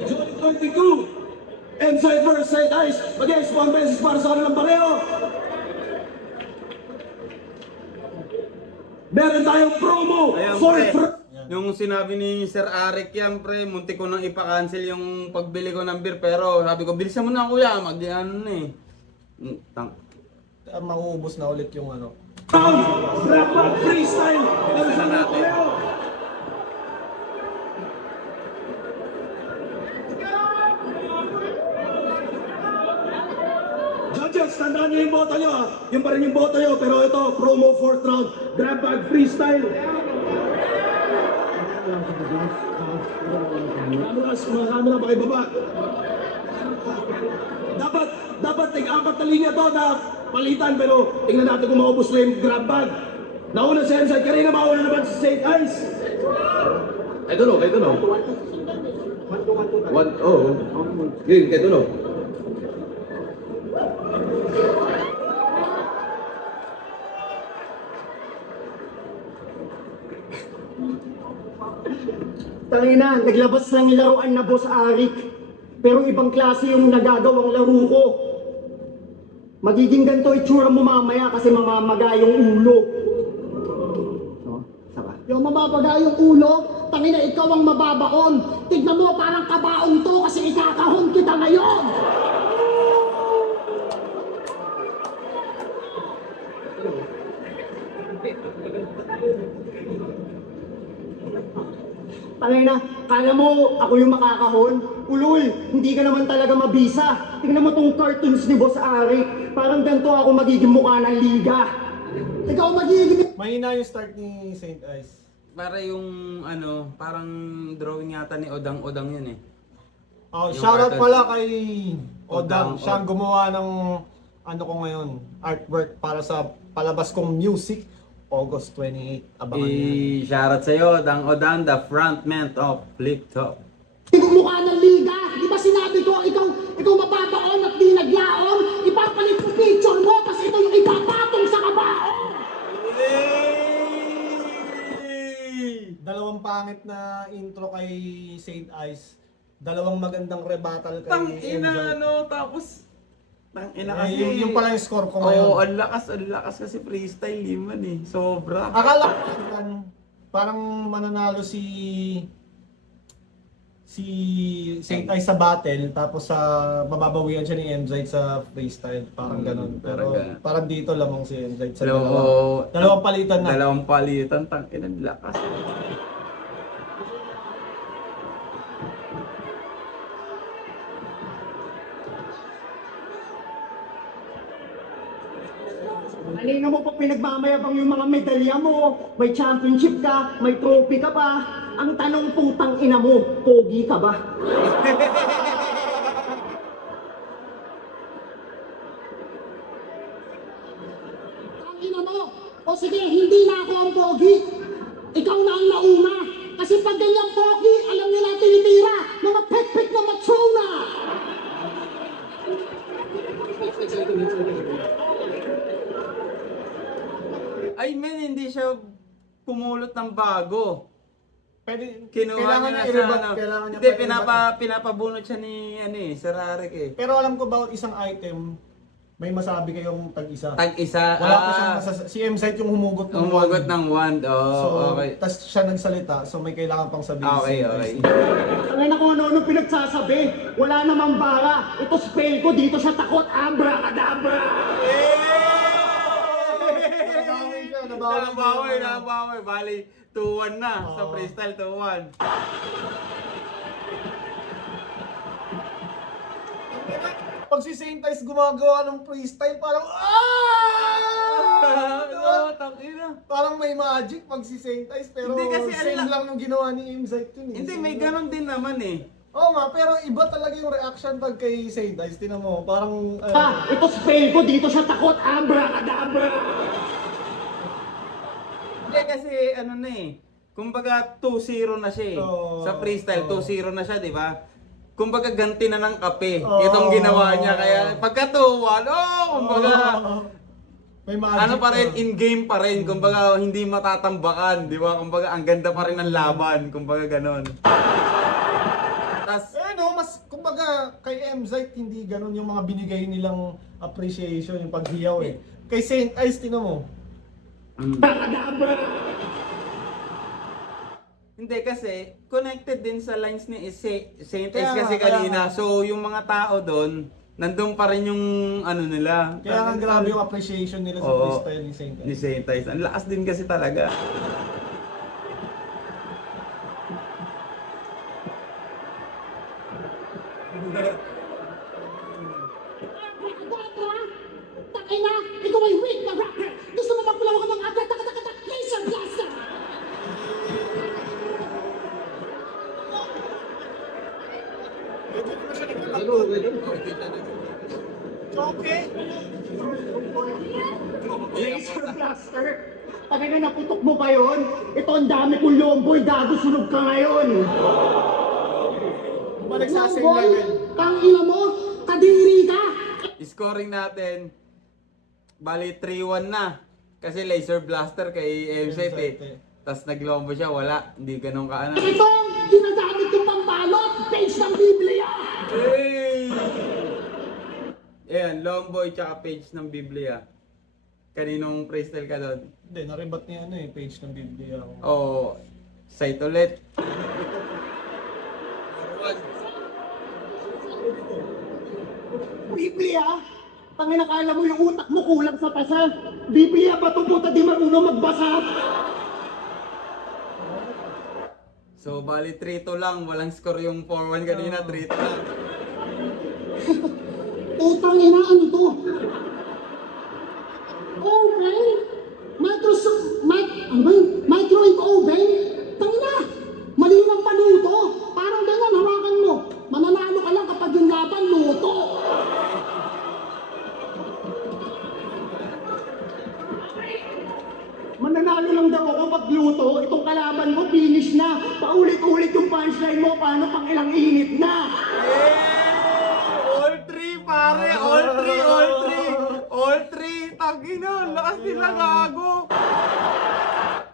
Zone 22, Inside versus Saint Ice, against 1 beses para sa kanilang pareho. Meron tayong promo Ayan, for pre. Yung sinabi ni Sir Arik yan, pre, munti ko nang ipa-cancel yung pagbili ko ng beer. Pero sabi ko, bilisan mo na kuya, mag-ano na eh. Mauubos na ulit yung ano. Rapat Freestyle. Bilisan na natin. Judges, tandaan niyo yung boto niyo ha. Yung pa rin yung boto niyo. Pero ito, promo 4th round. Grab bag freestyle. Cameras, mga camera, pakibaba. Dapat tig-apat na linya to na palitan. Pero tingnan natin kung maubos na yung grab bag. Nauna si Inside, kanina mauna naman si Saint Ice. I don't know. Game, I don't know. Tangina, naglabas ng laruan na Boss Arik. Pero ibang klase yung nagagawang laro ko. Magiging ganito itsura mo mamaya kasi mamamaga yung ulo. No? Saka. Yung mababaga yung ulo, tangina ikaw ang mababaon. Tignan mo parang kabaong to kasi ikakahon kita ngayon. Tangay na, kala mo ako yung makakahon? Ulul, hindi ka naman talaga mabisa. Tingnan mo tong cartoons ni Boss Ari. Parang ganito ako magiging mukha ng liga. Ikaw magiging Mahina yung start ni Saint Ice. Para yung ano, parang drawing yata ni Odang Odang yun eh. Oh, Yung shoutout cartoon. pala kay Odang, Odang. Siya ang gumawa ng ano ko ngayon, artwork para sa palabas kong music, August 28. Abangan niyo. I-shoutout sa'yo, Odang Odang, the frontman of Flip Top. mukha ng liga. Di ba sinabi ko, ikaw mababaon at di naglaon? Ipapalit ko picture mo, kasi ito yung ipapatong sa kabaon. Dalawang pangit na intro kay Saint Ice. Dalawang magandang rebuttal kay Tang ina, Enzo. no? Tapos, tang ina kasi. Yung pala yung score ko Oo, ngayon. ang lakas kasi freestyle liman eh. Sobra. Akala ko parang mananalo si Saint Ice sa battle, tapos sa mababawian siya ni Enzyte sa freestyle, parang ganun. Pero parang ganun. parang dito lamang si Enzyte sa Oo. dalawang palitan na. Dalawang palitan, tang ina, lakas. Kanina mo pa pinagmamayabang yung mga medalya mo. May championship ka, may trophy ka pa. Ang tanong putang ina mo, pogi ka ba? Ang ina mo. O sige, hindi na ako ang pogi. Ikaw na ang nauna. Kasi pag ganyan pogi, alam niyo na tinitira. Mga pek-pek na matsona. Ay men, hindi siya pumulot ng bago. Pwede, Kinuha kailangan niya niya na i-rebut, sa ano. kailangan niya Hindi, pa i-rebut. pinapabunot siya ni, ano eh, Sir Arik eh. Pero alam ko bawat isang item, may masabi kayong tag-isa. Tag-isa. Wala pa siyang si Enzyte yung humugot ng Umugot one. ng wand. Oh, So, okay. tas siya nagsalita, so may kailangan pang sabihin. Okay, si okay. Enzyte. Ang ina ko ano pinagsasabi. Wala namang bara. Ito spell ko dito sa takot. Abracadabra! Nabawi siya, Nabawi. Bali, 2-1 na sa Oo. freestyle, 2-1. Pag si Saint Ice gumagawa ng freestyle, parang diba? Tangina. Parang may magic pag si Saint Ice, pero Hindi kasi same ala- lang nung ginawa ni Enzyte yun eh. Hindi, So, may ganon din naman eh. Oo nga, pero iba talaga yung reaction pag kay Saint Ice. Tinan mo, parang Ito spell ko dito sa takot. Abracadabra! Hindi kasi ano na eh. Kumbaga 2-0 na siya eh. Oo. Sa freestyle, Oo. 2-0 na siya, di ba? Kumbaga ganti na ng kape. Oo. Itong ginawa niya. Kaya pagka 2-1, kumbaga may magic. ano pa rin, to. in-game pa rin. Kumbaga hindi matatambakan, di ba? Kumbaga ang ganda pa rin ng laban. Kumbaga ganon. Tas, No, mas kumbaga kay Enzyte hindi ganun yung mga binigay nilang appreciation, yung paghiyaw eh. Kay Saint Ice, tinan mo. Abracadabra! hindi kasi connected din sa lines ni Saint Kaya Ice kasi nga, kaya kanina. nga. So yung mga tao doon, nandun pa rin yung ano nila. Kaya nga grabe yung appreciation nila sa Oo. freestyle ni Saint Ni Ice. Saint Ice. Ang lakas din kasi talaga. Abracadabra! Takina, ikaw ay weak na rapper! Gusto mo magpulaw ka ng abracadabra laser blaster! Okay. Laser blaster! Pag na naputok mo pa yun, ito ang dami kong lomboy, gago sunog ka ngayon! Bumalik sa same Boy, level. kang ina mo, kadiri ka! Scoring natin, bali 3-1 na. Kasi laser blaster kay Mset eh. Tapos naglombo siya, wala. Hindi ganun ka ano. Ito ang ginagamit yung pambalot, page ng Biblia! Hey! Ayan, Longboy tsaka page ng Biblia. Kaninong freestyle ka doon? Hindi, naribat niya ano eh, page ng Biblia. Oh, site ulit. Biblia? Tangina, kala mo yung utak mo kulang sa tasa. Biblia ba ito puta di marunong magbasa? So, bali 3-2 lang. Walang score yung 4-1 kanina. 3-2 lang. Utang ina, ano to? Oven? Microsoft, ano ba yun? Microwave oven? Tangina! Mali lang paluto. Parang ganyan, hawakan mo. Mananalo ka lang kapag yung laban, luto. Mananalo lang daw ako pag luto, itong kalaban mo, finish na. Paulit-ulit yung punchline mo, paano pang ilang init na? All 3 pare! All 3! All 3! All 3! Tangina! Lakas nila gago!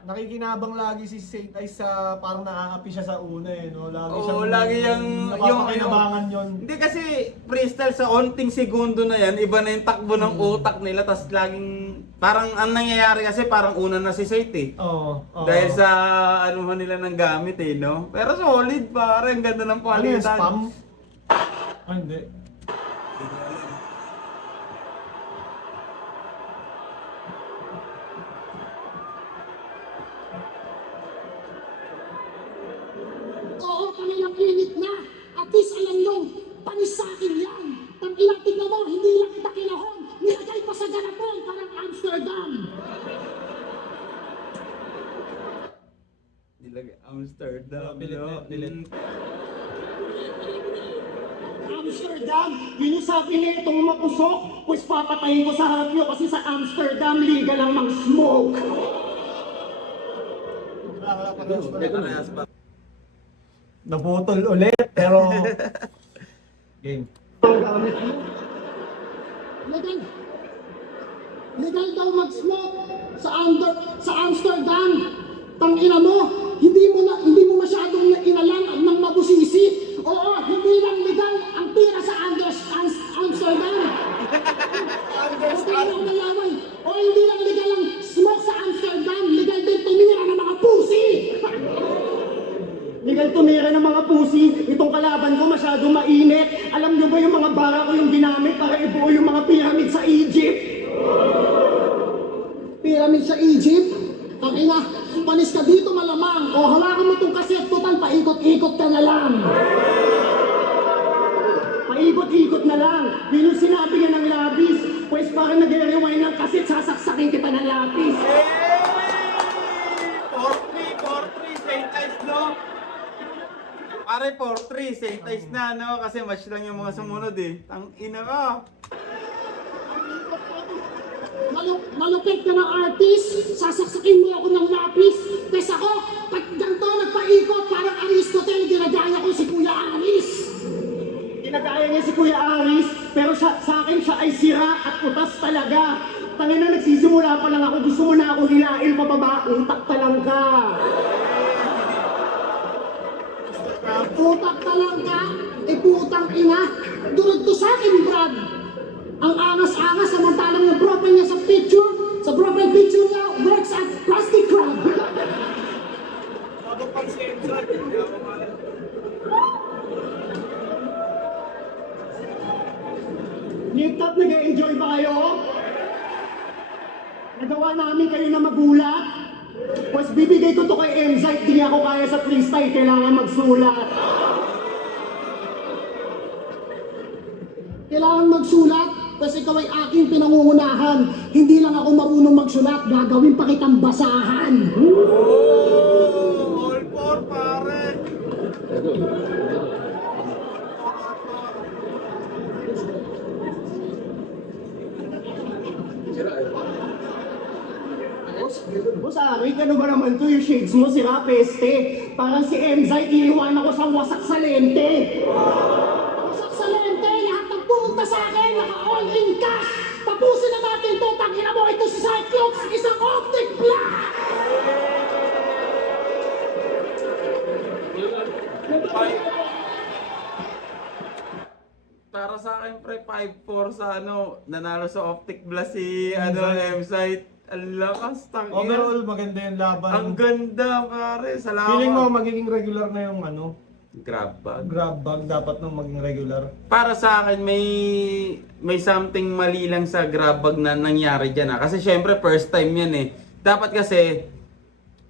Nakikinabang lagi si Saint Ice sa parang naaapi siya sa una eh, no? Lagi Oo, siyang lagi yung napapakinabangan yun. Hindi kasi freestyle sa onting segundo na yan, iba na yung takbo ng utak nila, tas laging parang ang nangyayari kasi parang una na si Saint eh. Oo. Dahil sa anuhan nila ng gamit eh, no? Pero solid pare, ang ganda ng Ano yun, palitan. spam? Ah, hindi. Oo, kanilang init na. At least alam nyo, panis sa akin yan. Tang ilang tignan mo, hindi lang kita kinahon. Nilagay pa sa garapon, parang Amsterdam. Amsterdam. Pilit na, pilit. Amsterdam, yun yung sabi na itong mapusok, pues papatayin ko sa harap nyo kasi sa Amsterdam, legal lang mag-smoke. Wala pa Parehas pa. Naputol ulit, pero... Game. Ang gamit mo. Legal. Legal daw mag-smoke sa Amsterdam. Tangina mo, hindi mo masyadong inalam ng mabusisi. Oo, hindi lang legal ang tira sa Amsterdam. O hindi lang legal ang smoke sa Amsterdam, legal din tumira ng mga pusi. Legal tumira ng mga pusi, itong kalaban ko masyado mainit. Alam nyo ba yung mga bara ko yung ginamit para ibuo yung mga pyramid sa Egypt? Pyramid sa Egypt? Tangina, panis ka dito malamang. O hawakan mo itong kasetputan, paikot-ikot ka na lang. Paikot-ikot na lang. Yun yung sinabi niya ng labis. Pues parang nag-rewind ng kaset, sasaksakin kita ng lapis. 4-3, Saint Ice, no? Pare, 4-3, Saint Ice na, no? Kasi match lang yung mga sumunod eh. Tang ina ka. Malupit ka ng artist, sasaksakin mo ako ng lapis. Kasi ako, pag ganito nagpaikot, parang Aristotle, ginagaya ko si Kuya Aris. Ginagaya niya si Kuya Aris, pero sa akin siya ay sira at utas talaga. Tangin na nagsisimula pa lang ako, gusto mo na ako hilain pababa, utak pa lang ka. Utak ka lang ka, putang ina. Durod to sa akin, Brad. Ang angas-angas, samantalang yung profile niya sa profile picture niya, works at Krusty Krab. Nip-top, nag-enjoy ba kayo? Nagawa namin kayo na magulat? Pues bibigay ko to kay Emzite, di niya ako kaya sa freestyle, kailangan magsulat. Kailangan magsulat kasi ikaw ay aking pinangungunahan. Hindi lang ako marunong magsulat, gagawin pa kitang basahan. Oh, all 4 pare. Boss Ari, ano ba naman to? Yung shades mo, sira peste. Parang si Emzite, iiwan ako sa wasak sa lente. Wasak sa lente, lahat ng pumunta sa akin, naka-all in cash. Tapusin na natin to, tangina mo, ito si Cyclops, isang optic black. Para sa akin pre, 5-4 sa ano, nanalo sa Optic Blast si Emzite. Ang lakas, tangina. Overall, maganda yung laban. Ang ganda pare, salamat. Feeling mo magiging regular na yung ano, Grab bag. grab bag dapat nung maging regular. Para sa akin may something mali lang sa grab bag na nangyari diyan ah. Kasi syempre first time 'yan eh. Dapat kasi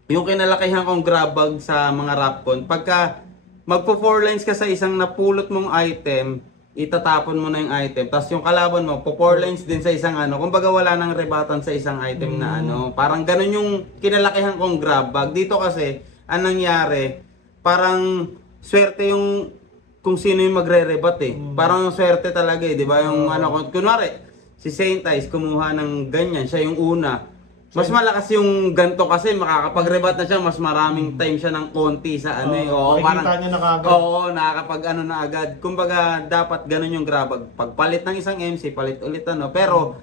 yung kinalakihan kong grab bag sa mga Rapcon, pagka magpo 4 lines ka sa isang napulot mong item, itatapon mo na yung item, tapos yung kalaban mo, po 4 lines din sa isang ano, kumbaga wala nang rebatan sa isang item na ano, parang ganun yung kinalakihan kong grab bag. Dito kasi, anong nangyari, parang swerte yung kung sino yung magre-rebat eh. Parang swerte talaga eh, di ba? Yung ano, kunwari, si Saint Ice kumuha ng ganyan, siya yung una. Mas malakas yung ganto kasi makakapag-rebat na siya, mas maraming time siya ng konti sa ano eh. Oo, makikita niya na kaagad. Oo, nakakapag ano na agad. Kumbaga, dapat ganun yung grabag. Pagpalit ng isang MC, palit ulit ano. Pero,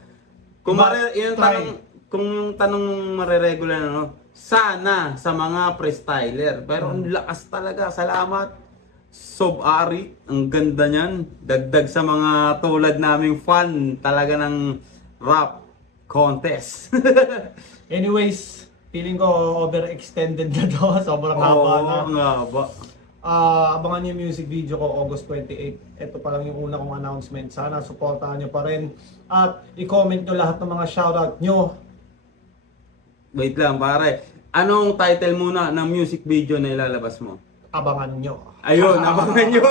kung yung try. tanong, kung yung tanong mareregular na no, sana sa mga freestyler. Pero ang lakas talaga, salamat. Sob-ari, ang ganda niyan. Dagdag sa mga tulad naming fan talaga ng rap contest. Anyways, feeling ko overextended na to. Sobrang haba na. Oo, nga ba? Abangan niyo yung music video ko August 28. Ito pa lang yung una kong announcement. Sana supportahan niyo pa rin. At i-comment niyo lahat ng mga shoutout niyo. Wait lang, pare. Anong title muna ng music video na ilalabas mo? Abangan niyo. Ayun, abangan nyo.